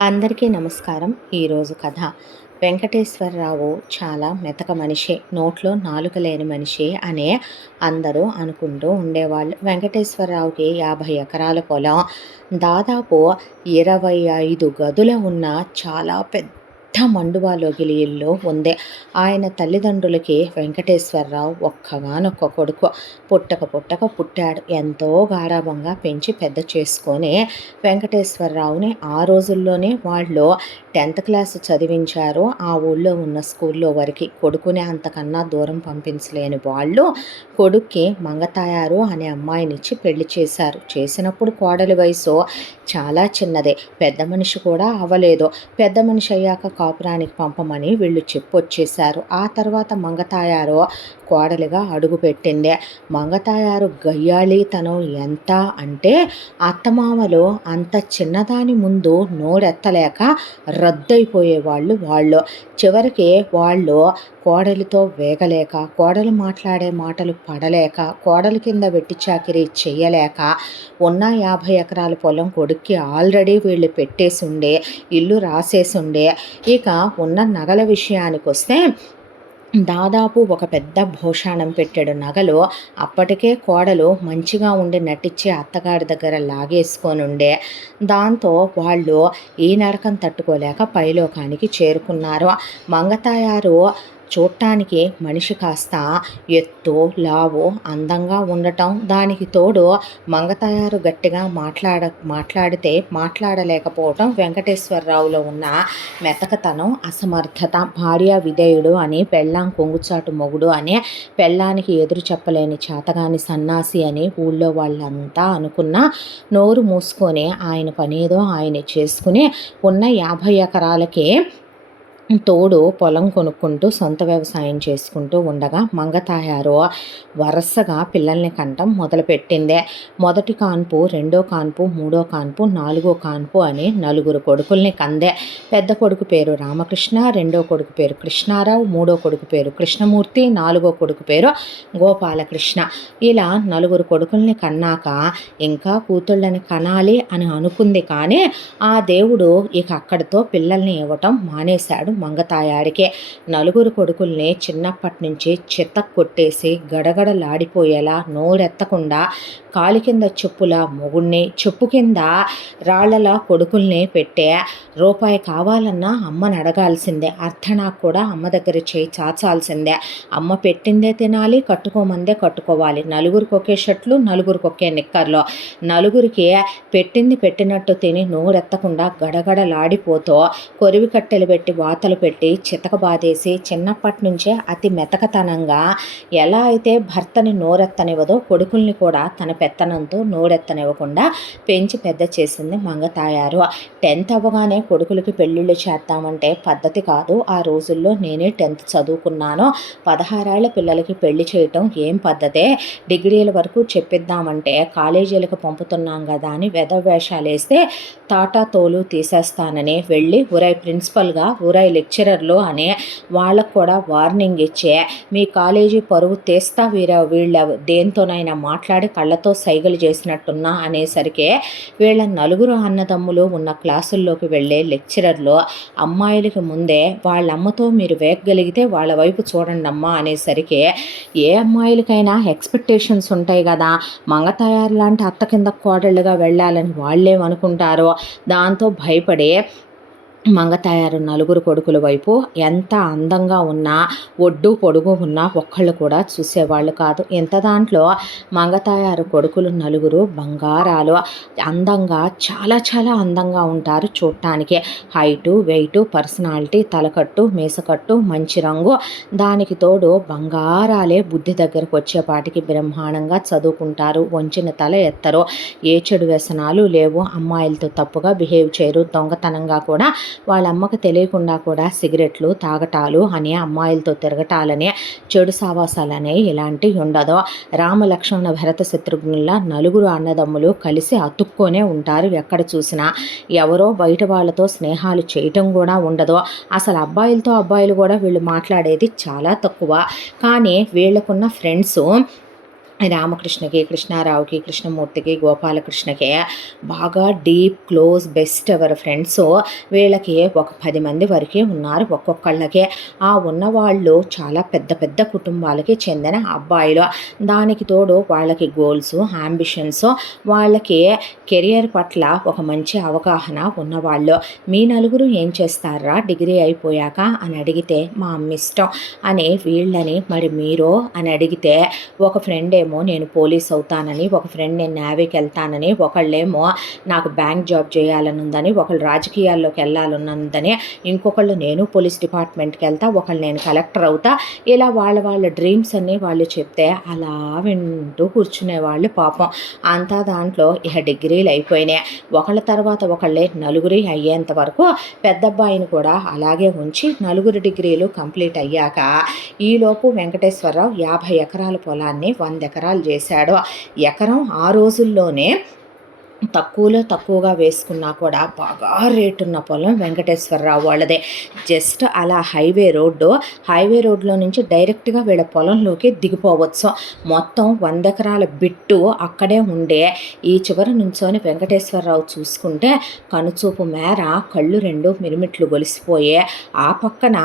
అందరికీ నమస్కారం. ఈరోజు కథ. వెంకటేశ్వరరావు చాలా మెతక మనిషి, నోట్లో నాలుక లేని మనిషి అనే అందరూ అనుకుంటూ ఉండేవాళ్ళు. వెంకటేశ్వరరావుకి 50 ఎకరాల పొలం, దాదాపు 25 గదుల ఉన్న చాలా పెద్ద మండువాలోగిలి ఇల్లు ఉంది. ఆయన తల్లిదండ్రులకి వెంకటేశ్వరరావు ఒక్కగానొక్క కొడుకు. పుట్టక పుట్టాడు. ఎంతో గారాబంగా పెంచి పెద్ద చేసుకొని వెంకటేశ్వరరావుని ఆ రోజుల్లోనే వాళ్ళు 10th క్లాస్ చదివించారు. ఆ ఊళ్ళో ఉన్న స్కూల్లో వరకు. కొడుకుని అంతకన్నా దూరం పంపించలేని వాళ్ళు కొడుక్కి మంగతాయారు అనే అమ్మాయినిచ్చి పెళ్లి చేశారు. చేసినప్పుడు కోడలి వయసు చాలా చిన్నదే, పెద్ద మనిషి కూడా అవ్వలేదు. పెద్ద మనిషి అయ్యాక కాపురానికి పంపమని వీళ్ళు చెప్పొచ్చేశారు. ఆ తర్వాత మంగతాయారు కోడలిగా అడుగుపెట్టింది. మంగతాయారు గయ్యాళీతనం ఎంత అంటే అత్తమామలు అంత చిన్నదాని ముందు నోరెత్తలేక రద్దయిపోయేవాళ్ళు వాళ్ళు. చివరికి వాళ్ళు కోడలితో వేగలేక, కోడలు మాట్లాడే మాటలు పడలేక, కోడలి కింద వెట్టి చాకిరీ చెయ్యలేక ఉన్న 50 ఎకరాల పొలం కొడుక్కి ఆల్రెడీ వీళ్ళు పెట్టేసుండే, ఇల్లు రాసేసుండే. ఇక ఉన్న నగల విషయానికి వస్తే దాదాపు ఒక పెద్ద భోషాణం పెట్టాడు నగలు. అప్పటికే కోడలు మంచిగా ఉండి నటించి అత్తగారి దగ్గర లాగేసుకొని ఉండే. దాంతో వాళ్ళు ఈ నరకం తట్టుకోలేక పైలోకానికి చేరుకున్నారు. మంగతాయారు చూడటానికి మనిషి కాస్త ఎత్తు, లావు, అందంగా ఉండటం, దానికి తోడు మంగతాయారు గట్టిగా మాట్లాడితే మాట్లాడలేకపోవటం, వెంకటేశ్వరరావులో ఉన్న మెతకతనం, అసమర్థత, భార్య విధేయుడు అని, పెళ్ళాం కొంగుచాటు మొగుడు అని, పెళ్ళానికి ఎదురు చెప్పలేని చేతగాని సన్నాసి అని ఊళ్ళో వాళ్ళంతా అనుకున్న నోరు మూసుకొని ఆయన పనేదో ఆయన చేసుకుని ఉన్న 50 ఎకరాలకి తోడు పొలం కొనుక్కుంటూ సొంత వ్యవసాయం చేసుకుంటూ ఉండగా మంగతాయారు వరుసగా పిల్లల్ని కంటం మొదలుపెట్టిందే. మొదటి కాన్పు, రెండో కాన్పు, మూడో కాన్పు, నాలుగో కాన్పు అని 4 కొడుకుల్ని కందే. పెద్ద కొడుకు పేరు రామకృష్ణ, రెండో కొడుకు పేరు కృష్ణారావు, మూడో కొడుకు పేరు కృష్ణమూర్తి, నాలుగో కొడుకు పేరు గోపాలకృష్ణ. ఇలా 4 కొడుకుల్ని కన్నాక ఇంకా కూతుళ్ళని కనాలి అని అనుకుంది. కానీ ఆ దేవుడు ఇక అక్కడితో పిల్లల్ని ఇవ్వటం మానేశాడు. మంగతాయాడికే 4 కొడుకుల్ని చిన్నప్పటి నుంచి చిత్త కొట్టేసి గడగడలాడిపోయేలా నోరెత్తకుండా కాలి కింద చెప్పులా మొగుణ్ణి, చెప్పు కింద రాళ్లలా కొడుకుల్ని పెట్టే. రూపాయి కావాలన్నా అమ్మని అడగాల్సిందే. అర్ధనాకు కూడా అమ్మ దగ్గర చేయి చాచాల్సిందే. అమ్మ పెట్టిందే తినాలి, కట్టుకోమందే కట్టుకోవాలి. 4 ఒకే షర్ట్లు, 4 ఒకే నిక్కర్లు. 4 పెట్టింది పెట్టినట్టు తిని నోరెత్తకుండా గడగడలాడిపోతూ కొరివి కట్టెలు పెట్టి వాతలు పెట్టి చితక బాధేసి చిన్నప్పటి నుంచే అతి మెతకతనంగా ఎలా అయితే భర్తని నోరెత్తనివ్వదో కొడుకుల్ని కూడా తన పెత్తనంతో నోరెత్తనివ్వకుండా పెంచి పెద్ద చేసింది మంగతాయారు. 10th అవ్వగానే కొడుకులకి పెళ్ళిళ్ళు చేద్దామంటే పద్ధతి కాదు. ఆ రోజుల్లో నేనే 10th చదువుకున్నాను. 16 ఏళ్ల పిల్లలకి పెళ్లి చేయటం ఏం పద్ధతే? డిగ్రీల వరకు చెప్పిద్దామంటే కాలేజీలకు పంపుతున్నాం కదా అని వేషాలు వేస్తే తాటా తోలు తీసేస్తానని వెళ్ళి ఊరై ప్రిన్సిపల్గా, ఊరై లెక్చరర్లు అనే వాళ్ళకు కూడా వార్నింగ్ ఇచ్చే, మీ కాలేజీ పరువు తీస్తా వీళ్ళ దేంతోనైనా మాట్లాడి కళ్ళతో సైగలు చేసినట్టున్నా అనేసరికి వీళ్ళ 4 అన్నదమ్ములు ఉన్న క్లాసుల్లోకి వెళ్ళే లెక్చరర్లు అమ్మాయిలకి ముందే వాళ్ళ అమ్మతో మీరు వేగగలిగితే వాళ్ళ వైపు చూడండి అమ్మా అనేసరికి ఏ అమ్మాయిలకైనా ఎక్స్పెక్టేషన్స్ ఉంటాయి కదా. మంగతాయారు లాంటి అత్త కింద కోడళ్ళుగా వెళ్ళాలని వాళ్ళేమనుకుంటారో దాంతో భయపడి మంగతాయారు 4 కొడుకుల వైపు ఎంత అందంగా ఉన్నా, ఒడ్డు పొడుగు ఉన్నా ఒక్కళ్ళు కూడా చూసేవాళ్ళు కాదు. ఇంత దాంట్లో మంగతాయారు కొడుకులు 4 బంగారాలు. అందంగా, చాలా చాలా అందంగా ఉంటారు చూడటానికి. హైటు, వెయిటు, పర్సనాలిటీ, తలకట్టు, మీసకట్టు, మంచి రంగు, దానికి తోడు బంగారాలే. బుద్ధి దగ్గరకు వచ్చేపాటికి బ్రహ్మాండంగా చదువుకుంటారు. వంచిన తల ఎత్తరు. ఏ చెడు వ్యసనాలు లేవు. అమ్మాయిలతో తప్పుగా బిహేవ్ చేయరు. దొంగతనంగా కూడా వాళ్ళ అమ్మకు తెలియకుండా కూడా సిగరెట్లు తాగటాలు అని, అమ్మాయిలతో తిరగటాలనే, చెడు సావాసాలనే ఇలాంటివి ఉండదు. రామ లక్ష్మణ భరత శత్రుఘ్నుల 4 అన్నదమ్ములు కలిసి అతుక్కొనే ఉంటారు. ఎక్కడ చూసినా ఎవరో బయట వాళ్ళతో స్నేహాలు చేయటం కూడా ఉండదు. అసలు అబ్బాయిలు కూడా వీళ్ళు మాట్లాడేది చాలా తక్కువ. కానీ వీళ్ళకున్న ఫ్రెండ్స్ రామకృష్ణకి, కృష్ణారావుకి, కృష్ణమూర్తికి, గోపాలకృష్ణకి బాగా deep close best ever friends వీళ్ళకి ఒక 10 మంది వరకే ఉన్నారు ఒక్కొక్కళ్ళకే. ఆ ఉన్నవాళ్ళు చాలా పెద్ద పెద్ద కుటుంబాలకి చెందిన అబ్బాయిలు. దానికి తోడు వాళ్ళకి గోల్స్, యాంబిషన్స్, వాళ్ళకి కెరియర్ పట్ల ఒక మంచి అవగాహన ఉన్నవాళ్ళు. మీ నలుగురు ఏం చేస్తారా డిగ్రీ అయిపోయాక అని అడిగితే మా అమ్మ ఇష్టం అని వీళ్ళని, మరి మీరు అని అడిగితే ఒక ఫ్రెండ్ ఏమో నేను పోలీస్ అవుతానని, ఒక ఫ్రెండ్ నేను నేవీకి వెళ్తానని, ఒకళ్ళేమో నాకు బ్యాంక్ జాబ్ చేయాలని ఉందని, ఒకళ్ళు రాజకీయాల్లోకి వెళ్ళాలన్నదని, ఇంకొకళ్ళు నేను పోలీస్ డిపార్ట్మెంట్కి వెళ్తా, ఒకళ్ళు నేను కలెక్టర్ అవుతా. ఇలా వాళ్ళ డ్రీమ్స్ అన్నీ వాళ్ళు చెప్తే అలా వింటూ కూర్చునేవాళ్ళు పాపం. అంతా దాంట్లో ఇక డిగ్రీలు అయిపోయినాయి. ఒకళ్ళ తర్వాత ఒకళ్ళే నలుగురి అయ్యేంత వరకు పెద్దబ్బాయిని కూడా అలాగే ఉంచి నలుగురు డిగ్రీలు కంప్లీట్ అయ్యాక ఈలోపు వెంకటేశ్వరరావు 50 ఎకరాల పొలాన్ని 100 ఎకరాలు చేశాడు. ఎకరం ఆ రోజుల్లోనే తక్కువగా వేసుకున్నా కూడా బాగా రేటున్న పొలం వెంకటేశ్వరరావు వాళ్ళదే. జస్ట్ అలా హైవే రోడ్లో నుంచి డైరెక్ట్గా వీళ్ళ పొలంలోకి దిగిపోవచ్చు. మొత్తం 100 ఎకరాల బిట్టు అక్కడే ఉండే. ఈ చివరి నుంచొని వెంకటేశ్వరరావు చూసుకుంటే కనుచూపు మేర కళ్ళు 2 మిరుమిట్లు గొలిసిపోయే. ఆ పక్కన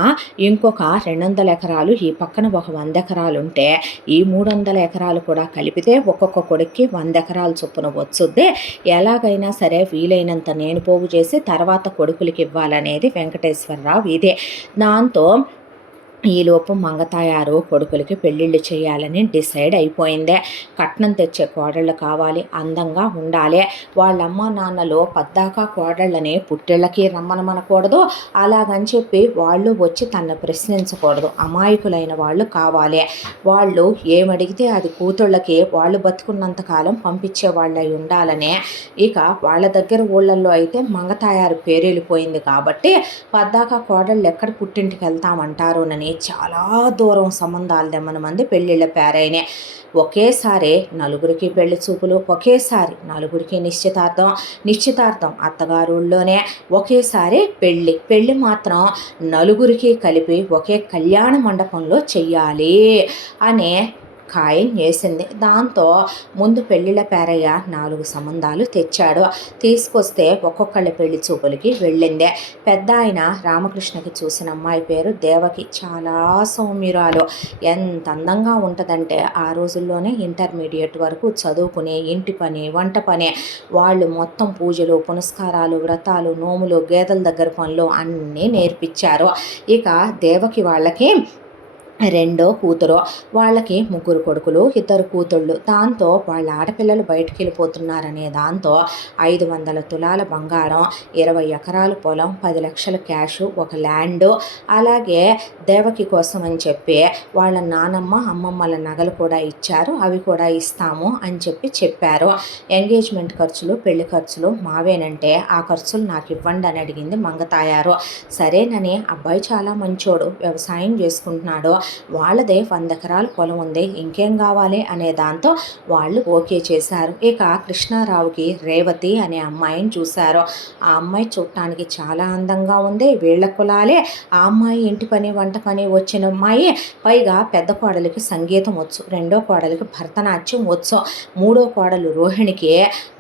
ఇంకొక 200 ఎకరాలు, ఈ పక్కన ఒక 100 ఎకరాలు ఉంటే ఈ 300 ఎకరాలు కూడా కలిపితే ఒక్కొక్క కొడుక్కి 100 ఎకరాలు చొప్పున వచ్చుద్ది. ఎలాగైనా సరే వీలైనంత నేను పోగు చేసి తర్వాత కొడుకులకి ఇవ్వాలనేది వెంకటేశ్వరరావు ఇదే. దాంతో ఈలోపు మంగతాయారు కొడుకులకి పెళ్ళిళ్ళు చేయాలని డిసైడ్ అయిపోయిందే. కట్నం తెచ్చే కోడళ్ళు కావాలి, అందంగా ఉండాలి. వాళ్ళమ్మ నాన్నలు పద్దాకా కోడళ్ళని పుట్టిళ్ళకి రమ్మనమనకూడదు, అలాగని చెప్పి వాళ్ళు వచ్చి తనను ప్రశ్నించకూడదు. అమాయకులైన వాళ్ళు కావాలి. వాళ్ళు ఏమడిగితే అది కూతుళ్ళకి వాళ్ళు బతుకున్నంతకాలం పంపించే వాళ్ళై ఉండాలనే. ఇక వాళ్ళ దగ్గర ఊళ్ళల్లో అయితే మంగతాయారు పేరెళ్ళిపోయింది కాబట్టి పద్దాకా కోడళ్ళు ఎక్కడ పుట్టింటికి వెళ్తామంటారోనని చాలా దూరం సంబంధాలు దెమ్మన మంది పెళ్ళిళ్ళ పేరైనే. ఒకేసారి నలుగురికి పెళ్లి చూపులు, ఒకేసారి నలుగురికి నిశ్చితార్థం అత్తగారుల్లోనే, ఒకేసారి పెళ్ళి మాత్రం నలుగురికి కలిపి ఒకే కళ్యాణ మండపంలో చెయ్యాలి అనే ఖాయం చేసింది. దాంతో ముందు పెళ్ళిళ్ళ పేరయ్య 4 సంబంధాలు తెచ్చాడు. తీసుకొస్తే ఒక్కొక్కళ్ళ పెళ్లి చూపులకి వెళ్ళిందే. పెద్ద ఆయన రామకృష్ణకి చూసిన అమ్మాయి పేరు దేవకి. చాలా సౌమ్యురాలు, ఎంత అందంగా ఉంటుందంటే ఆ రోజుల్లోనే ఇంటర్మీడియట్ వరకు చదువుకునే, ఇంటి పని, వంట పని, వాళ్ళు మొత్తం పూజలు, పునస్కారాలు, వ్రతాలు, నోములు, గేదెల దగ్గర పనులు అన్నీ నేర్పించారు. ఇక దేవకి వాళ్ళకి రెండో కూతురు, వాళ్ళకి 3 కొడుకులు, 2 కూతుళ్ళు. దాంతో వాళ్ళ ఆడపిల్లలు బయటికి వెళ్ళిపోతున్నారనే దాంతో 500 తులాల బంగారం, 20 ఎకరాల పొలం, 10 లక్షల క్యాషు, ఒక ల్యాండు, అలాగే దేవకి కోసం అని చెప్పి వాళ్ళ నానమ్మ అమ్మమ్మల నగలు కూడా ఇచ్చారు. అవి కూడా ఇస్తాము అని చెప్పారు. ఎంగేజ్మెంట్ ఖర్చులు, పెళ్లి ఖర్చులు మావేనంటే ఆ ఖర్చులు నాకు ఇవ్వండి అని అడిగింది మంగతాయారు. సరేనని అబ్బాయి చాలా మంచోడు, వ్యవసాయం చేసుకుంటున్నాడు, వాళ్ళదే 100 ఎకరాల పొలం ఉంది, ఇంకేం కావాలి అనే దాంతో వాళ్ళు ఓకే చేశారు. ఇక కృష్ణారావుకి రేవతి అనే అమ్మాయిని చూశారు. ఆ అమ్మాయి చూడటానికి చాలా అందంగా ఉంది, వీళ్ళ కులాలే. ఆ అమ్మాయి ఇంటి పని, వంట పని వచ్చిన అమ్మాయి. పైగా పెద్ద కోడలికి సంగీతం వచ్చు, రెండో కోడలికి భరతనాట్యం వచ్చు, మూడో కోడలు రోహిణికి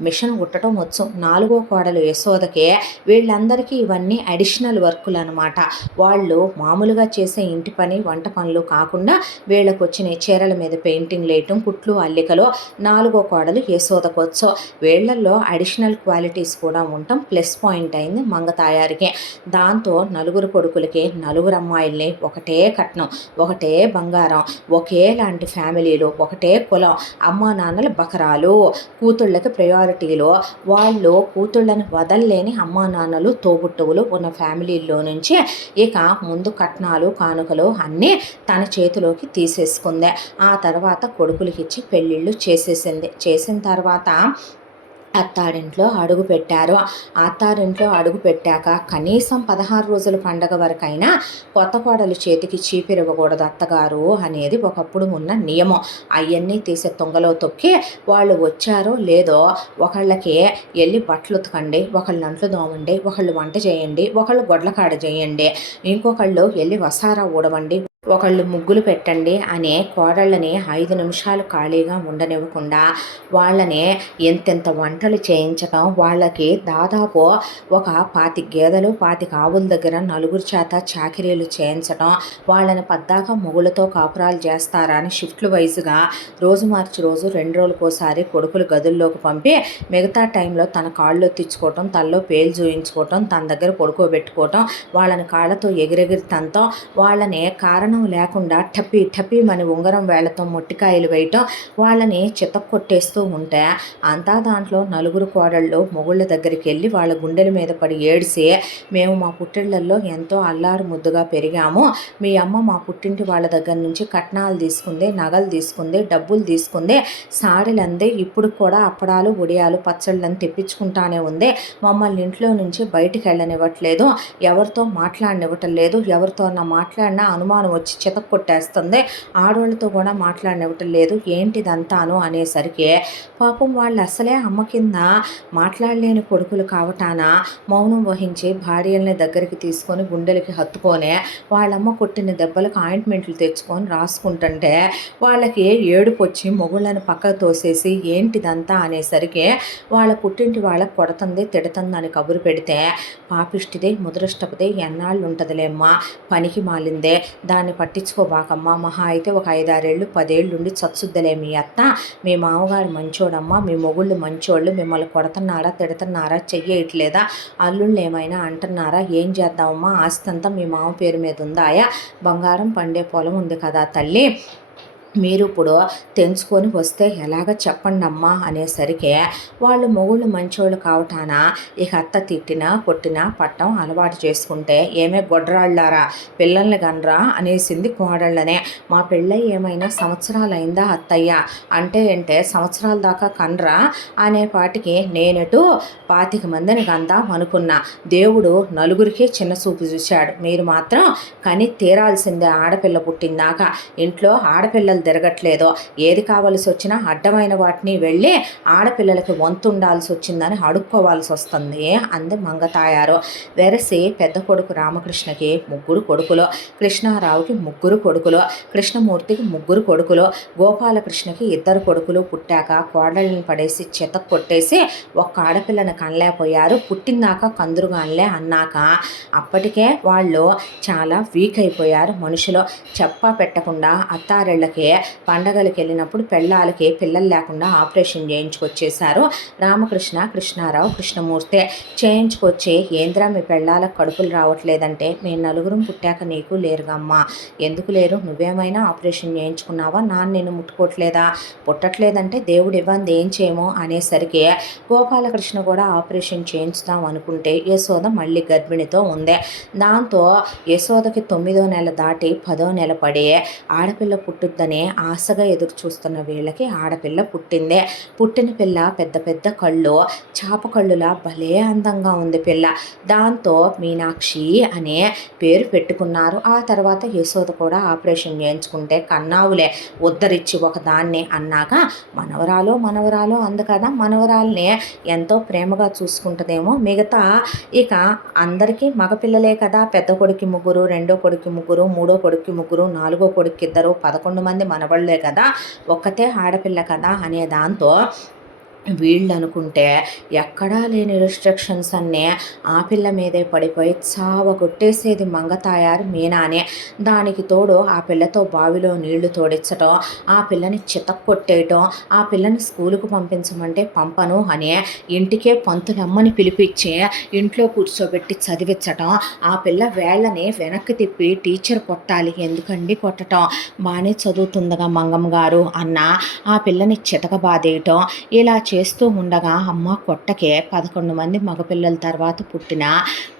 మిషన్ కుట్టడం వచ్చు, నాలుగో కోడలు యశోదకి. వీళ్ళందరికీ ఇవన్నీ అడిషనల్ వర్కులు అనమాట. వాళ్ళు మామూలుగా చేసే ఇంటి పని, వంట పనులు కాకుండా వీళ్ళకు వచ్చిన చీరల మీద పెయింటింగ్ వేయటం, కుట్లు, అల్లికలు. 4వ కోడలు యశోదకొచ్చు. వీళ్ళల్లో అడిషనల్ క్వాలిటీస్ కూడా ఉండటం ప్లస్ పాయింట్ అయింది మంగతాయారికి. దాంతో 4 కొడుకులకి 4 అమ్మాయిల్ని ఒకటే కట్నం, ఒకటే బంగారం, ఒకేలాంటి ఫ్యామిలీలు, ఒకటే కులం, అమ్మా నాన్నల బకరాలు, కూతుళ్ళకి ప్రయారిటీలు. వాళ్ళు కూతుళ్ళని వదల్లేని అమ్మా నాన్నలు, తోబుట్టువులు ఉన్న ఫ్యామిలీల్లో నుంచి ఇక ముందు కట్నాలు, కానుకలు అన్నీ తన చేతిలోకి తీసేసుకుంది. ఆ తర్వాత కొడుకులకిచ్చి పెళ్ళిళ్ళు చేసేసింది. చేసిన తర్వాత అత్తారింట్లో అడుగు పెట్టారు. అత్తారింట్లో అడుగు పెట్టాక కనీసం 16 రోజుల పండగ వరకైనా కొత్త కోడలు చేతికి చీపిరివ్వకూడదు అత్తగారు అనేది ఒకప్పుడు ఉన్న నియమం. అవన్నీ తీసే తొంగలో తొక్కి వాళ్ళు వచ్చారో లేదో ఒకళ్ళకి వెళ్ళి బట్టలు ఉతకండి, ఒకళ్ళు అంట్లు దోమండి, ఒకళ్ళు వంట చేయండి, ఒకళ్ళు గొడ్లకాడ చేయండి, ఇంకొకళ్ళు వెళ్ళి వసారా ఊడవండి, ఒకళ్ళు ముగ్గులు పెట్టండి అనే కోడళ్ళని 5 నిమిషాలు ఖాళీగా ఉండనివ్వకుండా వాళ్ళని ఎంతెంత వంటలు చేయించడం, వాళ్ళకి దాదాపు ఒక 25 గేదెలు 25 ఆవుల దగ్గర నలుగురు చేత చాకిరీలు చేయించడం, వాళ్ళని పద్దాక మొగుళ్ళతో కాపురాలు చేస్తారా అని షిఫ్ట్లు వైజ్గా రోజు మార్చి రోజు 2 రోజులకోసారి కొడుకులు గదుల్లోకి పంపి మిగతా టైంలో తన కాళ్ళు తెచ్చుకోవటం, తలలో పేలు చూయించుకోవటం, తన దగ్గర పడుకోబెట్టుకోవటం, వాళ్ళని కాళ్ళతో ఎగిరెగిరి తంతం, వాళ్ళని కారణం లేకుండా టపీ మన ఉంగరం వేళ్లతో మొట్టికాయలు వేయటం, వాళ్ళని చితక్కొట్టేస్తూ ఉంటే అంతా దాంట్లో నలుగురు కోడళ్ళు మొగుళ్ళ దగ్గరికి వెళ్ళి వాళ్ళ గుండెల మీద పడి ఏడిసి, మేము మా పుట్టిళ్ళల్లో ఎంతో అల్లారు ముద్దుగా పెరిగాము, మీ అమ్మ మా పుట్టింటి వాళ్ళ దగ్గర నుంచి కట్నాలు తీసుకుంది, నగలు తీసుకుంది, డబ్బులు తీసుకుంది, సాడెలంది, ఇప్పుడు కూడా అప్పడాలు ఒడియాలు పచ్చళ్ళని తెప్పించుకుంటానే ఉంది, మమ్మల్ని ఇంట్లో నుంచి బయటికి వెళ్ళనివ్వట్లేదు, ఎవరితో మాట్లాడనివ్వటం లేదు, ఎవరితో మాట్లాడినా అనుమానం వచ్చి చితక్కొట్టేస్తుంది, ఆడవాళ్ళతో కూడా మాట్లాడనివ్వటం లేదు, ఏంటిదంతాను అనేసరికి పాపం వాళ్ళు అసలే అమ్మ కింద మాట్లాడలేని కొడుకులు కావటాన మౌనం వహించి భార్యల్ని దగ్గరికి తీసుకొని గుండెలకి హత్తుకొని వాళ్ళమ్మ కొట్టిన దెబ్బలకు ఆయింట్మెంట్లు తెచ్చుకొని రాసుకుంటుంటే వాళ్ళకి ఏడుపు వచ్చి మొగుళ్ళని పక్కకు తోసేసి ఏంటిదంతా అనేసరికి వాళ్ళ పుట్టింటి వాళ్ళకి కొడుతుంది తిడుతుంది అని కబురు పెడితే, పాపిష్టిదే ముదృష్టపదే ఎన్నాళ్ళు ఉంటుందిలేమ్మా, పనికి మాలిందే, దాన్ని పట్టించుకోబాకమ్మా, మహా అయితే ఒక 5-6 ఏళ్ళు 10 ఏళ్ళు ఉండి చచ్చుద్దలే మీ అత్త, మీ మామగారు మంచోడమ్మా, మీ మొగుళ్ళు మంచోళ్ళు, మిమ్మల్ని కొడుతున్నారా తిడుతున్నారా, చెయ్యట్లేదా, అల్లుళ్ళు ఏమైనా అంటున్నారా, ఏం చేద్దామమ్మా, ఆస్తి అంతా మీ మామ పేరు మీద ఉందాయా, బంగారం పండే పొలం ఉంది కదా తల్లి, మీరు ఇప్పుడు తెంచుకొని వస్తే ఎలాగ చెప్పండి అమ్మా అనేసరికి వాళ్ళు మొగుళ్ళు మంచోళ్ళు కావటాన ఇక అత్త తిట్టినా కొట్టినా పట్టం అలవాటు చేసుకుంటే, ఏమే గొడ్రాళ్ళారా పిల్లల్ని గనరా అనేసింది కోడళ్ళనే, మా పెళ్ళై ఏమైనా సంవత్సరాలు అయిందా అత్తయ్య అంటే సంవత్సరాల దాకా కనరా అనేపాటికి నేనెటు 25 మందిని కందాం అనుకున్నా, దేవుడు నలుగురికి చిన్న చూపు చూశాడు, మీరు మాత్రం కని తీరాల్సిందే, ఆడపిల్ల పుట్టిందాక ఇంట్లో ఆడపిల్లలు తిరగట్లేదో, ఏది కావాల్సి వచ్చినా అడ్డమైన వాటిని వెళ్ళి ఆడపిల్లలకి వంతు ఉండాల్సి వచ్చిందని అడుక్కోవాల్సి వస్తుంది అంది మంగతాయారు. వెరసి పెద్ద కొడుకు రామకృష్ణకి 3 కొడుకులు, కృష్ణారావుకి 3 కొడుకులు, కృష్ణమూర్తికి 3 కొడుకులు, గోపాలకృష్ణకి 2 కొడుకులు పుట్టాక కోడళ్ళని పడేసి చితక్ కొట్టేసి ఒక్క ఆడపిల్లని కనలేకపోయారు, పుట్టిందాక కందురుగాన్లే అన్నాక అప్పటికే వాళ్ళు చాలా వీక్ అయిపోయారు మనుషులు, చెప్పా పెట్టకుండా అత్తారెళ్ళకి పండగలకి వెళ్ళినప్పుడు పెళ్ళాలకి పిల్లలు లేకుండా ఆపరేషన్ చేయించుకొచ్చేశారు రామకృష్ణ, కృష్ణారావు, కృష్ణమూర్తి. చేయించుకొచ్చి ఏంద్రా మీ పెళ్ళాలకు కడుపులు రావట్లేదంటే, మేము నలుగురం పుట్టాక నీకు లేరుగమ్మా, ఎందుకు లేరు, నువ్వేమైనా ఆపరేషన్ చేయించుకున్నావా, నాన్న నిన్ను ముట్టుకోవట్లేదా, పుట్టట్లేదంటే దేవుడు ఇవ్వంది ఏం చేయమో అనేసరికి గోపాలకృష్ణ కూడా ఆపరేషన్ చేయించుదాం అనుకుంటే యశోద మళ్ళీ గర్భిణితో ఉంది. దాంతో యశోదకి 9వ నెల దాటి 10వ నెల పడి ఆడపిల్ల పుట్టుద్దని ఆశగా ఎదురు చూస్తున్న వీళ్ళకి ఆడపిల్ల పుట్టిందే. పుట్టిన పిల్ల పెద్ద పెద్ద కళ్ళు, చాప కళ్ళులా భలే అందంగా ఉంది పిల్ల. దాంతో మీనాక్షి అనే పేరు పెట్టుకున్నారు. ఆ తర్వాత యశోద కూడా ఆపరేషన్ చేయించుకుంటే కన్నావులే ఉద్ధరించి ఒకదాన్ని అన్నాక మనవరాలు అందు కదా, మనవరాల్ని ఎంతో ప్రేమగా చూసుకుంటుందేమో, మిగతా ఇక అందరికీ మగపిల్లలే కదా, పెద్ద కొడుకు 3, రెండో కొడుకు 3, మూడో కొడుకు 3, నాలుగో కొడుకు 2, 11 మంది మనవళ్ళే కదా, ఒక్కతే ఆడపిల్ల కదా అనే దాంతో వీళ్ళు అనుకుంటే ఎక్కడా లేని రిస్ట్రిక్షన్స్ అన్నీ ఆ పిల్ల మీదే పడిపోయి కొట్టేసేది మంగతాయారు మీనానే. దానికి తోడు ఆ పిల్లతో బావిలో నీళ్లు తోడించటం, ఆ పిల్లని చితక్కొట్టేయటం, ఆ పిల్లని స్కూలుకు పంపించమంటే పంపను అని ఇంటికే పంతులమ్మని పిలిపించి ఇంట్లో కూర్చోబెట్టి చదివించటం, ఆ పిల్ల వేళ్ళని వెనక్కి తిప్పి టీచర్ కొట్టాలి, ఎందుకండి కొట్టడం, బాగానే చదువుతుండగా మంగమ్మ గారు అన్న ఆ పిల్లని చితకబాదేయటం, ఇలా చేస్తూ ఉండగా అమ్మ కొట్టకే 11 మంది మగపిల్లల తర్వాత పుట్టిన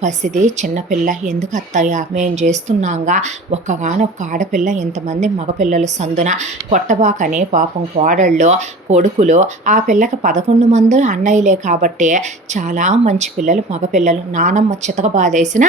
పసిది చిన్నపిల్ల, ఎందుకు అత్తయ్య మేము చేస్తున్నాంగా, ఒక్కగానొక్క ఆడపిల్ల ఇంతమంది మగపిల్లల సందున కొట్టబాకని పాపం కోడళ్ళు కొడుకులు, ఆ పిల్లకి 11 మంది అన్నయ్యలే కాబట్టి చాలా మంచి పిల్లలు మగపిల్లలు, నానమ్మ చితకబాదేసిన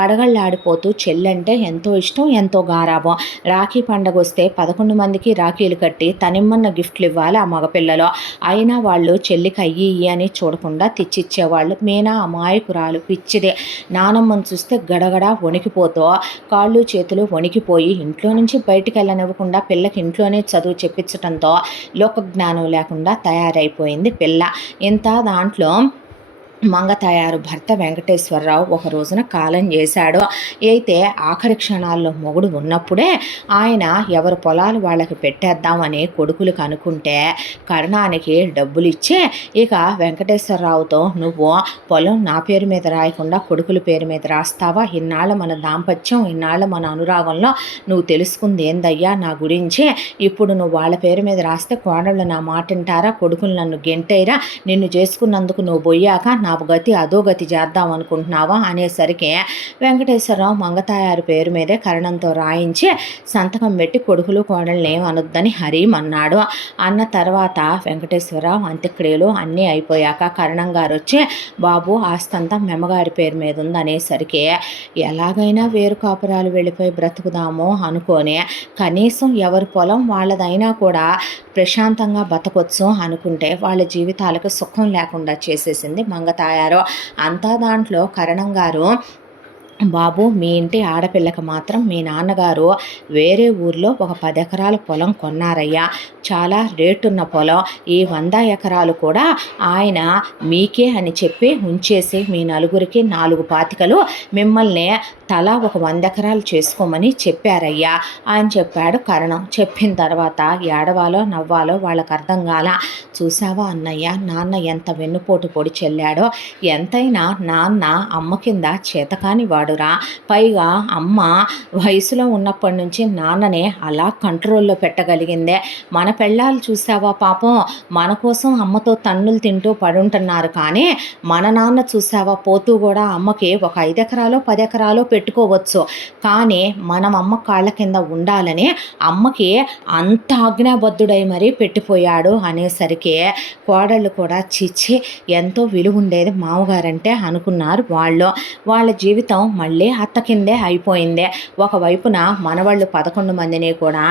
గడగళ్ళాడిపోతూ చెల్లంటే ఎంతో ఇష్టం ఎంతో గారాబం. రాఖీ పండగ వస్తే 11 మందికి రాఖీలు కట్టి తనిమ్మన్న గిఫ్ట్లు ఇవ్వాలి ఆ మగపిల్లలు, అయినా వాళ్ళు వాళ్ళు చెల్లికి అయ్యి అని చూడకుండా తెచ్చిచ్చేవాళ్ళు. మీనా అమాయకురాలు, పిచ్చిదే. నానమ్మను చూస్తే గడగడ వణికిపోతూ కాళ్ళు చేతులు వణికిపోయి ఇంట్లో నుంచి బయటికి వెళ్ళనివ్వకుండా పిల్లకి ఇంట్లోనే చదువు చెప్పించడంతో లోకజ్ఞానం లేకుండా తయారైపోయింది పిల్ల. ఇంత దాంట్లో మంగతాయారు భర్త వెంకటేశ్వరరావు ఒక రోజున కాలం చేశాడు. అయితే ఆఖరి క్షణాల్లో మొగుడు ఉన్నప్పుడే ఆయన ఎవరి పొలాలు వాళ్ళకి పెట్టేద్దామని కొడుకులకు అనుకుంటే కరణానికి డబ్బులు ఇచ్చి ఇక వెంకటేశ్వరరావుతో నువ్వు పొలం నా పేరు మీద రాయకుండా కొడుకుల పేరు మీద రాస్తావా? ఇన్నాళ్ళ మన దాంపత్యం, ఇన్నాళ్ళ మన అనురాగంలో నువ్వు తెలుసుకుంది ఏందయ్యా నా గురించి? ఇప్పుడు నువ్వు వాళ్ళ పేరు మీద రాస్తే కోడళ్ళు నా మాట వింటారా? కొడుకులు నన్ను గెంటైరా? నిన్ను చేసుకున్నందుకు నువ్వు పోయాక నా గతి అదో గతి చేద్దాం అనుకుంటున్నావా అనేసరికి వెంకటేశ్వరరావు మంగతాయారు పేరు మీదే కరణంతో రాయించి సంతకం పెట్టి కొడుకులు కోడళ్ళని ఏమనొద్దని హరీమన్నాడు. అన్న తర్వాత వెంకటేశ్వరరావు అంత్యక్రియలు అన్నీ అయిపోయాక కరణం గారు వచ్చి బాబు ఆస్తంతా మెమ్మగారి పేరు మీద ఉంది అనేసరికి ఎలాగైనా వేరు కాపురాలు వెళ్ళిపోయి బ్రతుకుదాము అనుకొని కనీసం ఎవరి పొలం వాళ్ళదైనా కూడా ప్రశాంతంగా బతకొచ్చు అనుకుంటే వాళ్ళ జీవితాలకు సుఖం లేకుండా చేసేసింది మంగతాయారు. అంతా దాంట్లో కరణం గారు బాబు మీ ఇంటి ఆడపిల్లకి మాత్రం మీ నాన్నగారు వేరే ఊర్లో ఒక 10 ఎకరాల పొలం కొన్నారయ్యా. చాలా రేటున్న పొలం. ఈ 100 ఎకరాలు కూడా ఆయన మీకే అని చెప్పి ఉంచేసి మీ నలుగురికి 4 పాతికలు మిమ్మల్ని తలా ఒక 100 ఎకరాలు చేసుకోమని చెప్పారయ్యా అని చెప్పాడు కరణం. చెప్పిన తర్వాత ఏడవాలో నవ్వాలో వాళ్ళకి అర్థం కాల. చూసావా అన్నయ్య, నాన్న ఎంత వెన్నుపోటు పొడి చెల్లాడో. ఎంతైనా నాన్న అమ్మ కింద చేతకాని వాడురా. పైగా అమ్మ వయసులో ఉన్నప్పటి నుంచి నాన్ననే అలా కంట్రోల్లో పెట్టగలిగిందే. మన పెళ్ళాలు చూసావా పాపం, మన కోసం అమ్మతో తన్నులు తింటూ పడుంటున్నారు. కానీ మన నాన్న చూసావా పోతూ కూడా అమ్మకి ఒక 5 ఎకరాలో 10 ఎకరాలో పెట్టుకోవచ్చు. కానీ మనం అమ్మ కాళ్ళ కింద ఉండాలని అమ్మకి అంత ఆజ్ఞాబద్ధుడై మరీ పెట్టిపోయాడు అనేసరికి కోడళ్ళు కూడా చిచ్చి ఎంతో విలువ ఉండేది మామగారంటే అనుకున్నారు వాళ్ళు. వాళ్ళ జీవితం మళ్ళీ అత్త కిందే అయిపోయిందే. ఒకవైపున మనవాళ్ళు 11 మందిని కూడా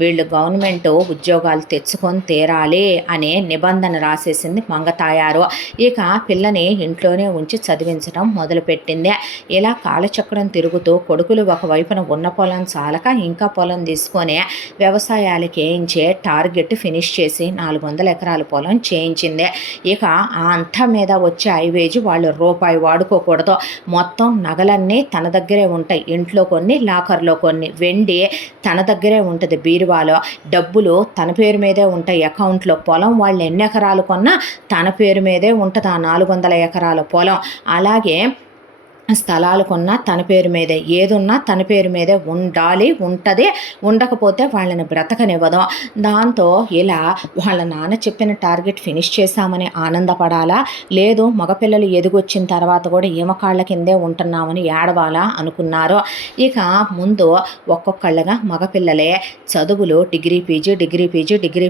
వీళ్ళు గవర్నమెంట్ ఉద్యోగాలు తెచ్చుకొని తీరాలి అనే నిబంధన రాసేసింది మంగతాయారు. ఇక పిల్లని ఇంట్లోనే ఉంచి చదివించడం మొదలుపెట్టింది. ఇలా కాలచక్రం తిరుగుతూ కొడుకులు ఒకవైపున ఉన్న పొలం చాలక ఇంకా పొలం తీసుకొని వ్యవసాయాలకి వేయించే టార్గెట్ ఫినిష్ చేసి 400 ఎకరాల పొలం చేయించింది. ఇక ఆ అంతా మీద వచ్చే ఐవేజ్ వాళ్ళు రూపాయి వాడుకోకూడదు. మొత్తం నగలన్నీ తన దగ్గరే ఉంటాయి. ఇంట్లో కొన్ని, లాకర్లో కొన్ని. వెండి తన దగ్గరే ఉంటుంది బీరువాలో. డబ్బులు తన పేరు మీదే ఉంటాయి అకౌంట్లో. పొలం వాళ్ళు ఎన్ని ఎకరాలు కొన్నా తన పేరు మీదే ఉంటుంది ఆ 400 ఎకరాల పొలం. అలాగే స్థలాలు కొన్నా తన పేరు మీదే, ఏదున్నా తన పేరు మీదే ఉండాలి, ఉంటుంది. ఉండకపోతే వాళ్ళని బ్రతకనివ్వదు. దాంతో ఇలా వాళ్ళ నాన్న చెప్పిన టార్గెట్ ఫినిష్ చేశామని ఆనందపడాలా, లేదు మగపిల్లలు ఎదిగొచ్చిన తర్వాత కూడా ఈమకాళ్ళ కిందే ఉంటున్నామని ఏడవాలా అనుకున్నారు. ఇక ముందు ఒక్కొక్కళ్ళగా మగపిల్లలే చదువులు డిగ్రీ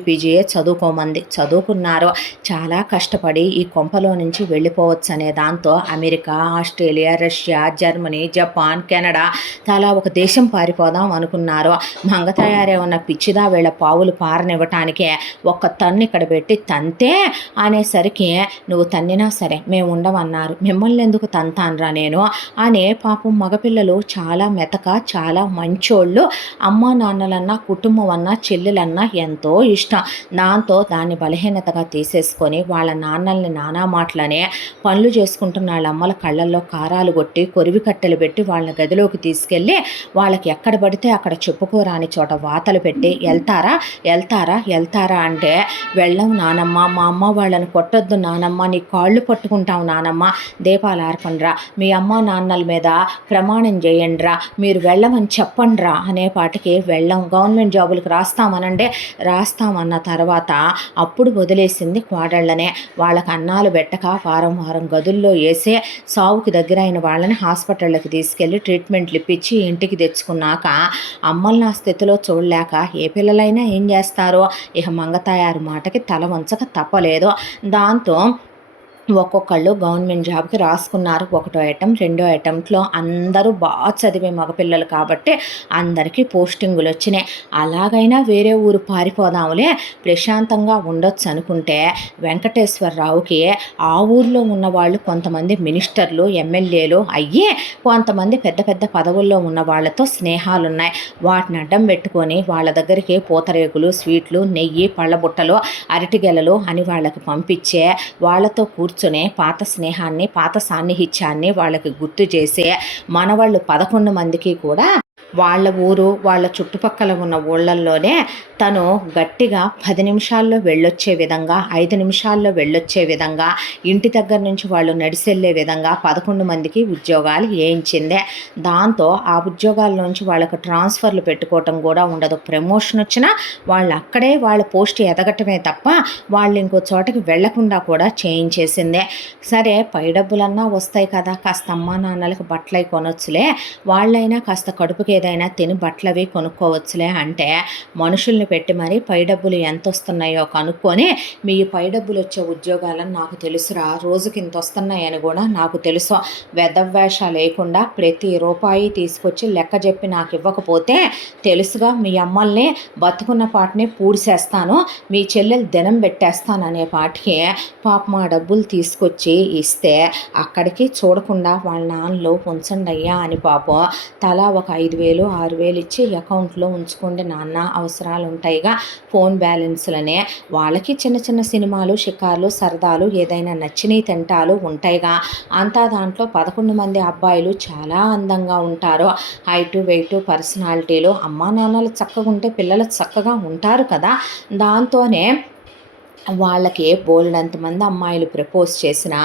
పీజీయే చదువుకోమంది. చదువుకున్నారు. చాలా కష్టపడి ఈ కొంపలో నుంచి వెళ్ళిపోవచ్చు అనే దాంతో America, Australia, Russia, Germany, Japan, Canada తలా ఒక దేశం పారిపోదాం అనుకున్నారు. మంగతాయారే ఉన్న పిచ్చిదా వీళ్ళ పావులు పారనివ్వటానికే ఒక్క తన్ను ఇక్కడ పెట్టి తంతే అనేసరికి నువ్వు తన్నినా సరే మేము ఉండమన్నారు. మిమ్మల్ని ఎందుకు తంతాన్రా నేను అనే పాపం మగపిల్లలు చాలా మెతక, చాలా మంచోళ్ళు. అమ్మా నాన్నలన్నా, కుటుంబం అన్నా, చెల్లెలన్నా ఎంతో ఇష్టం. దాంతో దాన్ని బలహీనతగా తీసేసుకొని వాళ్ళ నాన్నల్ని నానా మాటలనే పనులు చేసుకుంటున్న వాళ్ళ అమ్మల కళ్ళల్లో కారాలు కొట్టి కొరివి కట్టెలు పెట్టి వాళ్ళని గదిలోకి తీసుకెళ్ళి వాళ్ళకి ఎక్కడ పడితే అక్కడ చెప్పుకోరాని చోట వాతలు పెట్టి వెళ్తారా అంటే వెళ్ళం నానమ్మ, మా అమ్మ వాళ్ళని కొట్టొద్దు నానమ్మ, నీ కాళ్ళు పట్టుకుంటాం నానమ్మ, దీపాలు ఆర్పండ్రా, మీ అమ్మ నాన్నల మీద ప్రమాణం చేయండిరా, మీరు వెళ్ళమని చెప్పండిరా అనేపాటికి వెళ్ళం. గవర్నమెంట్ జాబులకు రాస్తామన్న తర్వాత అప్పుడు వదిలేసింది కోడళ్ళనే. వాళ్ళకి అన్నాలు పెట్టక వారం గదుల్లో వేసే సావుకి దగ్గర అయిన వాళ్ళని హాస్పిటళ్ళకి తీసుకెళ్ళి ట్రీట్మెంట్లు ఇప్పించి ఇంటికి తెచ్చుకున్నాక అమ్మల్ని ఆ స్థితిలో చూడలేక ఏ పిల్లలైనా ఏం చేస్తారో ఇక మంగతాయారు మాటకి తల వంచక తప్పలేదు. దాంతో ఒక్కొక్కళ్ళు గవర్నమెంట్ జాబ్‌కి రాసుకున్నారు. ఒకటో అటెంప్ట్, రెండో అటెంప్ట్‌లో అందరూ చదివే మగపిల్లలు కాబట్టి అందరికీ పోస్టింగులొచ్చినాయి. అలాగైనా వేరే ఊరు పారిపోదాంలే, ప్రశాంతంగా ఉండొచ్చనుకుంటే వెంకటేశ్వరరావుకి ఆ ఊర్లో ఉన్నవాళ్ళు కొంతమంది మినిస్టర్లు, ఎమ్మెల్యేలు అయ్యి కొంతమంది పెద్ద పెద్ద పదవుల్లో ఉన్న వాళ్ళతో స్నేహాలున్నాయి. వాటిని అడ్డం పెట్టుకొని వాళ్ళ దగ్గరికి పూతరేకులు, స్వీట్లు, నెయ్యి, పళ్ళబుట్టలు, అరటిగెలలు అని వాళ్ళకి పంపించే, వాళ్ళతో కూర్చొని పాత స్నేహాన్ని, పాత సాన్నిహిత్యాన్ని వాళ్ళకి గుర్తు చేసి మనవాళ్ళు 11 మందికి కూడా వాళ్ళ ఊరు, వాళ్ళ చుట్టుపక్కల ఉన్న ఊళ్ళల్లోనే తను గట్టిగా 10 నిమిషాల్లో వెళ్ళొచ్చే విధంగా, 5 నిమిషాల్లో వెళ్ళొచ్చే విధంగా, ఇంటి దగ్గర నుంచి వాళ్ళు నడిచెళ్ళే విధంగా 11 మందికి ఉద్యోగాలు వేయించిందే. దాంతో ఆ ఉద్యోగాల్లోంచి వాళ్ళకు ట్రాన్స్ఫర్లు పెట్టుకోవటం కూడా ఉండదు. ప్రమోషన్ వచ్చినా వాళ్ళు అక్కడే వాళ్ళ పోస్ట్ ఎదగటమే తప్ప వాళ్ళు ఇంకో చోటకి వెళ్లకుండా కూడా చేయించేసిందే. సరే, పై డబ్బులన్నా వస్తాయి కదా, కాస్త అమ్మా నాన్నలకు బట్టలై కొనొచ్చులే, వాళ్ళైనా కాస్త కడుపుకి ఏదైనా తిని బట్టలవి కొనుక్కోవచ్చులే అంటే మనుషుల్ని పెట్టి మరి పై డబ్బులు ఎంత వస్తున్నాయో కనుక్కొని, మీ పై డబ్బులు వచ్చే ఉద్యోగాలను నాకు తెలుసురా, రోజుకి ఇంత వస్తున్నాయని కూడా నాకు తెలుసు, వెధవేష లేకుండా ప్రతి రూపాయి తీసుకొచ్చి లెక్క చెప్పి నాకు ఇవ్వకపోతే తెలుసుగా మీ అమ్మల్ని బతుకున్న పాటిని పూడ్చేస్తాను, మీ చెల్లెలు దినం పెట్టేస్తాను అనే పాటికి పాపం ఆ డబ్బులు తీసుకొచ్చి ఇస్తే అక్కడికి చూడకుండా వాళ్ళ నాన్నలు ఉంచండి అయ్యా అని పాపం తలా ఒక 5,000 6,000 ఇచ్చి అకౌంట్లో ఉంచుకోండి నాన్న, అవసరాలు ఉంటాయిగా, ఫోన్ బ్యాలెన్స్లనే, వాళ్ళకి చిన్న చిన్న సినిమాలు, షికార్లు, సరదాలు, ఏదైనా నచ్చినవి తింటాలు ఉంటాయిగా, అంతా దాంట్లో 11 మంది అబ్బాయిలు చాలా అందంగా ఉంటారు. హైటు, వెయిటు, పర్సనాలిటీలు, అమ్మా నాన్నలు చక్కగా ఉంటే పిల్లలు చక్కగా ఉంటారు కదా. దాంతోనే వాళ్ళకి బోలెడంతమంది అమ్మాయిలు ప్రపోజ్ చేసినా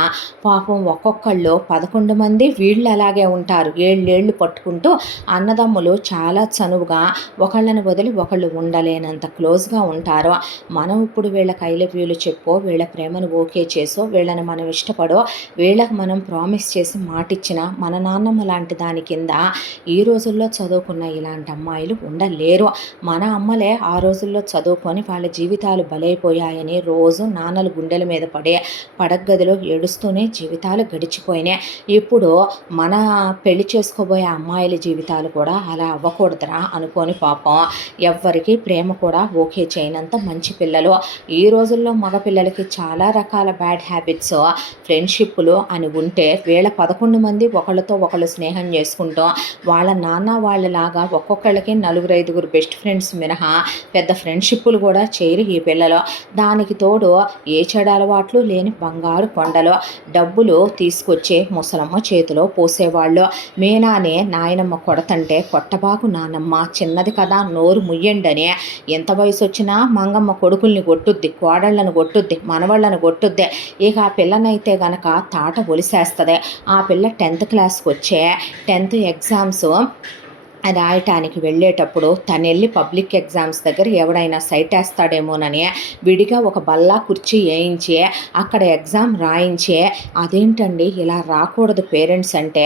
పాపం ఒక్కొక్కళ్ళు 11 మంది వీళ్ళు అలాగే ఉంటారు. ఏళ్ళేళ్ళు పట్టుకుంటూ అన్నదమ్ములు చాలా చనువుగా ఒకళ్ళని వదిలి ఒకళ్ళు ఉండలేనంత క్లోజ్గా ఉంటారు. మనం ఇప్పుడు వీళ్ళకి ఐ లవ్ యూలు చెప్పో, వీళ్ళ ప్రేమను ఓకే చేసో, వీళ్ళని మనం ఇష్టపడో, వీళ్ళకి మనం ప్రామిస్ చేసి మాటిచ్చిన మన నాన్నమ్మ లాంటి దాని కింద ఈ రోజుల్లో చదువుకున్న ఇలాంటి అమ్మాయిలు ఉండలేరు. మన అమ్మలే ఆ రోజుల్లో చదువుకొని వాళ్ళ జీవితాలు బలైపోయాయని రోజు నాన్నలు గుండెల మీద పడే పడగదిలో ఏడుస్తూనే జీవితాలు గడిచిపోయినాయి. ఇప్పుడు మన పెళ్లి చేసుకోబోయే అమ్మాయిల జీవితాలు కూడా అలా అవ్వకూడదురా అనుకొని పాపం ఎవ్వరికి ప్రేమ కూడా ఓకే చేయనంత మంచి పిల్లలు. ఈ రోజుల్లో మగపిల్లలకి చాలా రకాల బ్యాడ్ హ్యాబిట్స్, ఫ్రెండ్షిప్లు అని ఉంటే వీళ్ళ 11 మంది ఒకళ్ళతో ఒకళ్ళు స్నేహం చేసుకుంటూ వాళ్ళ నాన్న వాళ్ళలాగా ఒక్కొక్కళ్ళకి 4-5 బెస్ట్ ఫ్రెండ్స్ మినహా పెద్ద ఫ్రెండ్షిప్లు కూడా చేయరు ఈ పిల్లలు. దానికి తోడు ఏ చెడు అలవాట్లు లేని బంగారు కొండలు, డబ్బులు తీసుకొచ్చి ముసలమ్మ చేతిలో పోసేవాళ్ళు. మీనానే నాయనమ్మ కొడతంటే కొట్టబాకు నానమ్మ, చిన్నది కదా నోరు ముయ్యండని, ఎంత వయసు వచ్చినా మంగమ్మ కొడుకుల్ని కొట్టుద్ది, కోడళ్ళను కొట్టుద్ది, మనవాళ్ళను కొట్టుద్ది. ఇక ఆ పిల్లనైతే గనక తాట ఒలిసేస్తుంది. ఆ పిల్ల 10th క్లాస్కి వచ్చే 10th ఎగ్జామ్స్ రాయటానికి వెళ్ళేటప్పుడు తనెళ్ళి పబ్లిక్ ఎగ్జామ్స్ దగ్గర ఎవడైనా సైట్ వేస్తాడేమోనని విడిగా ఒక బల్లా కుర్చీ వేయించి అక్కడ ఎగ్జామ్ రాయించే, అదేంటండి ఇలా రాకూడదు పేరెంట్స్ అంటే,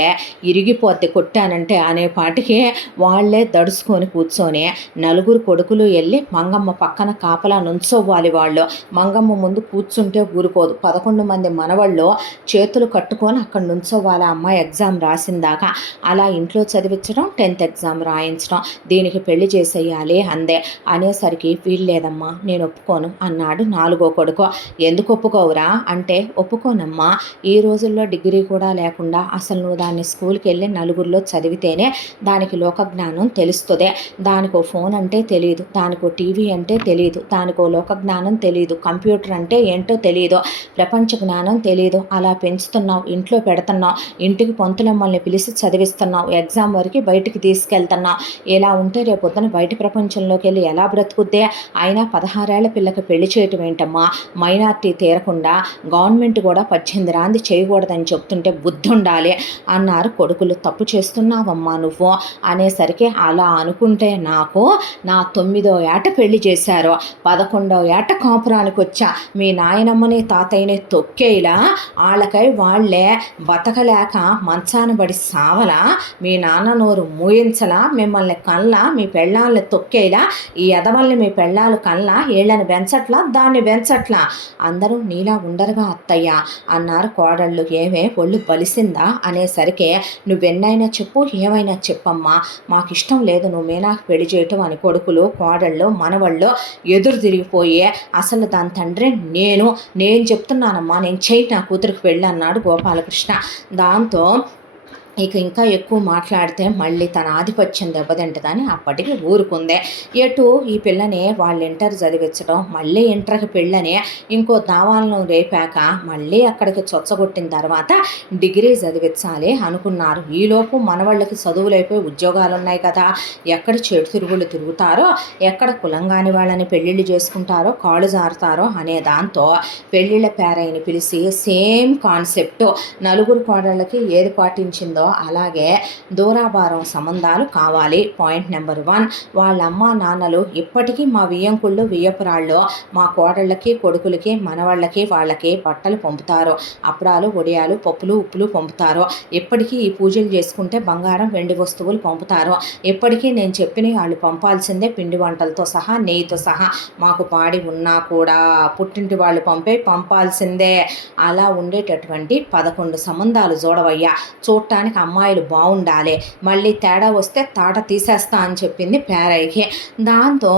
ఇరిగిపోద్ది కొట్టానంటే అనేపాటికి వాళ్ళే దడుచుకొని కూర్చొని 4 కొడుకులు వెళ్ళి మంగమ్మ పక్కన కాపలా నుంచోవాలి. వాళ్ళు మంగమ్మ ముందు కూర్చుంటే ఊరుకోదు. 11 మంది మనవాళ్ళు చేతులు కట్టుకొని అక్కడ నుంచోవాలి అమ్మాయి ఎగ్జామ్ రాసిందాకా. అలా ఇంట్లో చదివించడం, 10th ఎగ్జామ్ రాయించడం, దీనికి పెళ్లి చేసేయాలి అందే. అనేసరికి వీల్లేదమ్మా నేను ఒప్పుకోను అన్నాడు 4వ కొడుకు. ఎందుకు ఒప్పుకోవురా అంటే, ఒప్పుకోనమ్మా, ఈ రోజుల్లో డిగ్రీ కూడా లేకుండా అసలు నువ్వు దాన్ని స్కూల్కి వెళ్ళి నలుగురిలో చదివితేనే దానికి లోకజ్ఞానం తెలుస్తుంది. దానికో ఫోన్ అంటే తెలియదు, దానికో టీవీ అంటే తెలియదు, దానికో లోకజ్ఞానం తెలియదు, కంప్యూటర్ అంటే ఏంటో తెలియదు, ప్రపంచ జ్ఞానం తెలియదు. అలా పెంచుతున్నావు, ఇంట్లో పెడుతున్నావు, ఇంటికి పొంతులమ్మల్ని పిలిచి చదివిస్తున్నావు, ఎగ్జామ్ వరకు బయటికి తీసుకెళ్తున్నావు. ఇలా ఉంటే రేపొద్దున బయట ప్రపంచంలోకి వెళ్ళి ఎలా బ్రతుకుద్దే? అయినా 16 ఏళ్ల పిల్లకి పెళ్లి చేయటం ఏంటమ్మా, మైనార్టీ తీరకుండా గవర్నమెంట్ కూడా 18 రాంది చేయకూడదని చెప్తుంటే బుద్ధి ఉండాలి అన్నారు కొడుకులు. తప్పు చేస్తున్నావమ్మా నువ్వు అనేసరికి, అలా అనుకుంటే నాకు నా 9వ ఏట పెళ్లి చేశారు, 11వ ఏట కాపురానికి వచ్చా, మీ నాయనమ్మని తాతయ్యని తొక్కేలా వాళ్ళకై వాళ్ళే బతకలేక మంచాన పడి సావలా, మీ నాన్న నోరు మూయించ హింసలా, మిమ్మల్ని కల్లా మీ పెళ్ళాలని తొక్కేలా, ఈ ఎదవల్ని మీ పెళ్ళాలు కల్లా వీళ్ళని పెంచట్లా, దాన్ని పెంచట్లా, అందరూ నీలా ఉండరుగా అత్తయ్య అన్నారు కోడళ్ళు. ఏమే ఒళ్ళు బలిసిందా అనేసరికి, నువ్వెన్నైనా చెప్పు, ఏమైనా చెప్పమ్మా, మాకు ఇష్టం లేదు నువ్వు మీనాకు పెళ్లి చేయటం అని కొడుకులు, కోడళ్ళు, మనవళ్ళు ఎదురు తిరిగిపోయి, అసలు దాని తండ్రి నేను చెప్తున్నానమ్మా, నేను చేయి నా కూతురికి పెళ్ళి అన్నాడు గోపాలకృష్ణ. దాంతో ఇంకా ఎక్కువ మాట్లాడితే మళ్ళీ తన ఆధిపత్యం దెబ్బతింటుందని అప్పటికి ఊరుకుందే. ఎటు ఈ పిల్లని వాళ్ళు ఇంటర్ చదివించడం, మళ్ళీ ఇంటర్కి పెళ్ళని ఇంకో దావాలను రేపాక మళ్ళీ అక్కడికి చొచ్చగొట్టిన తర్వాత డిగ్రీ చదివించాలి అనుకున్నారు. ఈలోపు మనవాళ్ళకి చదువులైపోయి ఉద్యోగాలు ఉన్నాయి కదా, ఎక్కడ చెడు తిరుగులు తిరుగుతారో, ఎక్కడ కులంగాని వాళ్ళని పెళ్ళిళ్ళు చేసుకుంటారో, కాళ్ళు జారుతారో అనే దాంతో పెళ్ళిళ్ళ పేరైని పిలిచి సేమ్ కాన్సెప్ట్ నలుగురు కోడళ్ళకి ఏది పాటించిందో అలాగే దూరాభారం సంబంధాలు కావాలి. పాయింట్ నెంబర్ 1, వాళ్ళ అమ్మ నాన్నలు ఇప్పటికీ మా వియ్యంకుళ్ళు వియ్యపురాళ్ళు మా కోడళ్ళకి కొడుకులకి మనవాళ్ళకి వాళ్ళకి బట్టలు పంపుతారు, అప్పడాలు వడియాలు పప్పులు ఉప్పులు పంపుతారు, ఇప్పటికీ ఈ పూజలు చేసుకుంటే బంగారం వెండి వస్తువులు పంపుతారు, ఇప్పటికీ నేను చెప్పిన వాళ్ళు పంపాల్సిందే, పిండి వంటలతో సహా నెయ్యితో సహా, మాకు పాడి ఉన్నా కూడా పుట్టింటి వాళ్ళు పంపాల్సిందే. అలా ఉండేటటువంటి 11 సంబంధాలు చూడవయ్యా, చూడటానికి అమ్మాయిలు బాగుండాలి, మళ్ళీ తేడా వస్తే తాట తీసేస్తా అని చెప్పింది పేరయ్యకి. దాంతో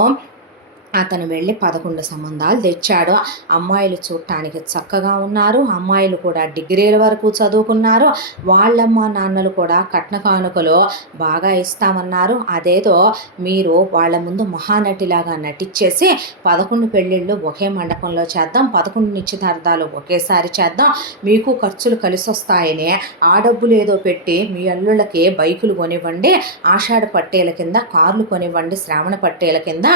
అతను వెళ్ళి 11 సంబంధాలు తెచ్చాడు. అమ్మాయిలు చూడటానికి చక్కగా ఉన్నారు, అమ్మాయిలు కూడా డిగ్రీల వరకు చదువుకున్నారు, వాళ్ళమ్మ నాన్నలు కూడా కట్న కానుకలు బాగా ఇస్తామన్నారు. అదేదో మీరు వాళ్ళ ముందు మహానటిలాగా నటించేసి 11 పెళ్ళిళ్ళు ఒకే మండపంలో చేద్దాం, 11 నిశ్చితార్థాలు ఒకేసారి చేద్దాం, మీకు ఖర్చులు కలిసి వస్తాయని ఆ డబ్బులు ఏదో పెట్టి మీ అల్లుళ్ళకి బైకులు కొనివ్వండి, ఆషాఢ పట్టేల కింద కార్లు కొనివ్వండి, శ్రావణ పట్టేల కింద,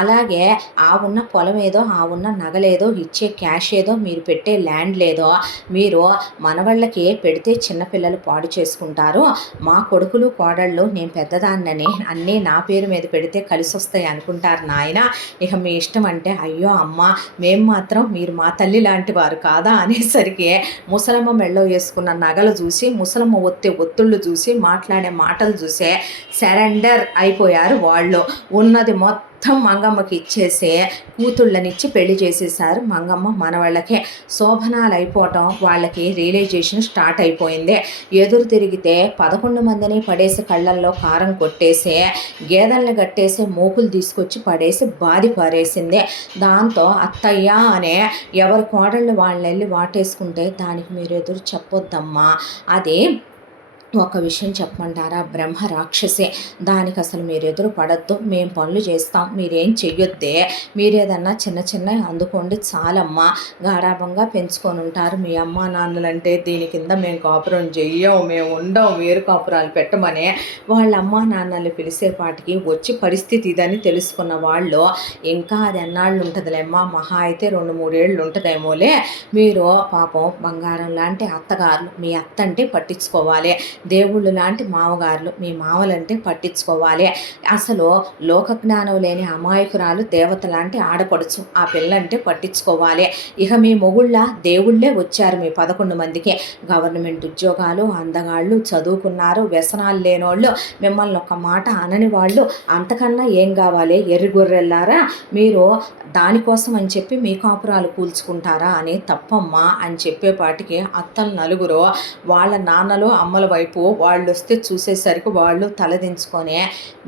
అలాగే ఆ ఉన్న పొలం ఏదో, ఆ ఉన్న నగలేదో, ఇచ్చే క్యాష్ ఏదో, మీరు పెట్టే ల్యాండ్ లేదో మీరు మనవాళ్ళకి పెడితే చిన్నపిల్లలు పాడు చేసుకుంటారు, మా కొడుకులు కోడళ్ళు నేను పెద్దదాన్నని అన్నీ నా పేరు మీద పెడితే కలిసి వస్తాయి అనుకుంటారు నాయన, ఇక మీ ఇష్టం అంటే. అయ్యో అమ్మ, మేము మాత్రం మీరు మా తల్లి లాంటి వారు కాదా అనేసరికి ముసలమ్మ మెళ్ళో వేసుకున్న నగలు చూసి, ముసలమ్మ ఒత్తుళ్ళు చూసి, మాట్లాడే మాటలు చూసే సరెండర్ అయిపోయారు వాళ్ళు. ఉన్నది మొత్తం మంగమ్మకి ఇచ్చేసి కూతుళ్ళనిచ్చి పెళ్లి చేసేసారు. మంగమ్మ మనవాళ్ళకే శోభనాలు అయిపోవటం వాళ్ళకి రియలైజేషన్ స్టార్ట్ అయిపోయింది. ఎదురు తిరిగితే 11 మందిని పడేసి కళ్ళల్లో కారం కొట్టేసి, గేదెల్ని కట్టేసి మూకులు తీసుకొచ్చి పడేసి బాది పారేసింది. దాంతో అత్తయ్య అనే ఎవరి కోడళ్ళు వాళ్ళని వెళ్ళి వాటేసుకుంటే దానికి మీరు ఎదురు చెప్పొద్దమ్మా, అది ఒక విషయం చెప్పమంటారా, బ్రహ్మ రాక్షసే, దానికి అసలు మీరు ఎదురు పడద్దు, మేము పనులు చేస్తాం, మీరేం చెయ్యొద్దే, మీరేదన్నా చిన్న చిన్న అందుకోండి చాలమ్మా, గారాభంగా పెంచుకొని ఉంటారు మీ అమ్మ నాన్నలంటే, దీని కింద మేము కాపురం చెయ్యం, మేము ఉండం, వేరు కాపురాలు పెట్టమని వాళ్ళ అమ్మ నాన్నల్ని పిలిచేపాటికి వచ్చి పరిస్థితి ఇదని తెలుసుకున్న వాళ్ళు, ఇంకా అది ఎన్నాళ్ళు ఉంటుందిలేమ్మా, మహా అయితే 2-3 ఏళ్ళు ఉంటుందేమోలే, మీరు పాపం బంగారం లాంటి అత్తగారులు, మీ అత్త అంటే పట్టించుకోవాలి, దేవుళ్ళు లాంటి మామగారులు, మీ మామలంటే పట్టించుకోవాలి, అసలు లోకజ్ఞానం లేని అమాయకురాలు దేవత లాంటి ఆడపడుచు, ఆ పిల్లంటే పట్టించుకోవాలి, ఇక మీ మొగుళ్ళ దేవుళ్ళే వచ్చారు మీ 11 మందికి, గవర్నమెంట్ ఉద్యోగాలు, అందగాళ్ళు, చదువుకున్నారు, వ్యసనాలు లేనోళ్ళు, మిమ్మల్ని ఒక మాట అనని వాళ్ళు, అంతకన్నా ఏం కావాలి ఎర్రిగొర్రెల్లారా, మీరు దానికోసం అని చెప్పి మీ కాపురాలు కూల్చుకుంటారా అని తప్పమ్మా అని చెప్పేపాటికి అత్తలు నలుగురు వాళ్ళ నాన్నలు అమ్మల వైపు వాళ్ళు వస్తే చూసేసరికి వాళ్ళు తలదించుకొని,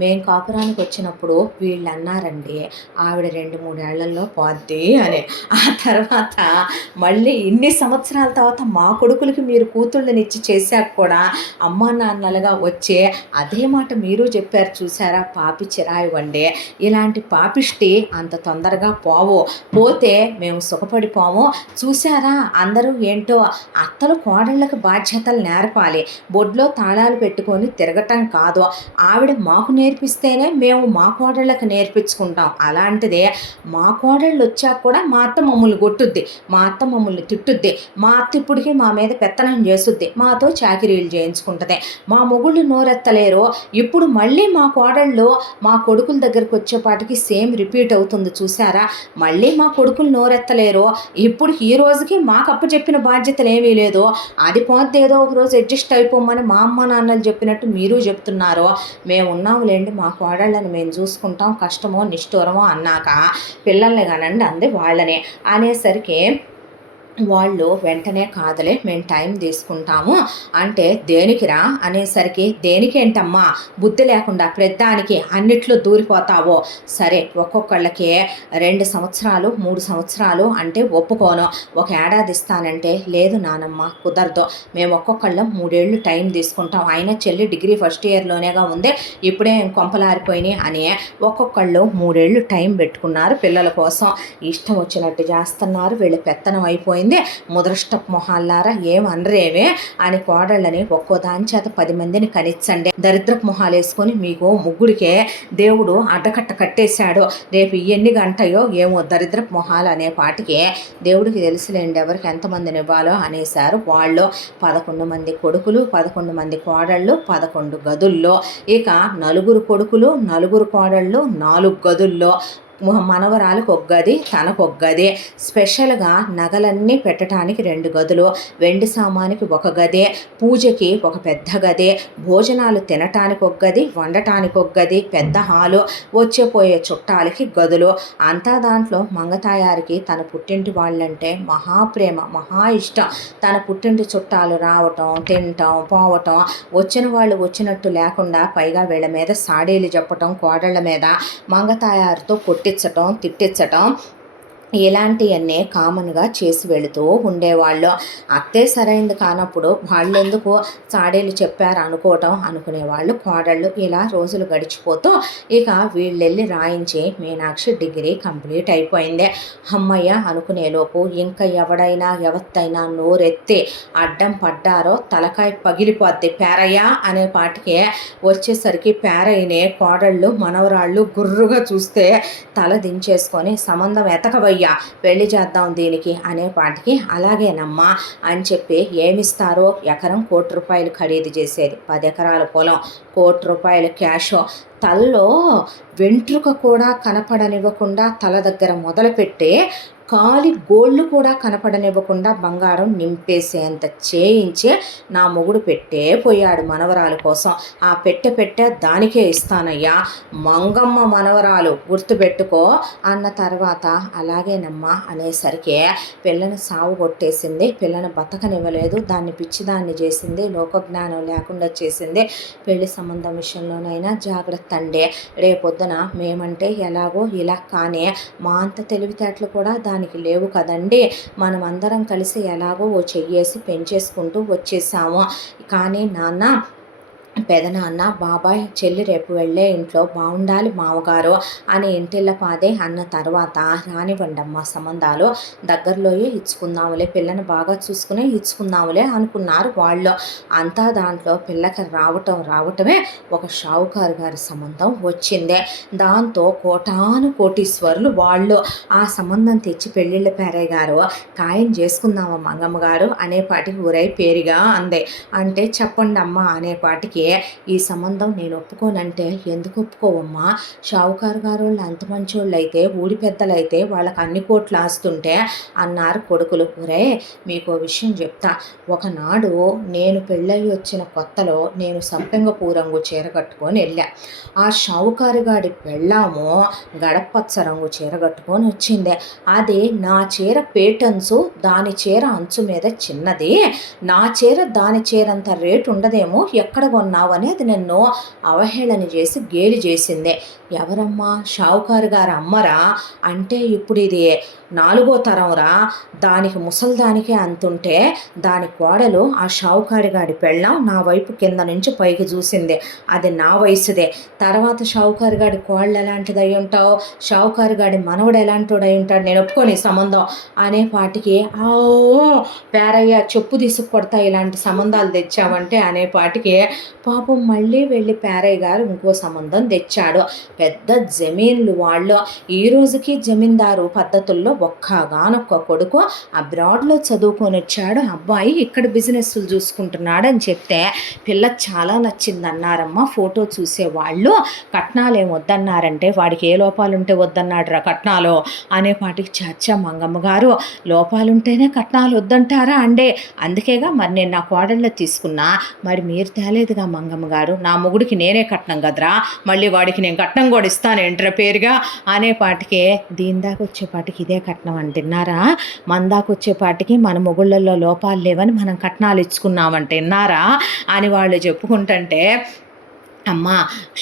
మేము కాపురానికి వచ్చినప్పుడు వీళ్ళు అన్నారండి ఆవిడ 2-3 ఏళ్లలో పోద్ది అని, ఆ తర్వాత మళ్ళీ ఇన్ని సంవత్సరాల తర్వాత మా కొడుకులకి మీరు కూతుళ్ళనిచ్చి చేశాక కూడా అమ్మా నాన్నలుగా వచ్చే అదే మాట మీరు చెప్పారు చూసారా, పాపి చిరాయివ్వండి, ఇలాంటి పాపిష్టి అంత తొందరగా పోతే మేము సుఖపడిపోము, చూసారా అందరూ ఏంటో, అత్తలు కోడళ్ళకి బాధ్యతలు నేర్పాలి, బొడ్లో తాళాలు పెట్టుకొని తిరగటం కాదు, ఆవిడ మాకు నేర్పిస్తేనే మేము మా కోడళ్ళకి నేర్పించుకుంటాం, అలాంటిదే మా కోడళ్ళు వచ్చాక కూడా మా అత్త మమ్మల్ని కొట్టుద్ది, మా అత్త మమ్మల్ని తిట్టుద్ది, మా అత్త ఇప్పటికీ మా మీద పెత్తనం చేసుద్ది, మాతో చాకిరీలు చేయించుకుంటుంది, మా మొగుళ్ళు నోరెత్తలేరు, ఇప్పుడు మళ్ళీ మా కోడళ్ళు మా కొడుకుల దగ్గరికి వచ్చేపాటికి సేమ్ రిపీట్ అవుతుంది చూసారా, మళ్ళీ మా కొడుకులు నోరెత్తలేరు, ఇప్పుడు ఈ రోజుకి మాకు అప్పచెప్పిన బాధ్యతలు ఏమీ లేదు, అది పోతే ఏదో ఒక రోజు అడ్జస్ట్ అయిపోమని అని మా అమ్మ నాన్నలు చెప్పినట్టు మీరు చెప్తున్నారు. మేము ఉన్నాములేండి, మా కోడళ్ళని మేము చూసుకుంటాం, కష్టమో నిష్ఠూరమో అన్నాక పిల్లల్ని కానండి అంది వాళ్ళని అనేసరికి వాళ్ళు వెంటనే కాదులే మేము టైం తీసుకుంటాము అంటే దేనికిరా అనేసరికి దేనికేంటమ్మా బుద్ధి లేకుండా ప్రతిదానికి అన్నిట్లో దూరిపోతావో, సరే ఒక్కొక్కళ్ళకి 2 సంవత్సరాలు 3 సంవత్సరాలు అంటే ఒప్పుకోను, ఒక ఏడాది ఇస్తానంటే లేదు నానమ్మ కుదరదు, మేము ఒక్కొక్కళ్ళం 3 ఏళ్ళు టైం తీసుకుంటాం, అయినా చెల్లి డిగ్రీ ఫస్ట్ ఇయర్లోనేగా ఉంది, ఇప్పుడే కొంపలారిపోయినాయి అని ఒక్కొక్కళ్ళు 3 ఏళ్ళు టైం పెట్టుకున్నారు పిల్లల కోసం. ఇష్టం వచ్చినట్టు చేస్తున్నారు, వీళ్ళు పెత్తనం అయిపోయింది, ముదృష్టపు మొహాలారా ఏమనరేమే అని కోడళ్ళని ఒక్కో దాని చేత 10 మందిని కనిచ్చండి, దరిద్రపు మొహాలు వేసుకొని మీకు ముగ్గురికే దేవుడు అడ్డకట్ట కట్టేశాడు, రేపు ఎన్ని గంటయో ఏమో దరిద్రపు మొహాలు అనే పాటికి దేవుడికి తెలుసులేండి ఎవరికి ఎంతమందిని ఇవ్వాలో అనేసారు వాళ్ళు. 11 మంది కొడుకులు 11 మంది కోడళ్ళు 11 గదుల్లో, ఇక 4 కొడుకులు 4 కోడళ్ళు 4 గదుల్లో, మనవరాలకు ఒక గది తనకు ఒక గది, స్పెషల్గా నగలన్నీ పెట్టడానికి 2 గదులు, వెండి సామానికి ఒక గది, పూజకి ఒక పెద్ద గది, భోజనాలు తినటానికి ఒక గది, వండటానికి ఒక గది, పెద్ద హాలు, వచ్చేపోయే చుట్టాలకి గదులు, అంతా దాంట్లో మంగతాయారికి తన పుట్టింటి వాళ్ళంటే మహాప్రేమ మహా ఇష్టం. తన పుట్టింటి చుట్టాలు రావటం తినటం పోవటం, వచ్చిన వాళ్ళు వచ్చినట్టు లేకుండా పైగా వీళ్ళ మీద సాడీలు చెప్పటం, కోడళ్ళ మీద మంగతాయారితో కొట్టించటం తిట్టించటం, ఇలాంటివన్నీ కామన్గా చేసి వెళుతూ ఉండేవాళ్ళు. అత్తే సరైంది కానప్పుడు వాళ్ళు ఎందుకు చాడీలు చెప్పారు అనుకోవటం అనుకునేవాళ్ళు కోడళ్ళు. ఇలా రోజులు గడిచిపోతూ ఇక వీళ్ళెళ్ళి రాయించి మీనాక్షి డిగ్రీ కంప్లీట్ అయిపోయింది. అమ్మయ్య అనుకునేలోపు ఇంకా ఎవడైనా ఎవత్తైనా నోరెత్తి అడ్డం పడ్డారో తలకాయ పగిలిపోద్ది పేరయ్య అనే పాటికి వచ్చేసరికి పేరయ్యనే కోడళ్ళు మనవరాళ్ళు గుర్రుగా చూస్తే తల దించేసుకొని సంబంధం ఎతకవయ్య పెళ్లి చేద్దాం దీనికి అనే పాటికి అలాగేనమ్మా అని చెప్పి ఏమిస్తారో ఎకరం ₹1,00,00,000 ఖరీదు చేసేది, 10 ఎకరాల పొలం ₹1,00,00,000 క్యాష్, తలలో వెంట్రుక కూడా కనపడనివ్వకుండా తల దగ్గర మొదలుపెట్టి కాలి గోళ్ళు కూడా కనపడనివ్వకుండా బంగారం నింపేసేంత చేయించి నా మొగుడు పెట్టే పోయాడు మనవరాలు కోసం. ఆ పెట్టె దానికే ఇస్తానయ్యా, మంగమ్మ మనవరాలు గుర్తుపెట్టుకో అన్న తర్వాత అలాగేనమ్మా అనేసరికి పిల్లని సాగు కొట్టేసింది, పిల్లని బతకనివ్వలేదు, దాన్ని పిచ్చిదాన్ని చేసింది, లోకజ్ఞానం లేకుండా చేసింది. పెళ్లి సంబంధం విషయంలోనైనా జాగ్రత్త అండి, రేపొద్దున మేమంటే ఎలాగో ఇలా, కానీ మా అంత తెలివితేటలు కూడా దానికి లేవు కదండి, మనం అందరం కలిసి ఎలాగో ఓ చెయ్యేసి పెంచేసుకుంటూ వచ్చేసాము. కానీ నాన్న పెదనాన్న బాబాయ్ చెల్లి రేపు వెళ్ళే ఇంట్లో బాగుండాలి మామగారు అని ఇంటిళ్ళ పాదే అన్న తర్వాత రానివ్వండమ్మ సంబంధాలు దగ్గరలోయే ఇచ్చుకుందాములే, పిల్లని బాగా చూసుకునే ఇచ్చుకుందాములే అనుకున్నారు వాళ్ళు. అంతా దాంట్లో పిల్లకి రావటమే ఒక షావుకారు గారి సంబంధం వచ్చిందే. దాంతో కోటీశ్వరులు వాళ్ళు. ఆ సంబంధం తెచ్చి పెళ్ళిళ్ళ పేరయ్య గారు ఖాయం చేసుకుందామా మంగమ్మ గారు అనేపాటికి ఊరై పేరుగా అందే. అంటే చెప్పండి అమ్మ అనేపాటికి ఈ సంబంధం నేను ఒప్పుకోనంటే ఎందుకు ఒప్పుకోవమ్మా, షావుకారు గారు వాళ్ళు అంత మంచోళ్ళు అయితే ఊడి పెద్దలైతే వాళ్ళకి అన్ని కోట్లు ఆస్తుంటే అన్నారు కొడుకులు. ఒరే మీకు విషయం చెప్తా, ఒకనాడు నేను పెళ్ళయి వచ్చిన కొత్తలో నేను సంపెంగపూ రంగు చీర కట్టుకొని వెళ్ళా, ఆ షావుకారు గాడి పెళ్ళాము గడపచ్చ రంగు చీర కట్టుకొని వచ్చింది. అది నా చీర పేటెన్సు, దాని చీర అంచు మీద చిన్నది, నా చీర దాని చీరంత రేటు ఉండదేమో, ఎక్కడ కొన్నావు అనేది నన్ను అవహేళన చేసి గేలి చేసిందే. ఎవరమ్మా, షావుకారు గారు అమ్మరా అంటే ఇప్పుడు ఇది 4వ తరంరా, దానికి ముసల్దానికే అంతుంటే దాని కోడలు ఆ షావుకారి గాడి పెళ్ళాం నా వైపు కింద నుంచి పైకి చూసింది, అది నా వయసుదే. తర్వాత షావుకారి గాడి కోళ్ళు ఎలాంటిది అయి ఉంటావు, షావుకారి గాడి మనవడు ఎలాంటివాడు అయి ఉంటాడు, నేను ఒప్పుకొని సంబంధం అనే పాటికి పేరయ్య చెప్పు తీసుకు కొడతా ఇలాంటి సంబంధాలు తెచ్చావంటే అనే పాటికి పాపం మళ్ళీ వెళ్ళి పేరయ్య గారు ఇంకో సంబంధం తెచ్చాడు. పెద్ద జమీన్లు వాళ్ళు, ఈ రోజుకి జమీందారు పద్ధతుల్లో ఒక్కగానొక్క కొడుకు అబ్రాడ్లో చదువుకొని వచ్చాడు, అబ్బాయి ఇక్కడ బిజినెస్లు చూసుకుంటున్నాడు అని చెప్తే పిల్ల చాలా నచ్చిందన్నారమ్మ ఫోటో చూసేవాళ్ళు. కట్నాలు ఏం వద్దన్నారంటే వాడికి ఏ లోపాలు ఉంటే వద్దన్నాడు రా కట్నాలు అనేపాటికి చర్చ మంగమ్మ గారు, లోపాలుంటేనే కట్నాలు వద్దంటారా అండే, అందుకేగా మరి నేను నా కోడళ్ళ తీసుకున్నా, మరి మీరు తేలేదుగా మంగమ్మ గారు, నా మొగుడికి నేనే కట్నం కదరా, మళ్ళీ వాడికి నేను కట్నం కూడా ఇస్తాను ఏంట్రా పేరుగా అనేపాటికే దీని దాకా వచ్చేపాటికి ఇదే కట్నం అంటున్నారా, మన దాకా వచ్చేపాటికి మన మొగుళ్ళల్లో లోపాలు లేవని మనం కట్నాలు ఇచ్చుకున్నామంటున్నారా అని వాళ్ళు చెప్పుకుంటుంటే, అమ్మ